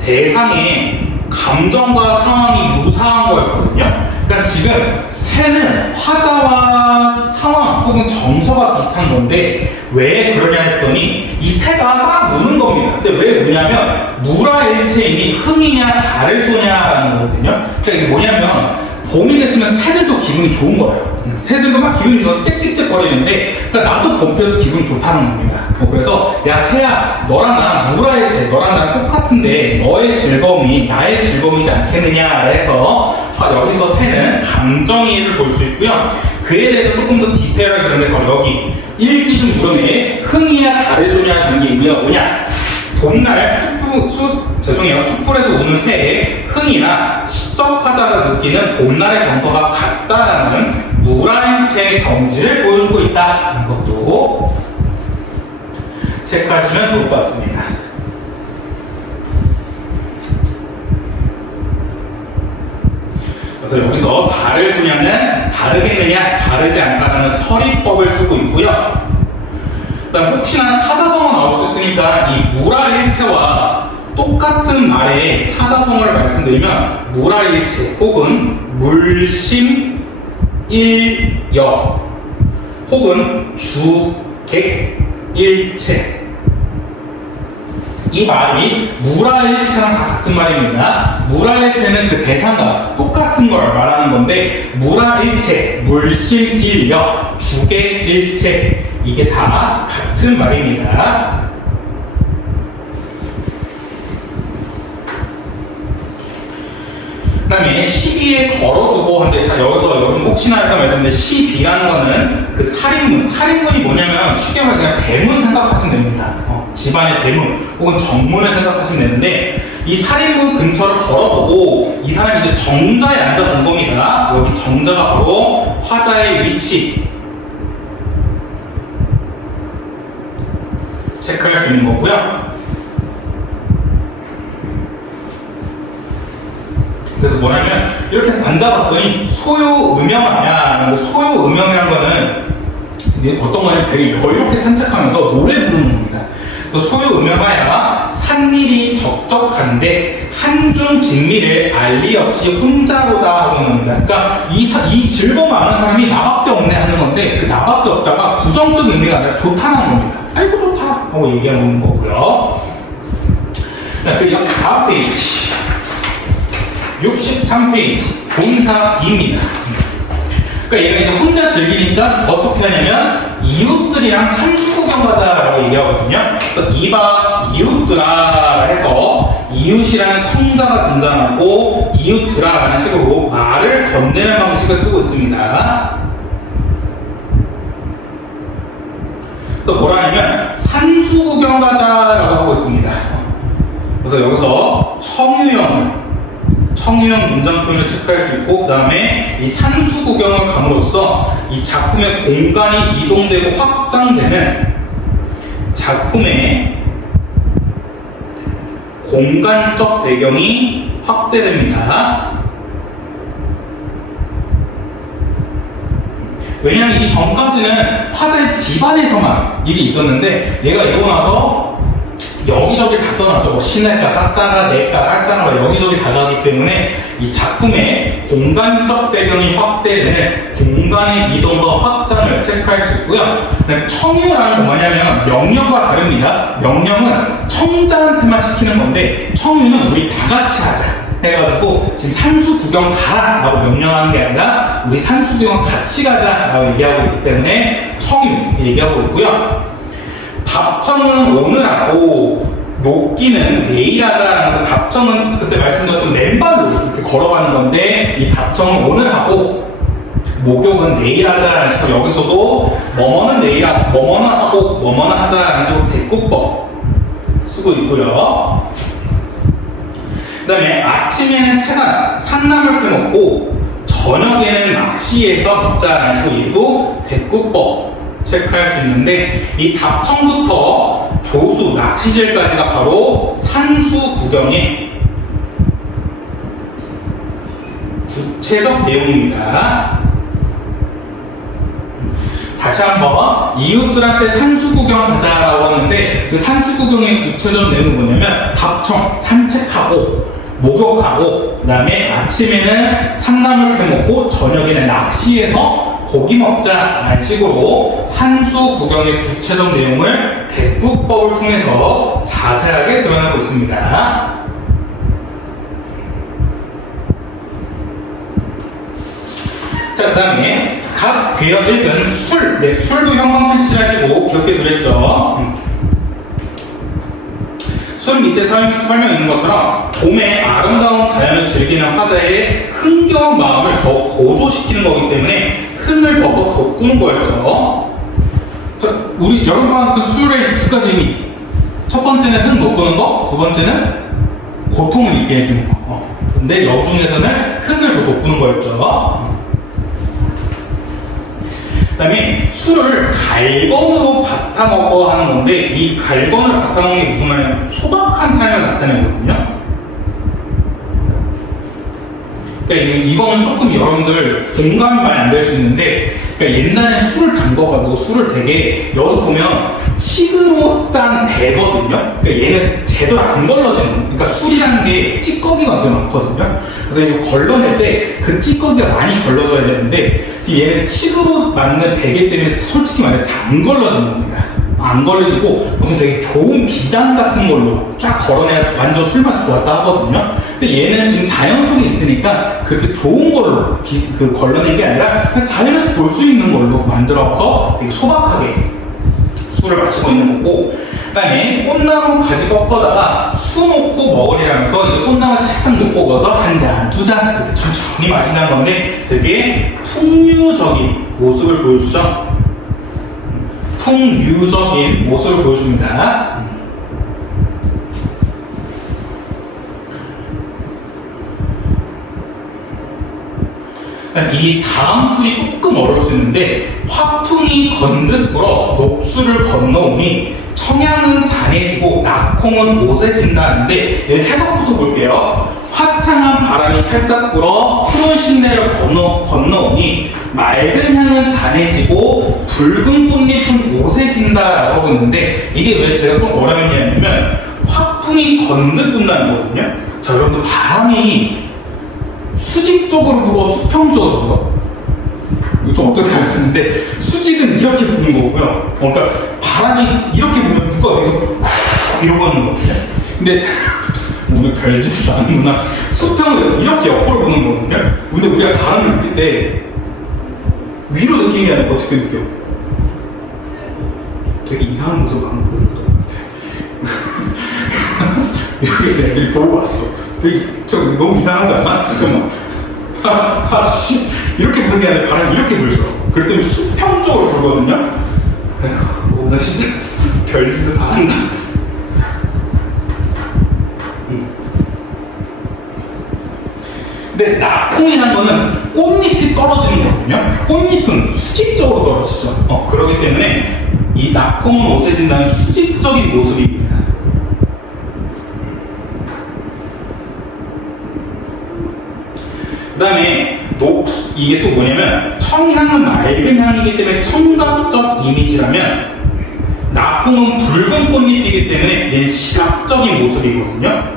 대상의 감정과 상황이 유사한 거였거든요. 그러니까 지금 새는 화자와 상황 혹은 정서가 비슷한 건데 왜 그러냐 했더니 이 새가 막 우는 겁니다. 근데 왜 우냐면 무라일체이니 흥이냐 다를소냐라는 거거든요. 그러니까 이게 뭐냐면 봄이 됐으면 새들도 기분이 좋은 거예요. 새들도 막 기분이 좋아서 짹짹짹 거리는데 그러니까 나도 봄 펴서 기분이 좋다는 겁니다. 그래서 야 새야 너랑 나랑 무라일체 너랑 나랑 똑같은데 너의 즐거움이 나의 즐거움이지 않겠느냐 해서 여기서 새는 감정이입을 볼 수 있고요. 그에 대해서 조금 더 디테일하게 그런데 바로 여기 1기둥 물음에 흥이냐 다를소냐 된 게 의미가 뭐냐. 봄날 숯불에서 우는 새의 흥이나 시적 화자가 느끼는 봄날의 정서가 같다라는 무라일체의 경지를 보여주고 있다는 것도 체크하시면 좋을 것 같습니다. 그래서 여기서 다를소냐는 다르겠느냐 다르지 않다라는 서리법을 쓰고 있고요. 그다음 혹시나 사자성어 나올 수 있으니까 이 무라일체와 똑같은 말의 사자성어를 말씀드리면 무라일체 혹은 물심일여 혹은 주객일체 이 말이 무라일체랑 다 같은 말입니다. 무라일체는 그 대상과 똑같은 걸 말하는 건데 무라일체, 물심일여, 주객일체 이게 다 같은 말입니다. 그 다음에 시비에 걸어두고 한데 자 여기서 여러분 혹시나 해서 말씀드렸는데 시비라는 거는 그 살인문이 뭐냐면 쉽게 말해서 그냥 대문 생각하시면 됩니다. 집안의 대문 혹은 정문을 생각하시면 되는데 이 살인문 근처를 걸어보고 이 사람이 이제 정자에 앉아본 겁니다. 여기 정자가 바로 화자의 위치 체크할 수 있는 거고요. 그래서 뭐냐면 이렇게 앉아봤더니 소요음영하냐 소요음영이라는 거는 어떤 거냐면 되게 여유롭게 산책하면서 노래 부르는 겁니다. 소요음영하야 산일이 적적한데 한중 진미를 알리 없이 혼자로다 하고 있는 겁니다. 그러니까 이 즐거움 아는 사람이 나밖에 없네 하는 건데 그 나밖에 없다가 부정적 의미가 아니라 좋다는 겁니다. 아이고 좋다 하고 얘기하는 거고요. 그 다음 페이지 63페이지 본사 2입니다. 그러니까 얘가 이제 혼자 즐기니까 어떻게 하냐면 이웃들이랑 산수 구경 가자라고 얘기하거든요. 그래서 이봐 이웃들아 해서 이웃이라는 청자가 등장하고 이웃들아라는 식으로 말을 건네는 방식을 쓰고 있습니다. 그래서 뭐라 하냐면 산수 구경 가자라고 하고 있습니다. 그래서 여기서 청유형 문장 표현을 체크할 수 있고 그 다음에 이 산수 구경을 감으로써 이 작품의 공간이 이동되고 확장되는 작품의 공간적 배경이 확대됩니다. 왜냐하면 이 전까지는 화자의 집안에서만 일이 있었는데 얘가 이러고 나서 여기저기 다 떠났죠. 뭐 시내가 갔다가 내가 갔다가 여기저기 다 가기 때문에 이 작품의 공간적 배경이 확대되는 공간의 이동과 확장을 체크할 수 있고요. 청유라는 건 뭐냐면 명령과 다릅니다. 명령은 청자한테만 시키는 건데 청유는 우리 다 같이 하자 해가지고 지금 산수 구경 가라 라고 명령하는 게 아니라 우리 산수 구경 같이 가자 라고 얘기하고 있기 때문에 청유 얘기하고 있고요. 답청은 오늘 하고 욕기는 내일 하자라는 거. 답청은 그때 말씀드렸던 맨발로 이렇게 걸어가는 건데 이 답청은 오늘 하고 목욕은 내일 하자라는 식으로 여기서도 뭐뭐는 내일 하고 뭐뭐는 하고 뭐뭐는 하자라는 식으로 대꾸법 쓰고 있고요. 그 다음에 아침에는 채산 산나물 캐먹고 저녁에는 낚시해서 먹자라는 식으로 얘도 대꾸법 체크할 수 있는데 이 답청부터 조수, 낚시질까지가 바로 산수 구경의 구체적 내용입니다. 다시 한번 이웃들한테 산수 구경 가자라고 하는데 그 산수 구경의 구체적 내용은 뭐냐면 답청, 산책하고 목욕하고 그다음에 아침에는 산나물 캐먹고 저녁에는 낚시해서 고기 먹자라는 식으로 산수 구경의 구체적 내용을 대꾸법을 통해서 자세하게 드러내고 있습니다. 자, 그 다음에 각 괴역 읽은 술, 네, 술도 형광펜 칠하시고 기억해 두랬죠. 술 밑에 설명 있는 것처럼 봄의 아름다운 자연을 즐기는 화자의 흥겨운 마음을 더 고조시키는 거기 때문에 흥을 더 돋구는 거였죠. 자, 우리 여름방학 술의 두 가지 의미. 첫 번째는 흥 돋구는 거, 두 번째는 고통을 잊게 해주는 거. 근데 여중에서는 흥을 더 돋구는 거였죠. 그 다음에 술을 갈건으로 바타먹어 하는 건데 이 갈건을 바타먹는 게 무슨 말이냐면 소박한 삶을 나타내거든요. 그러니까 이거는 조금 여러분들 공감이 많이 안 될 수 있는데 그러니까 옛날에 술을 담궈가지고 술을 되게 여기서 보면 칡으로 짠 배거든요. 그러니까 얘는 제대로 안 걸러지는, 그러니까 술이라는 게 찌꺼기가 되게 많거든요. 그래서 이거 걸러낼 때 그 찌꺼기가 많이 걸러져야 되는데 지금 얘는 칡으로 만든 배기 때문에 솔직히 말해 잘 안 걸러지는 겁니다. 안 걸러지고 보통 되게 좋은 비단 같은 걸로 쫙 걸어내야 완전 술맛이 좋았다 하거든요. 근데 얘는 지금 자연 속에 있으니까 그렇게 좋은 걸로 걸러낸 게 아니라 그냥 자연에서 볼 수 있는 걸로 만들어서 되게 소박하게 술을 마시고 있는 거고, 그 다음에 꽃나무 가지 꺾어다가 수 놓고 먹으리라면서 이제 꽃나무 살짝 놓고 거서 한 잔, 두 잔 이렇게 천천히 마신다는 건데 되게 풍류적인 모습을 보여주죠. 풍류적인 모습을 보여줍니다. 이 다음 줄이 조금 어려울 수 있는데 화풍이 건득 불어 녹수를 건너오니 청양은 잔해지고 낙홍은 오세진다는데 해석부터 볼게요. 화창한 바람이 살짝 불어 푸른 신내를 건너오니 맑은 향은 잔해지고 붉은 꽃잎은 오세진다라고 하고 있는데 이게 왜 제가 좀 어려웠냐면 화풍이 건득 분다는 거거든요. 자, 여러분들 바람이 수직 쪽으로 불어 수평 쪽으로 불어? 이거 좀 어떻게 알았는데 수직은 이렇게 부는 거고요. 그러니까 바람이 이렇게 불면 누가 여기서 이러고 하는 거거든요. 근데 오늘 별짓을 안 하는구나. 수평은 이렇게 옆으로 부는 거거든요. 근데 우리가 바람을 느낄 때 위로 느끼는 게 아니라 어떻게 느껴? 되게 이상한 모습을 한번 보여줬던 것 같아. 이렇게 애들이 보고 왔어. 되게 너무 이상하지 않아? 잠깐만. 씨 이렇게 부는 게 아니라 바람이 이렇게 불죠. 그럴 때는 수평 쪽으로 불거든요. 오늘 진짜 별짓을 다 한다. 근데 낙홍이라는 거는 꽃잎이 떨어지는 거거든요. 꽃잎은 수직적으로 떨어지죠. 그렇기 때문에 이 낙홍은 오세진다는 수직적인 모습입니다. 그 다음에 이게 또 뭐냐면 청향은 맑은 향이기 때문에 청각적 이미지라면 낙홍은 붉은 꽃잎이기 때문에 얘는 시각적인 모습이거든요.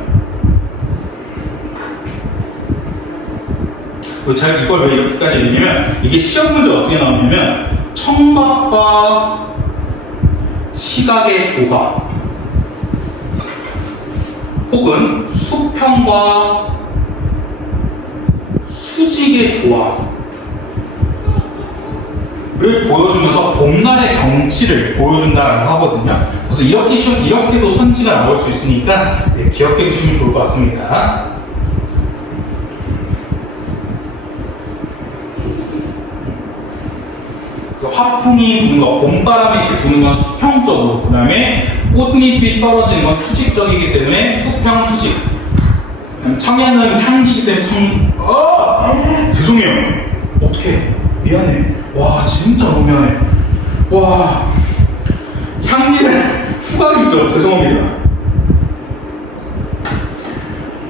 이걸 왜 이렇게까지 얘기냐면 이게 시험 문제 어떻게 나오냐면 청각과 시각의 조화 혹은 수평과 수직의 조화를 보여주면서 봄날의 경치를 보여준다라고 하거든요. 그래서 이렇게도 선지가 나올 수 있으니까 기억해 주시면 좋을 것 같습니다. 그래서 화풍이 부는 거, 봄바람이 이렇게 부는 건 수평적으로, 그 다음에 꽃잎이 떨어지는 건 수직적이기 때문에 수평, 수직. 청양은 향기이기 때문에 죄송해요. 어떡해. 미안해. 와, 진짜 너무 미안해. 와, 향기는 후각이죠. 죄송합니다.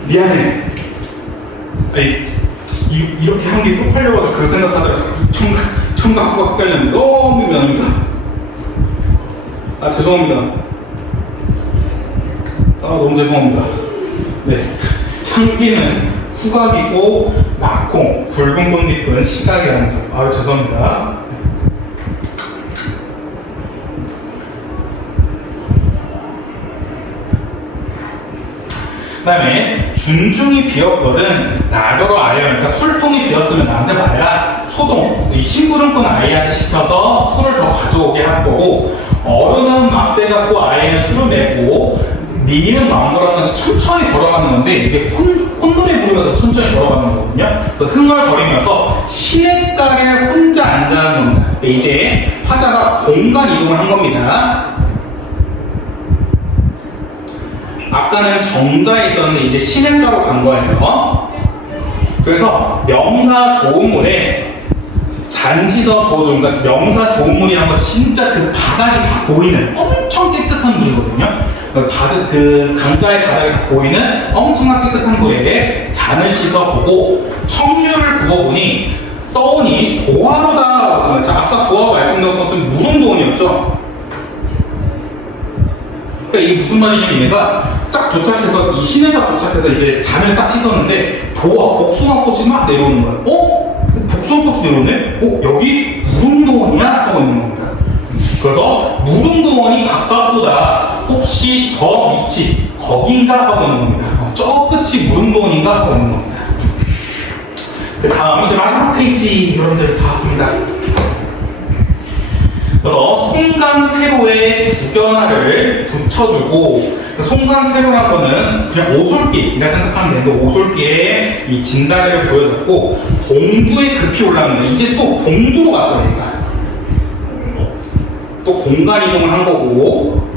미안해. 아니, 이렇게 향기 쪽팔려가지고 그 생각하다가 청각 후각 헷갈렸는데 너무 미안합니다. 아 죄송합니다. 아 너무 죄송합니다. 네, 향기는 후각이고 낙콩, 붉은 꽃잎은 시각이라는 점. 아유 죄송합니다. 그 다음에 준중이 비었거든 나더러 아이야. 그러니까 술통이 비었으면 나한테 말해라. 소동, 이 심부름꾼 아이한테 시켜서 술을 더 가져오게 할 거고, 어른은 막대 갖고 아이는 술을 내고 미는 마음대로 천천히 걸어가는 건데, 이게 콧노래 부르면서 천천히 걸어가는 거거든요. 그래서 흥얼거리면서 시냇가에 혼자 앉아있는 겁니다. 이제 화자가 공간 이동을 한 겁니다. 아까는 정자에 있었는데 이제 시냇가로 간 거예요. 그래서 명사 좋은물에 잔시서 보도, 그러니까 명사 좋은물이란 건 진짜 그 바닥이 다 보이는 엄청 깨끗한 물이거든요. 그 강가의 바닥이 다 보이는 엄청나게 깨끗한 물에 잔을 씻어 보고 청류를 부어보니 떠오니 도화로다. 아까 도화 말씀드린 것은 무릉도원이었죠. 그러니까 이게 무슨 말이냐면 얘가 딱 도착해서 이 시내가 도착해서 이제 잔을 딱 씻었는데 도화 복숭아꽃이 막 내려오는 거야. 복숭아꽃이 내려오네? 여기 무릉도원이야? 하고 있는 겁니다. 그래서 무릉도원이 가깝보다 혹시 저 위치 거긴가 하고 있는 겁니다. 저 끝이 무릉도원인가 하고 있는 겁니다. 그 다음 이제 마지막 페이지 여러분들 다 왔습니다. 그래서 송간세로에 두견화를 붙여주고, 송간세로란 거는 그냥 오솔길이라 생각하면 되는데 오솔길에 이 진다리를 보여줬고 공두에 급히 올라갑니다. 이제 또 공두로 갔어요. 얘가 또 공간 이동을 한 거고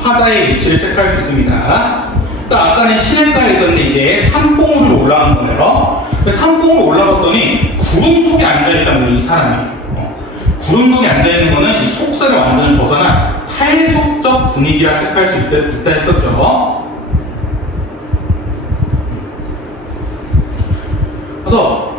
화자의 위치를 체크할 수 있습니다. 아까는 시냇가에 있었는데 이제 산봉우로 올라간 거예요. 산봉우로 올라갔더니 구름 속에 앉아있다는 거예요. 이 사람이 구름 속에 앉아있는 거는 이 속세를 완전히 벗어난 탈속적 분위기라 체크할 수 있다 했었죠. 그래서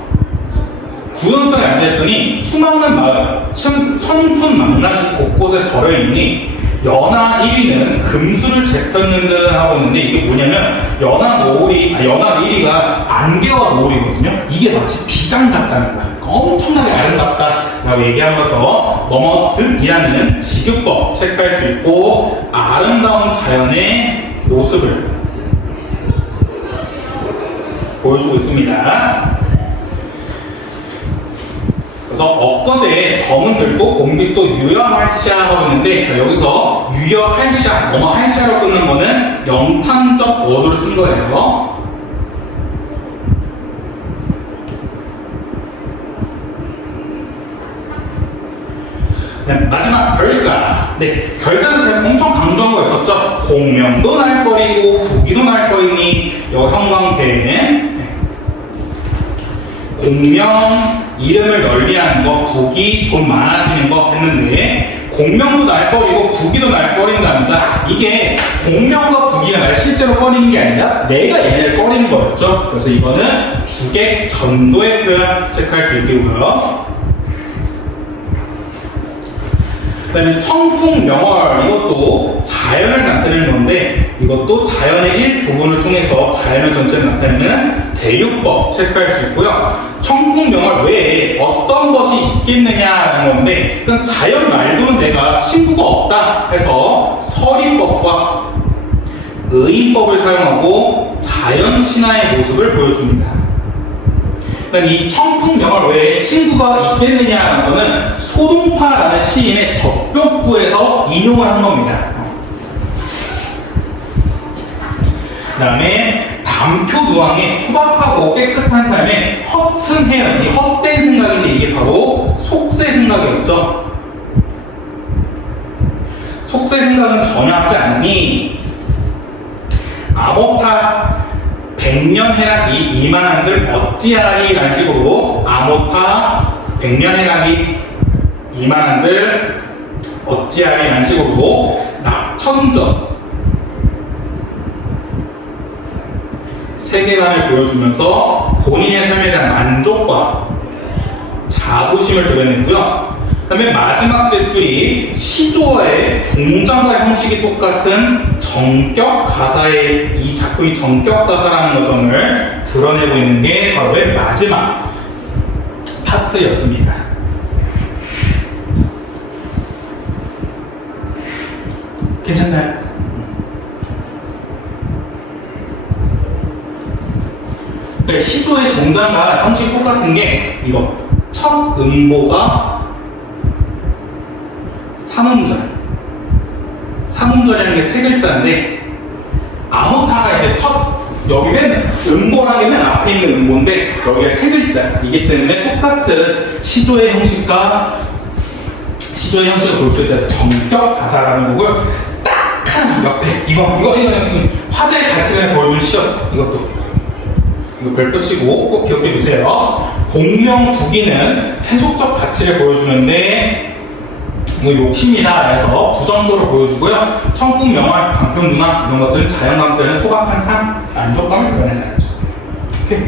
구름 속에 앉아있더니 수많은 마을, 청춘 망나기 곳곳에 걸어있니 연하 1위는 금수를 재폈는 듯 하고 있는데, 이게 뭐냐면 연하 1위가 안개와 노을이거든요. 이게 마치 비단 같다는 거야. 엄청나게 아름답다라고 얘기하면서 넘어든이라는 지교법 체크할 수 있고, 아름다운 자연의 모습을 보여주고 있습니다. 그래서 엊그제 검은들도 공빛도 유여할시하고 있는데, 자, 여기서 유여할시하, 할시하로 끊는 거는 영탄적 어조를 쓴 거예요. 네, 마지막 결사. 네, 결사에서 제가 엄청 강조한 거 있었죠. 공명도 날거리고 부기도 날거리니 요 형광펜. 공명 이름을 널리하는 거, 부기 돈 많아지는 거 했는데, 공명도 날거리고 부기도 날거린답니다. 이게 공명과 부기가 실제로 꺼리는 게 아니라 내가 얘네를 꺼리는 거였죠. 그래서 이거는 주객 전도의 표현 체크할 수 있고요. 그 다음에 청풍명월, 이것도 자연을 나타내는 건데, 이것도 자연의 일부분을 통해서 자연을 전체를 나타내는 대유법 체크할 수 있고요. 청풍명월 외에 어떤 것이 있겠느냐라는 건데, 그냥 자연 말고는 내가 친구가 없다 해서 서리법과 의인법을 사용하고 자연 신화의 모습을 보여줍니다. 이 청풍명월 외에 친구가 있겠느냐라는 거는 소동파라는 시인의 적벽부에서 인용을 한 겁니다. 그 다음에 담표누왕의 소박하고 깨끗한 삶에 허튼 해연, 이 헛된 생각인데 이게 바로 속세 생각이었죠. 속세 생각은 전혀 하지 않으니 아모타 백년해락이 이만한들 어찌하리 라는 식으로, 아모타 백년해락이 이만한들 어찌하리 라는 식으로 낙천적 세계관을 보여주면서 본인의 삶에 대한 만족과 자부심을 드러냈고요. 그 다음에 마지막 제출이 시조어의 종장과 형식이 똑같은 정격 가사의 이 작품이 정격 가사라는 점을 드러내고 있는 게 바로 맨 마지막 파트였습니다. 괜찮나요? 그러니까 시조의 종장과 형식이 똑같은 게 이거 첫 음보가 삼음절이라는 게 세 글자인데 아무타가 이제 여기 맨 음보라는 게 맨 앞에 있는 음보인데 여기가 세 글자이기 때문에 똑같은 시조의 형식을 볼 수 있다. 정격 가사라는 거고요. 딱 한 옆에 이거 화제의 가치를 보여주는 시험 이거 별표 치고 꼭 기억해 주세요. 공명 부기는 세속적 가치를 보여주는데 이거 욕심이다 해서 부정적으로 보여주고요. 천국 명활, 강평 문화 이런 것들은 자연광대는 소박한 삶, 만족감을 드러낸다는 거죠. 오케이.